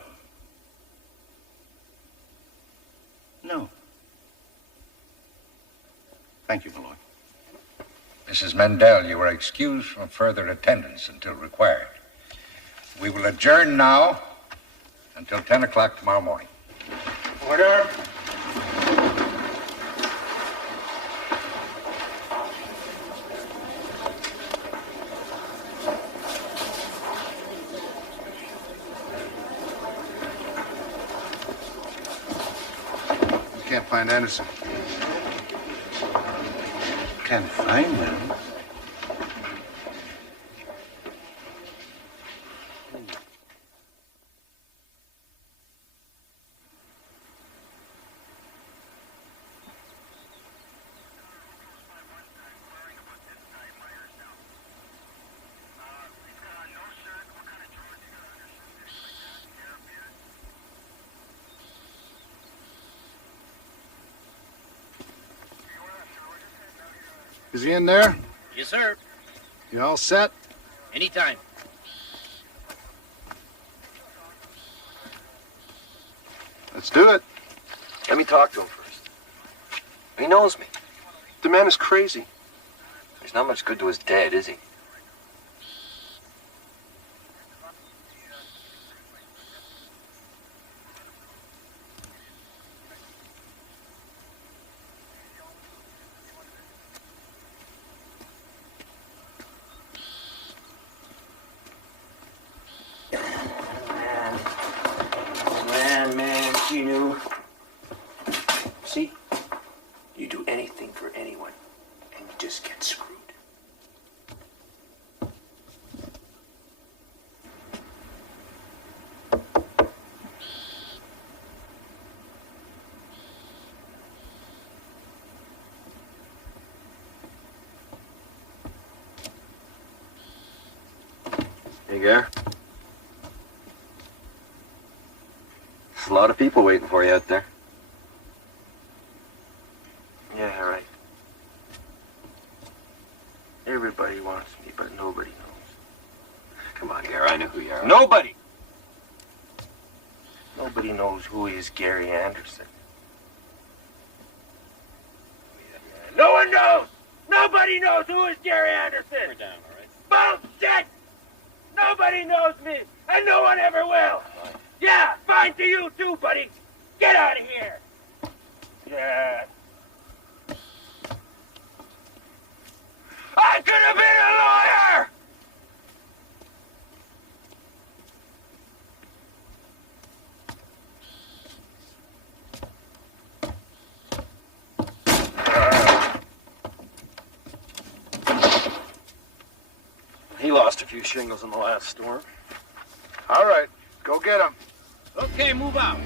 Thank you, my lord. Mrs. Mendel, you are excused from further attendance until required. We will adjourn now until 10 o'clock tomorrow morning. Order. You can't find Anderson. Can't find him. Is he in there? Yes, sir. You all set? Anytime. Let's do it. Let me talk to him first. He knows me. The man is crazy. He's not much good to his dad, is he? Man, you knew. See? You do anything for anyone, and you just get screwed. Hey, Gare. There's a lot of people waiting for you out there. Yeah, right. Everybody wants me, but nobody knows. Come on, Gare, I know who you are. Nobody! Nobody knows who is Gary Anderson. No one knows! Nobody knows who is Gary Anderson! We're down, all right? Bullshit! Nobody knows me, and no one ever will! Yeah, fine to you too, buddy! Get out of here! Yeah. I could have been a lawyer! He lost a few shingles in the last storm. All right, go get him. Okay, move out.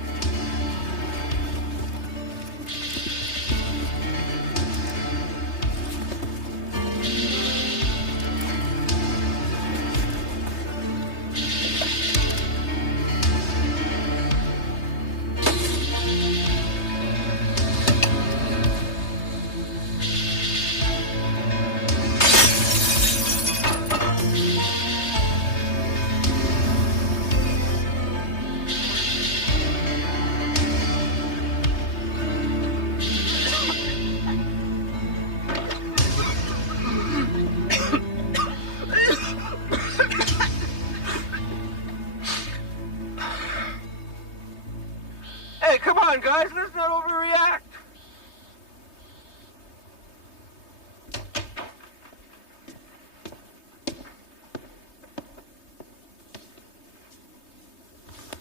Hey, come on, guys, let's not overreact.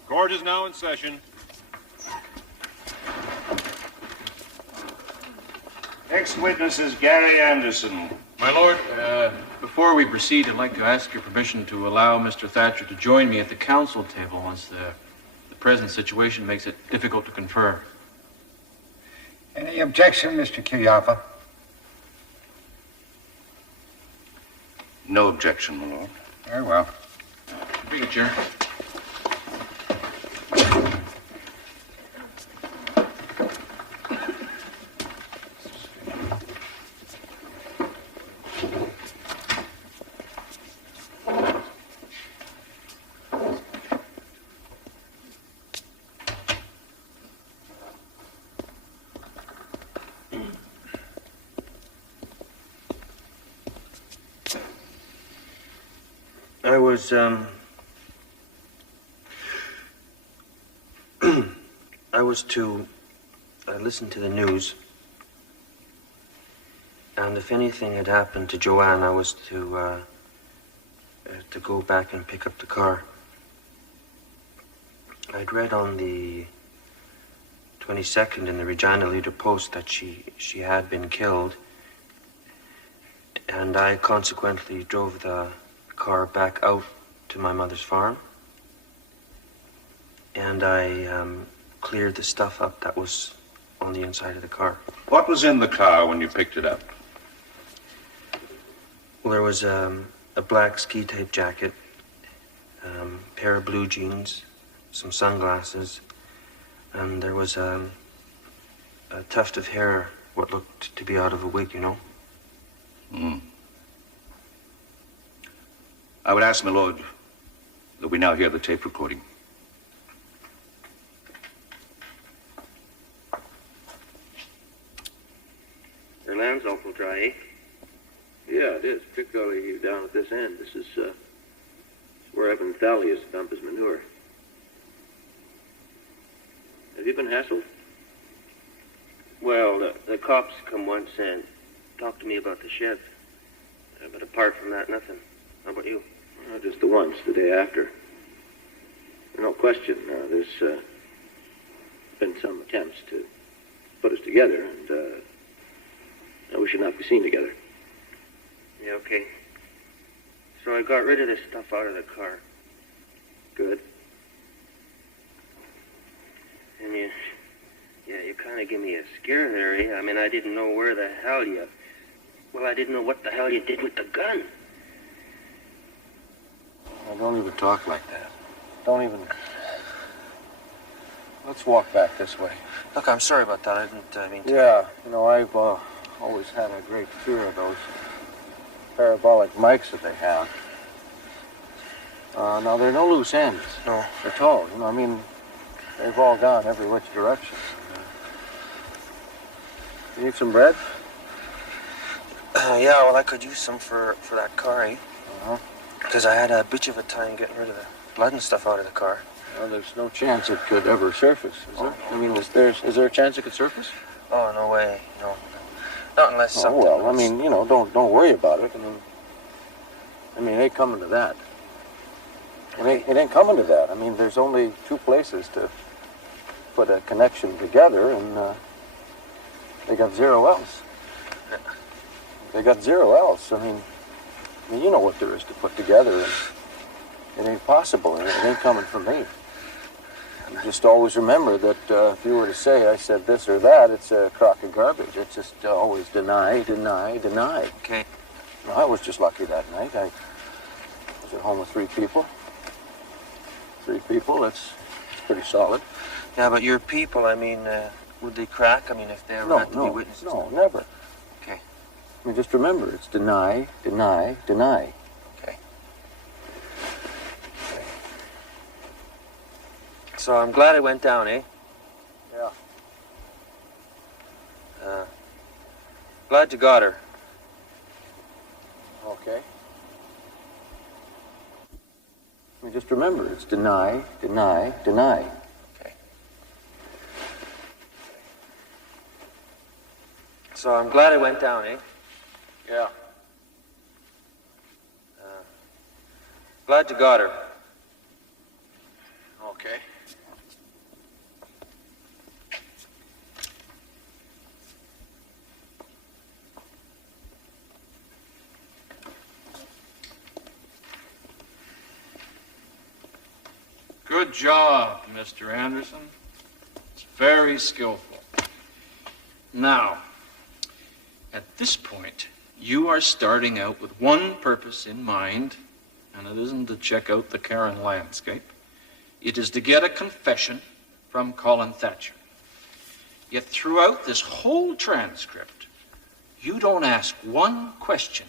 Court is now in session. Next witness is Gary Anderson. My lord, before we proceed, I'd like to ask your permission to allow Mr. Thatcher to join me at the council table once the present situation makes it difficult to confer. Any objection, Mr. Kujawa? No objection, my lord. Very well. Bring it, Chair. was, I was to listen to the news, and if anything had happened to Joanne, I was to go back and pick up the car. I'd read on the 22nd in the Regina Leader Post that she had been killed, and I consequently drove the car back out to my mother's farm, and I cleared the stuff up that was on the inside of the car. What was in the car when you picked it up? Well, there was a black ski-tape jacket, pair of blue jeans, some sunglasses, and there was a tuft of hair, what looked to be out of a wig, you know. I would ask, my lord, that we now hear the tape recording. The land's awful dry, eh? Yeah, it is, particularly down at this end. This is where Evan Thally used to dump his manure. Have you been hassled? Well, the cops come once and talked to me about the shed. But apart from that, nothing. How about you? Well, just the once, the day after. No question, there's been some attempts to put us together, and we should not be seen together. Yeah, okay. So I got rid of this stuff out of the car. Good. And you kind of give me a scare there, eh? I mean, I didn't know where the hell you... Well, I didn't know what the hell you did with the gun. Now, don't even talk like that. Don't even... Let's walk back this way. Look, I'm sorry about that. I didn't mean to... Yeah, you know, I've always had a great fear of those parabolic mics that they have. Now, there are no loose ends. No. At all. You know, I mean, they've all gone every which direction. You need some bread? Yeah, well, I could use some for that car, eh? Uh-huh. Because I had a bitch of a time getting rid of the blood and stuff out of the car. Well, there's no chance it could ever surface, is there? I mean, is there a chance it could surface? Oh, no way. No. Not unless something... Oh, well, I mean, you know, don't worry about it. I mean, it ain't coming to that. It ain't coming to that. I mean, there's only two places to put a connection together, and they got zero else. They got zero else. I mean, you know what there is to put together, and it ain't possible, and it ain't coming from me. You just always remember that if you were to say I said this or that, it's a crock of garbage. It's just always deny, deny, deny. Okay. Well, I was just lucky that night. I was at home with 3 people. 3 people, that's pretty solid. Yeah, but your people, I mean, would they crack? I mean, if they ever had to be witnesses? No, never. Okay. I mean, just remember, it's deny, deny, deny. Okay. So I'm glad it went down, eh? Yeah. Glad you got her. Okay. I mean, just remember, it's deny, deny, deny. Okay. So I'm glad it went down, eh? Yeah. Glad you got her. Okay. Good job, Mr. Anderson. It's very skillful. Now, at this point, you are starting out with one purpose in mind, and it isn't to check out the Karen landscape. It is to get a confession from Colin Thatcher. Yet throughout this whole transcript, you don't ask one question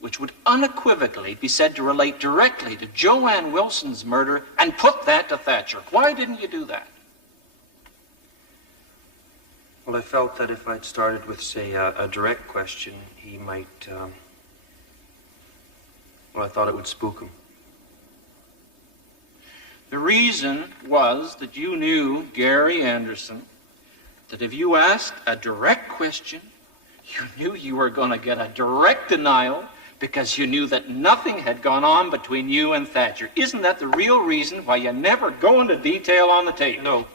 which would unequivocally be said to relate directly to Joanne Wilson's murder, and put that to Thatcher. Why didn't you do that? Well, I felt that if I'd started with, say, a direct question, he might, well, I thought it would spook him. The reason was that you knew, Gary Anderson, that if you asked a direct question, you knew you were going to get a direct denial because you knew that nothing had gone on between you and Thatcher. Isn't that the real reason why you never go into detail on the tape? No.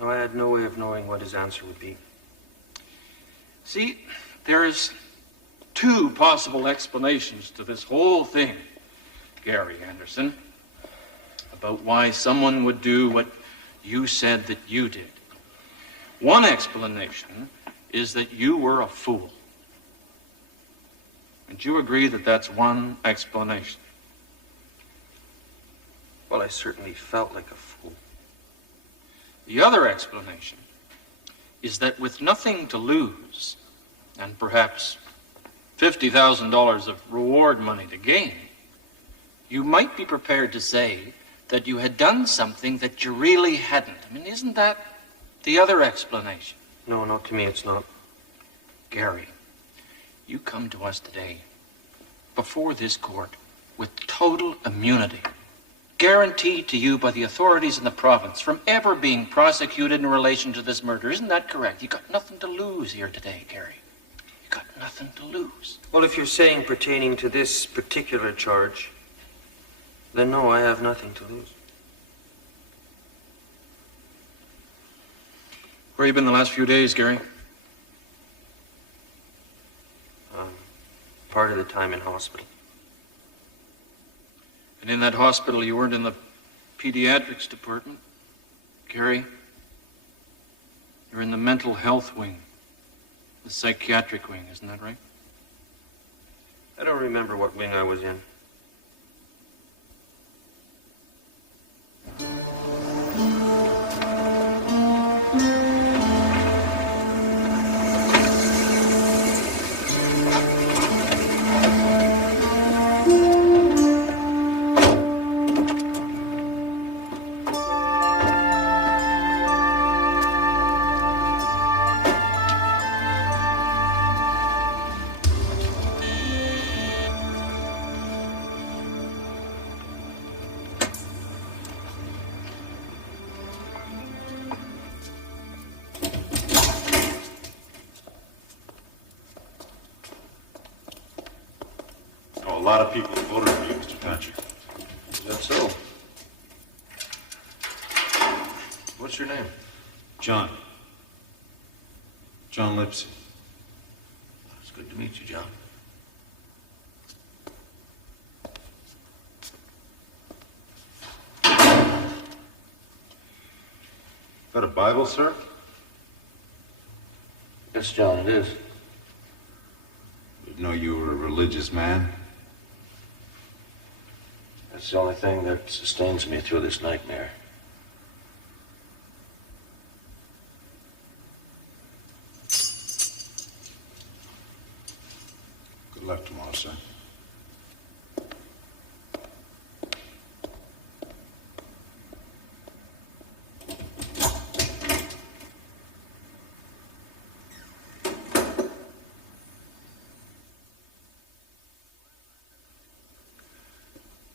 No, I had no way of knowing what his answer would be. See, there's two possible explanations to this whole thing, Gary Anderson, about why someone would do what you said that you did. One explanation is that you were a fool. And you agree that that's one explanation? Well, I certainly felt like a fool. The other explanation is that with nothing to lose, and perhaps $50,000 of reward money to gain, you might be prepared to say that you had done something that you really hadn't. I mean, isn't that the other explanation? No, not to me, it's not. Gary, you come to us today, before this court, with total immunity, guaranteed to you by the authorities in the province from ever being prosecuted in relation to this murder. Isn't that correct? You got nothing to lose here today, Gary. You got nothing to lose. Well, if you're saying pertaining to this particular charge, then no, I have nothing to lose. Where have you been the last few days, Gary? Part of the time in hospital. And in that hospital, you weren't in the pediatrics department, Gary? You're in the mental health wing, the psychiatric wing, isn't that right? I don't remember what wing I was in. A lot of people voted for you, Mr. Thatcher. Is that so? What's your name? John. John Lipsy. It's good to meet you, John. Is that a Bible, sir? Yes, John, it is. Didn't know you were a religious man. That's the only thing that sustains me through this nightmare. Good luck tomorrow, sir.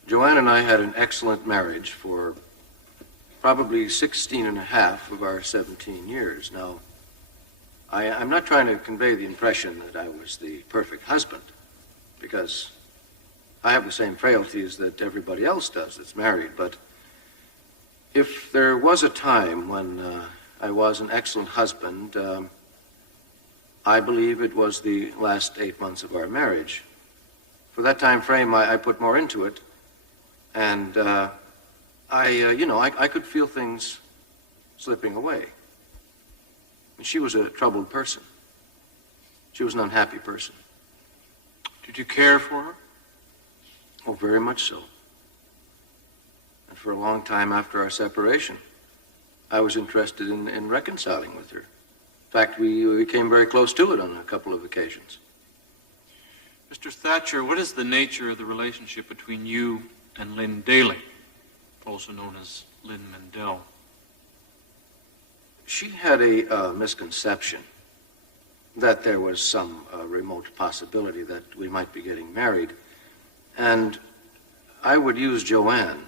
Joanne and I had an excellent marriage for probably 16 and a half of our 17 years. Now, I'm not trying to convey the impression that I was the perfect husband, because I have the same frailties that everybody else does that's married. But if there was a time when I was an excellent husband, I believe it was the last 8 months of our marriage. For that time frame, I put more into it. And I could feel things slipping away. And she was a troubled person. She was an unhappy person. Did you care for her? Oh, very much so. And for a long time after our separation, I was interested in reconciling with her. In fact, we came very close to it on a couple of occasions. Mr. Thatcher, what is the nature of the relationship between you and Lynn Daly, also known as Lynn Mendel? She had a misconception that there was some remote possibility that we might be getting married. And I would use Joanne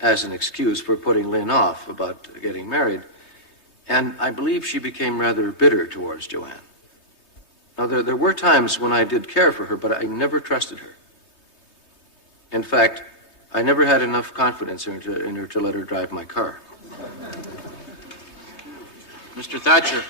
as an excuse for putting Lynn off about getting married, and I believe she became rather bitter towards Joanne. Now, there were times when I did care for her, but I never trusted her. In fact, I never had enough confidence in her to let her drive my car. Mr. Thatcher,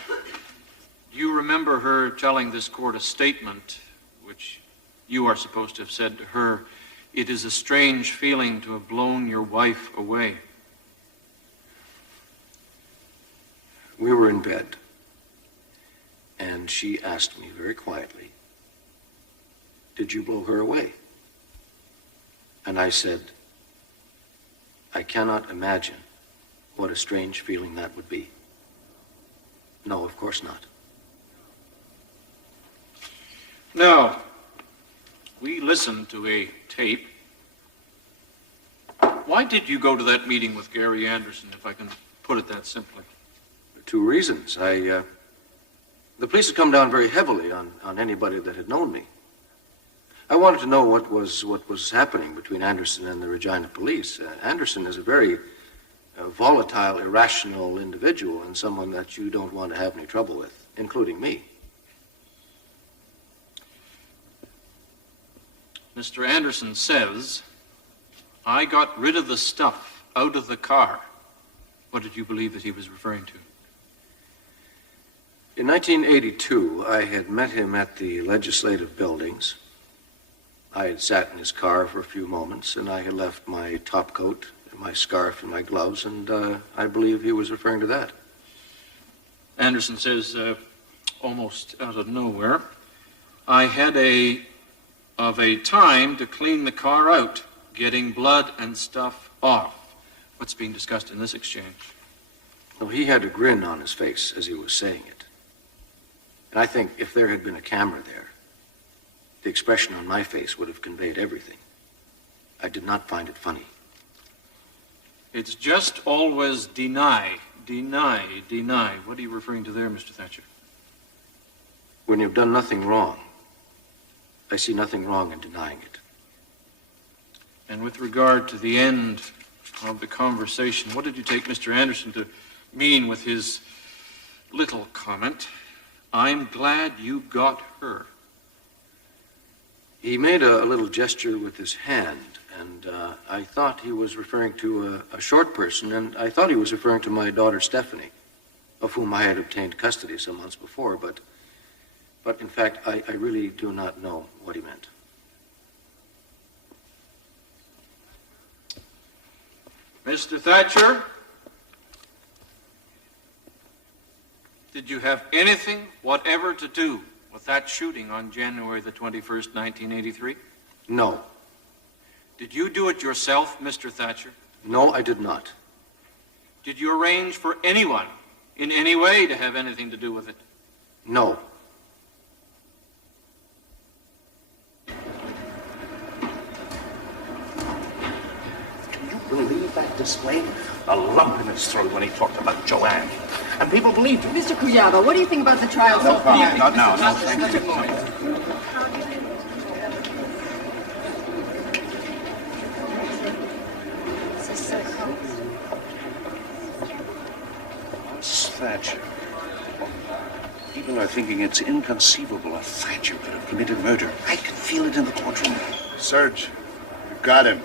do you remember her telling this court a statement which you are supposed to have said to her, "It is a strange feeling to have blown your wife away"? We were in bed, and she asked me very quietly, "Did you blow her away?" And I said, "I cannot imagine what a strange feeling that would be. No, of course not." Now, we listened to a tape. Why did you go to that meeting with Gary Anderson, if I can put it that simply? 2 reasons. The police had come down very heavily on anybody that had known me. I wanted to know what was happening between Anderson and the Regina police. Anderson is a very volatile, irrational individual and someone that you don't want to have any trouble with, including me. Mr. Anderson says, "I got rid of the stuff out of the car." What did you believe that he was referring to? In 1982, I had met him at the legislative buildings. I had sat in his car for a few moments, and I had left my topcoat, my scarf, and my gloves, and I believe he was referring to that. Anderson says, almost out of nowhere, "I had a time to clean the car out, getting blood and stuff off." What's being discussed in this exchange? Well, he had a grin on his face as he was saying it. And I think if there had been a camera there, the expression on my face would have conveyed everything. I did not find it funny. It's just always deny, deny, deny. What are you referring to there, Mr. Thatcher? When you've done nothing wrong, I see nothing wrong in denying it. And with regard to the end of the conversation, what did you take Mr. Anderson to mean with his little comment, "I'm glad you got her"? He made a little gesture with his hand, and I thought he was referring to a short person, and I thought he was referring to my daughter Stephanie, of whom I had obtained custody some months before, but in fact, I really do not know what he meant. Mr. Thatcher, did you have anything whatever to do with that shooting on January the 21st, 1983? No. Did you do it yourself, Mr. Thatcher? No, I did not. Did you arrange for anyone in any way to have anything to do with it? No. Believe that display? A lump in his throat when he talked about Joanne. And people believed him. Mr. Kujawa, what do you think about the trial so far? Not now. No, thank you. It's Thatcher. People are thinking it's inconceivable a Thatcher could have committed murder. I can feel it in the courtroom. Serge, you got him.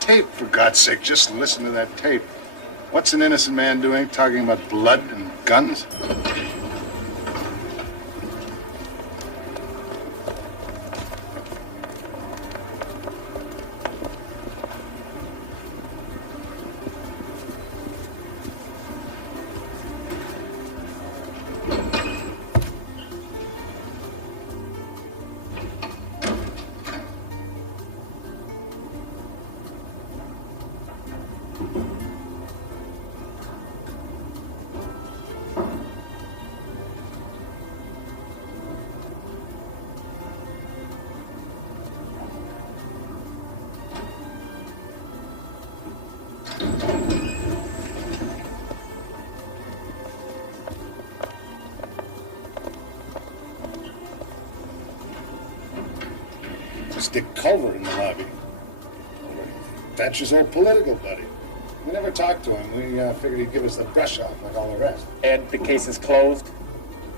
Tape, for God's sake, just listen to that tape. What's an innocent man doing talking about blood and guns? Thatcher's our political buddy. We never talked to him. We figured he'd give us the brush off like all the rest. Ed, the case is closed.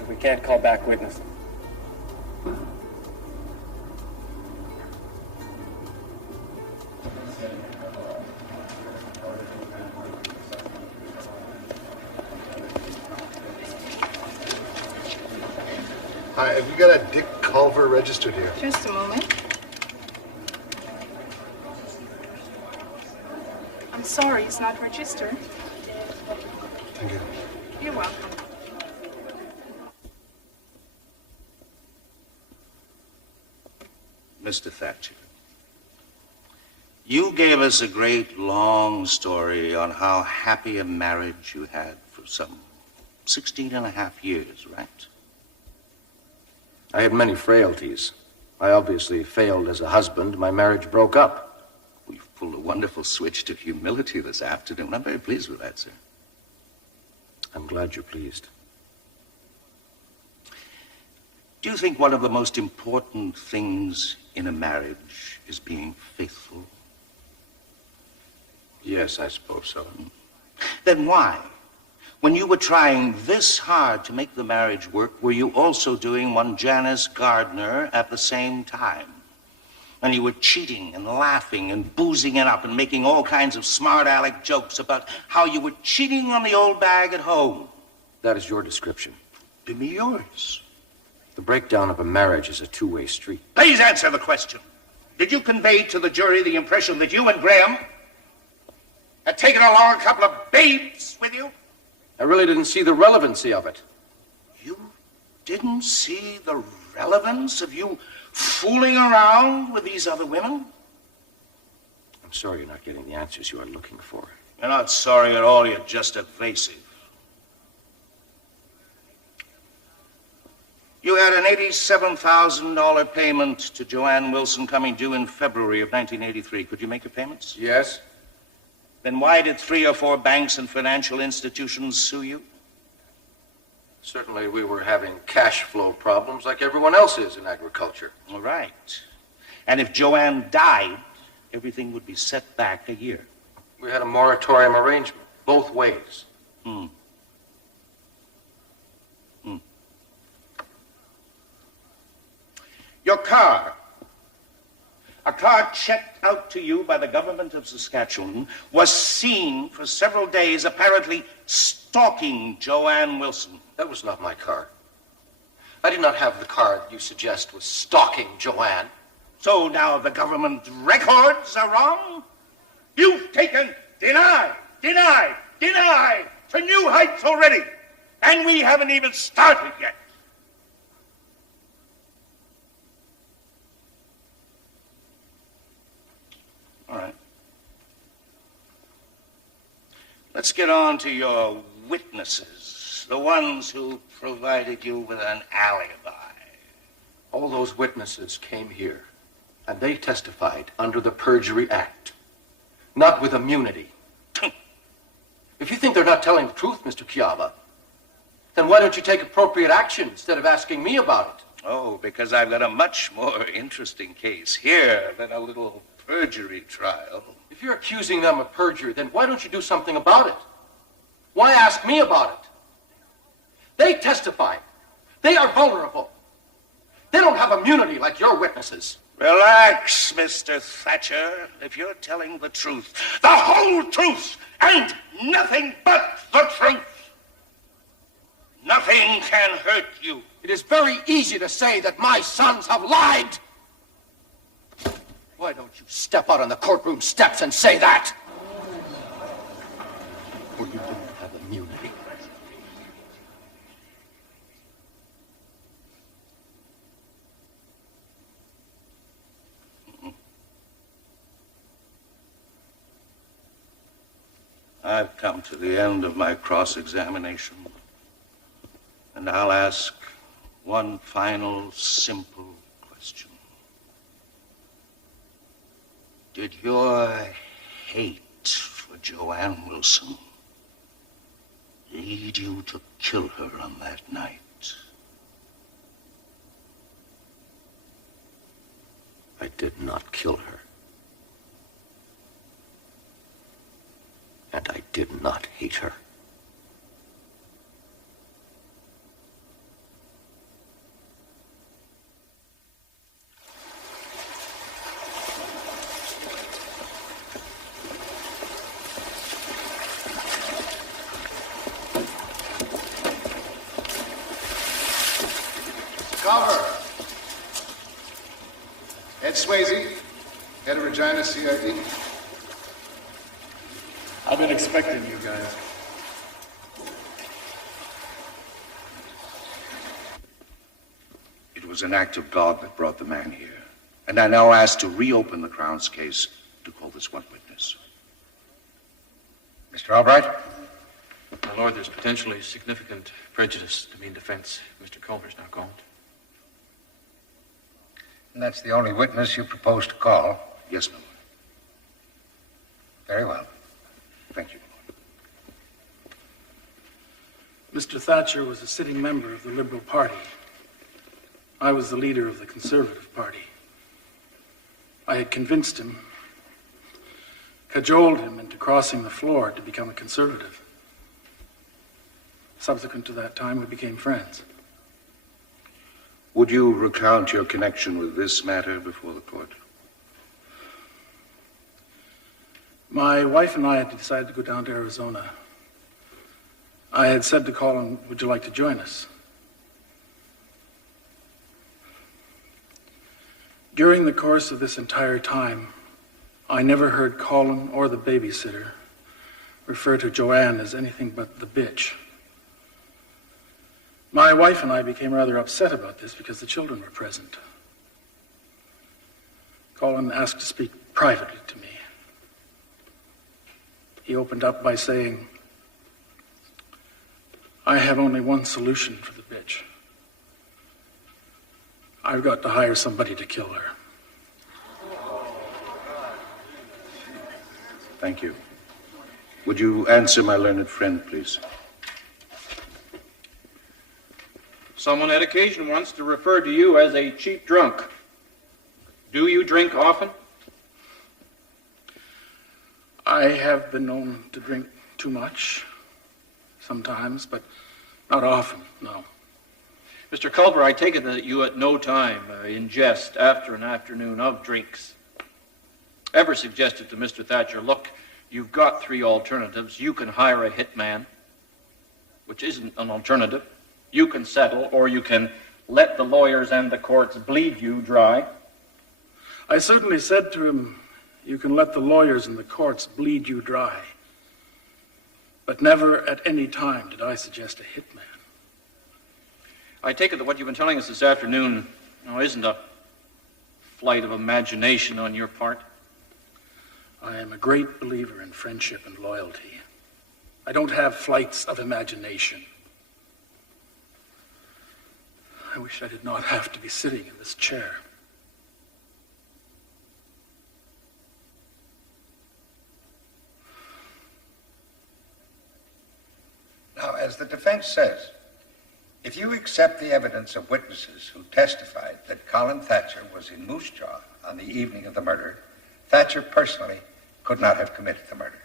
We can't call back witnesses. Hi, have you got a Dick Culver registered here? Just a moment. I'm sorry, it's not registered. Thank you. You're welcome. Mr. Thatcher, you gave us a great long story on how happy a marriage you had for some 16 and a half years, right? I had many frailties. I obviously failed as a husband. My marriage broke up. We've pulled a wonderful switch to humility this afternoon. I'm very pleased with that, sir. I'm glad you're pleased. Do you think one of the most important things in a marriage is being faithful? Yes, I suppose so. Then why, when you were trying this hard to make the marriage work, were you also doing one Janice Gardner at the same time? And you were cheating and laughing and boozing it up and making all kinds of smart-aleck jokes about how you were cheating on the old bag at home. That is your description. Give me yours. The breakdown of a marriage is a two-way street. Please answer the question. Did you convey to the jury the impression that you and Graham had taken along a couple of babes with you? I really didn't see the relevancy of it. You didn't see the relevance of you fooling around with these other women? I'm sorry you're not getting the answers you are looking for. You're not sorry at all, you're just evasive. You had an $87,000 payment to Joanne Wilson coming due in February of 1983. Could you make your payments? Yes. Then why did 3 or 4 banks and financial institutions sue you? Certainly we were having cash flow problems like everyone else is in agriculture. All right. And if Joanne died, everything would be set back a year. We had a moratorium arrangement, both ways. Your car, a car checked out to you by the government of Saskatchewan, was seen for several days apparently stalking Joanne Wilson. That was not my car. I did not have the car you suggest was stalking Joanne. So now the government records are wrong? You've taken deny to new heights already, and we haven't even started yet. All right. Let's get on to your witnesses, the ones who provided you with an alibi. All those witnesses came here, and they testified under the Perjury Act, not with immunity. If you think they're not telling the truth, Mr. Kujawa, then why don't you take appropriate action instead of asking me about it? Oh, because I've got a much more interesting case here than a little perjury trial. If you're accusing them of perjury, then why don't you do something about it? Why ask me about it? They testified. They are vulnerable. They don't have immunity like your witnesses. Relax, Mr. Thatcher. If you're telling the truth, the whole truth, and nothing but the truth, nothing can hurt you. It is very easy to say that my sons have lied. Why don't you step out on the courtroom steps and say that? Or you don't have immunity. I've come to the end of my cross-examination, and I'll ask one final simple question. Did your hate for Joanne Wilson lead you to kill her on that night? I did not kill her. And I did not hate her. Cover. Ed Swayze, head of Regina CID. I've been expecting you guys. It was an act of God that brought the man here. And I now ask to reopen the Crown's case to call this one witness. Mr. Albright? My lord, there's potentially significant prejudice to mean defense. Mr. Culver's now called. And that's the only witness you propose to call? Yes, my lord. Very well. Thank you. Mr. Thatcher was a sitting member of the Liberal Party. I was the leader of the Conservative Party. I had convinced him, cajoled him into crossing the floor to become a Conservative. Subsequent to that time, we became friends. Would you recount your connection with this matter before the court? My wife and I had decided to go down to Arizona. I had said to Colin, would you like to join us? During the course of this entire time, I never heard Colin or the babysitter refer to Joanne as anything but the bitch. My wife and I became rather upset about this because the children were present. Colin asked to speak privately to me. He opened up by saying, I have only one solution for the bitch. I've got to hire somebody to kill her. Thank you. Would you answer my learned friend, please? Someone had occasion once to refer to you as a cheap drunk. Do you drink often? I have been known to drink too much, sometimes, but not often, no. Mr. Culver, I take it that you at no time ingest after an afternoon of drinks ever suggested to Mr. Thatcher, look, you've got three alternatives. You can hire a hitman, which isn't an alternative. You can settle, or you can let the lawyers and the courts bleed you dry. I certainly said to him, you can let the lawyers and the courts bleed you dry. But never at any time did I suggest a hitman. I take it that what you've been telling us this afternoon isn't a flight of imagination on your part. I am a great believer in friendship and loyalty. I don't have flights of imagination. I wish I did not have to be sitting in this chair. Now, as the defense says, if you accept the evidence of witnesses who testified that Colin Thatcher was in Moose Jaw on the evening of the murder, Thatcher personally could not have committed the murder.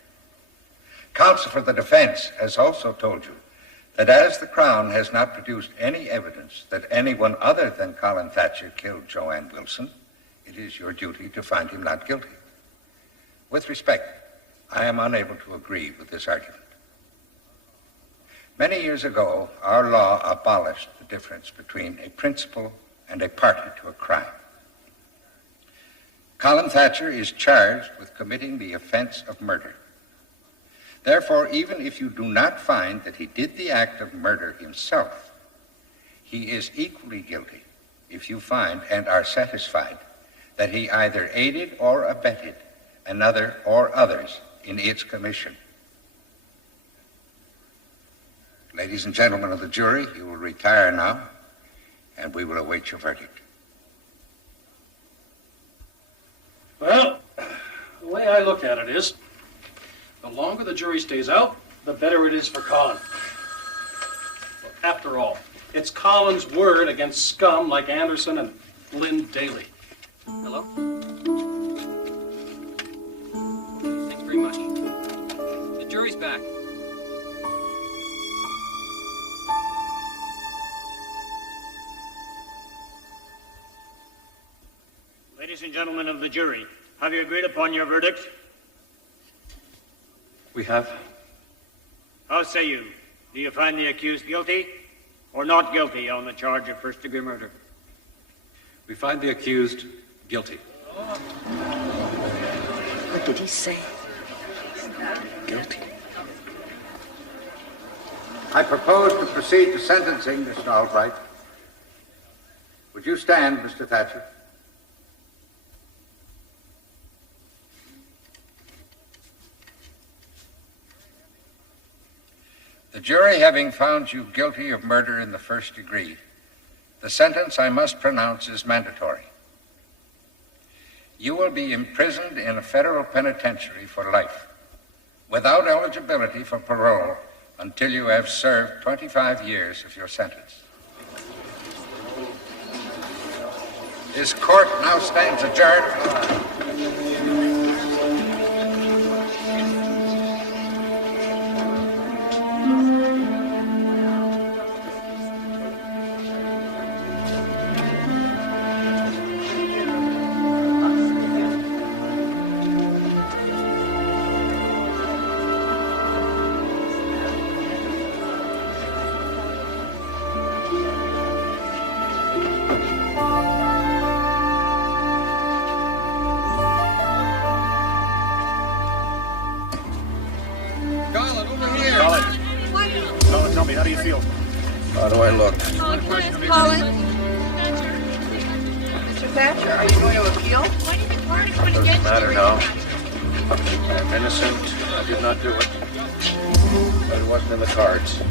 Counsel for the defense has also told you that as the Crown has not produced any evidence that anyone other than Colin Thatcher killed Joanne Wilson, it is your duty to find him not guilty. With respect, I am unable to agree with this argument. Many years ago, our law abolished the difference between a principal and a party to a crime. Colin Thatcher is charged with committing the offense of murder. Therefore, even if you do not find that he did the act of murder himself, he is equally guilty if you find and are satisfied that he either aided or abetted another or others in its commission. Ladies and gentlemen of the jury, you will retire now, and we will await your verdict. Well, the way I look at it is, the longer the jury stays out, the better it is for Colin. After all, it's Colin's word against scum like Anderson and Lynn Daly. Hello? Thanks very much. The jury back. Ladies and gentlemen of the jury, have you agreed upon your verdict? We have. How say you? Do you find the accused guilty or not guilty on the charge of first-degree murder? We find the accused guilty. What did he say? Guilty. I propose to proceed to sentencing, Mr. Albright. Would you stand, Mr. Thatcher? The jury having found you guilty of murder in the first degree, the sentence I must pronounce is mandatory. You will be imprisoned in a federal penitentiary for life, without eligibility for parole until you have served 25 years of your sentence. This court now stands adjourned. Tell me, how do you feel? How do I look? Colin. Mr. Thatcher, are you going to appeal? Doesn't matter now. I'm innocent. I did not do it. But it wasn't in the cards.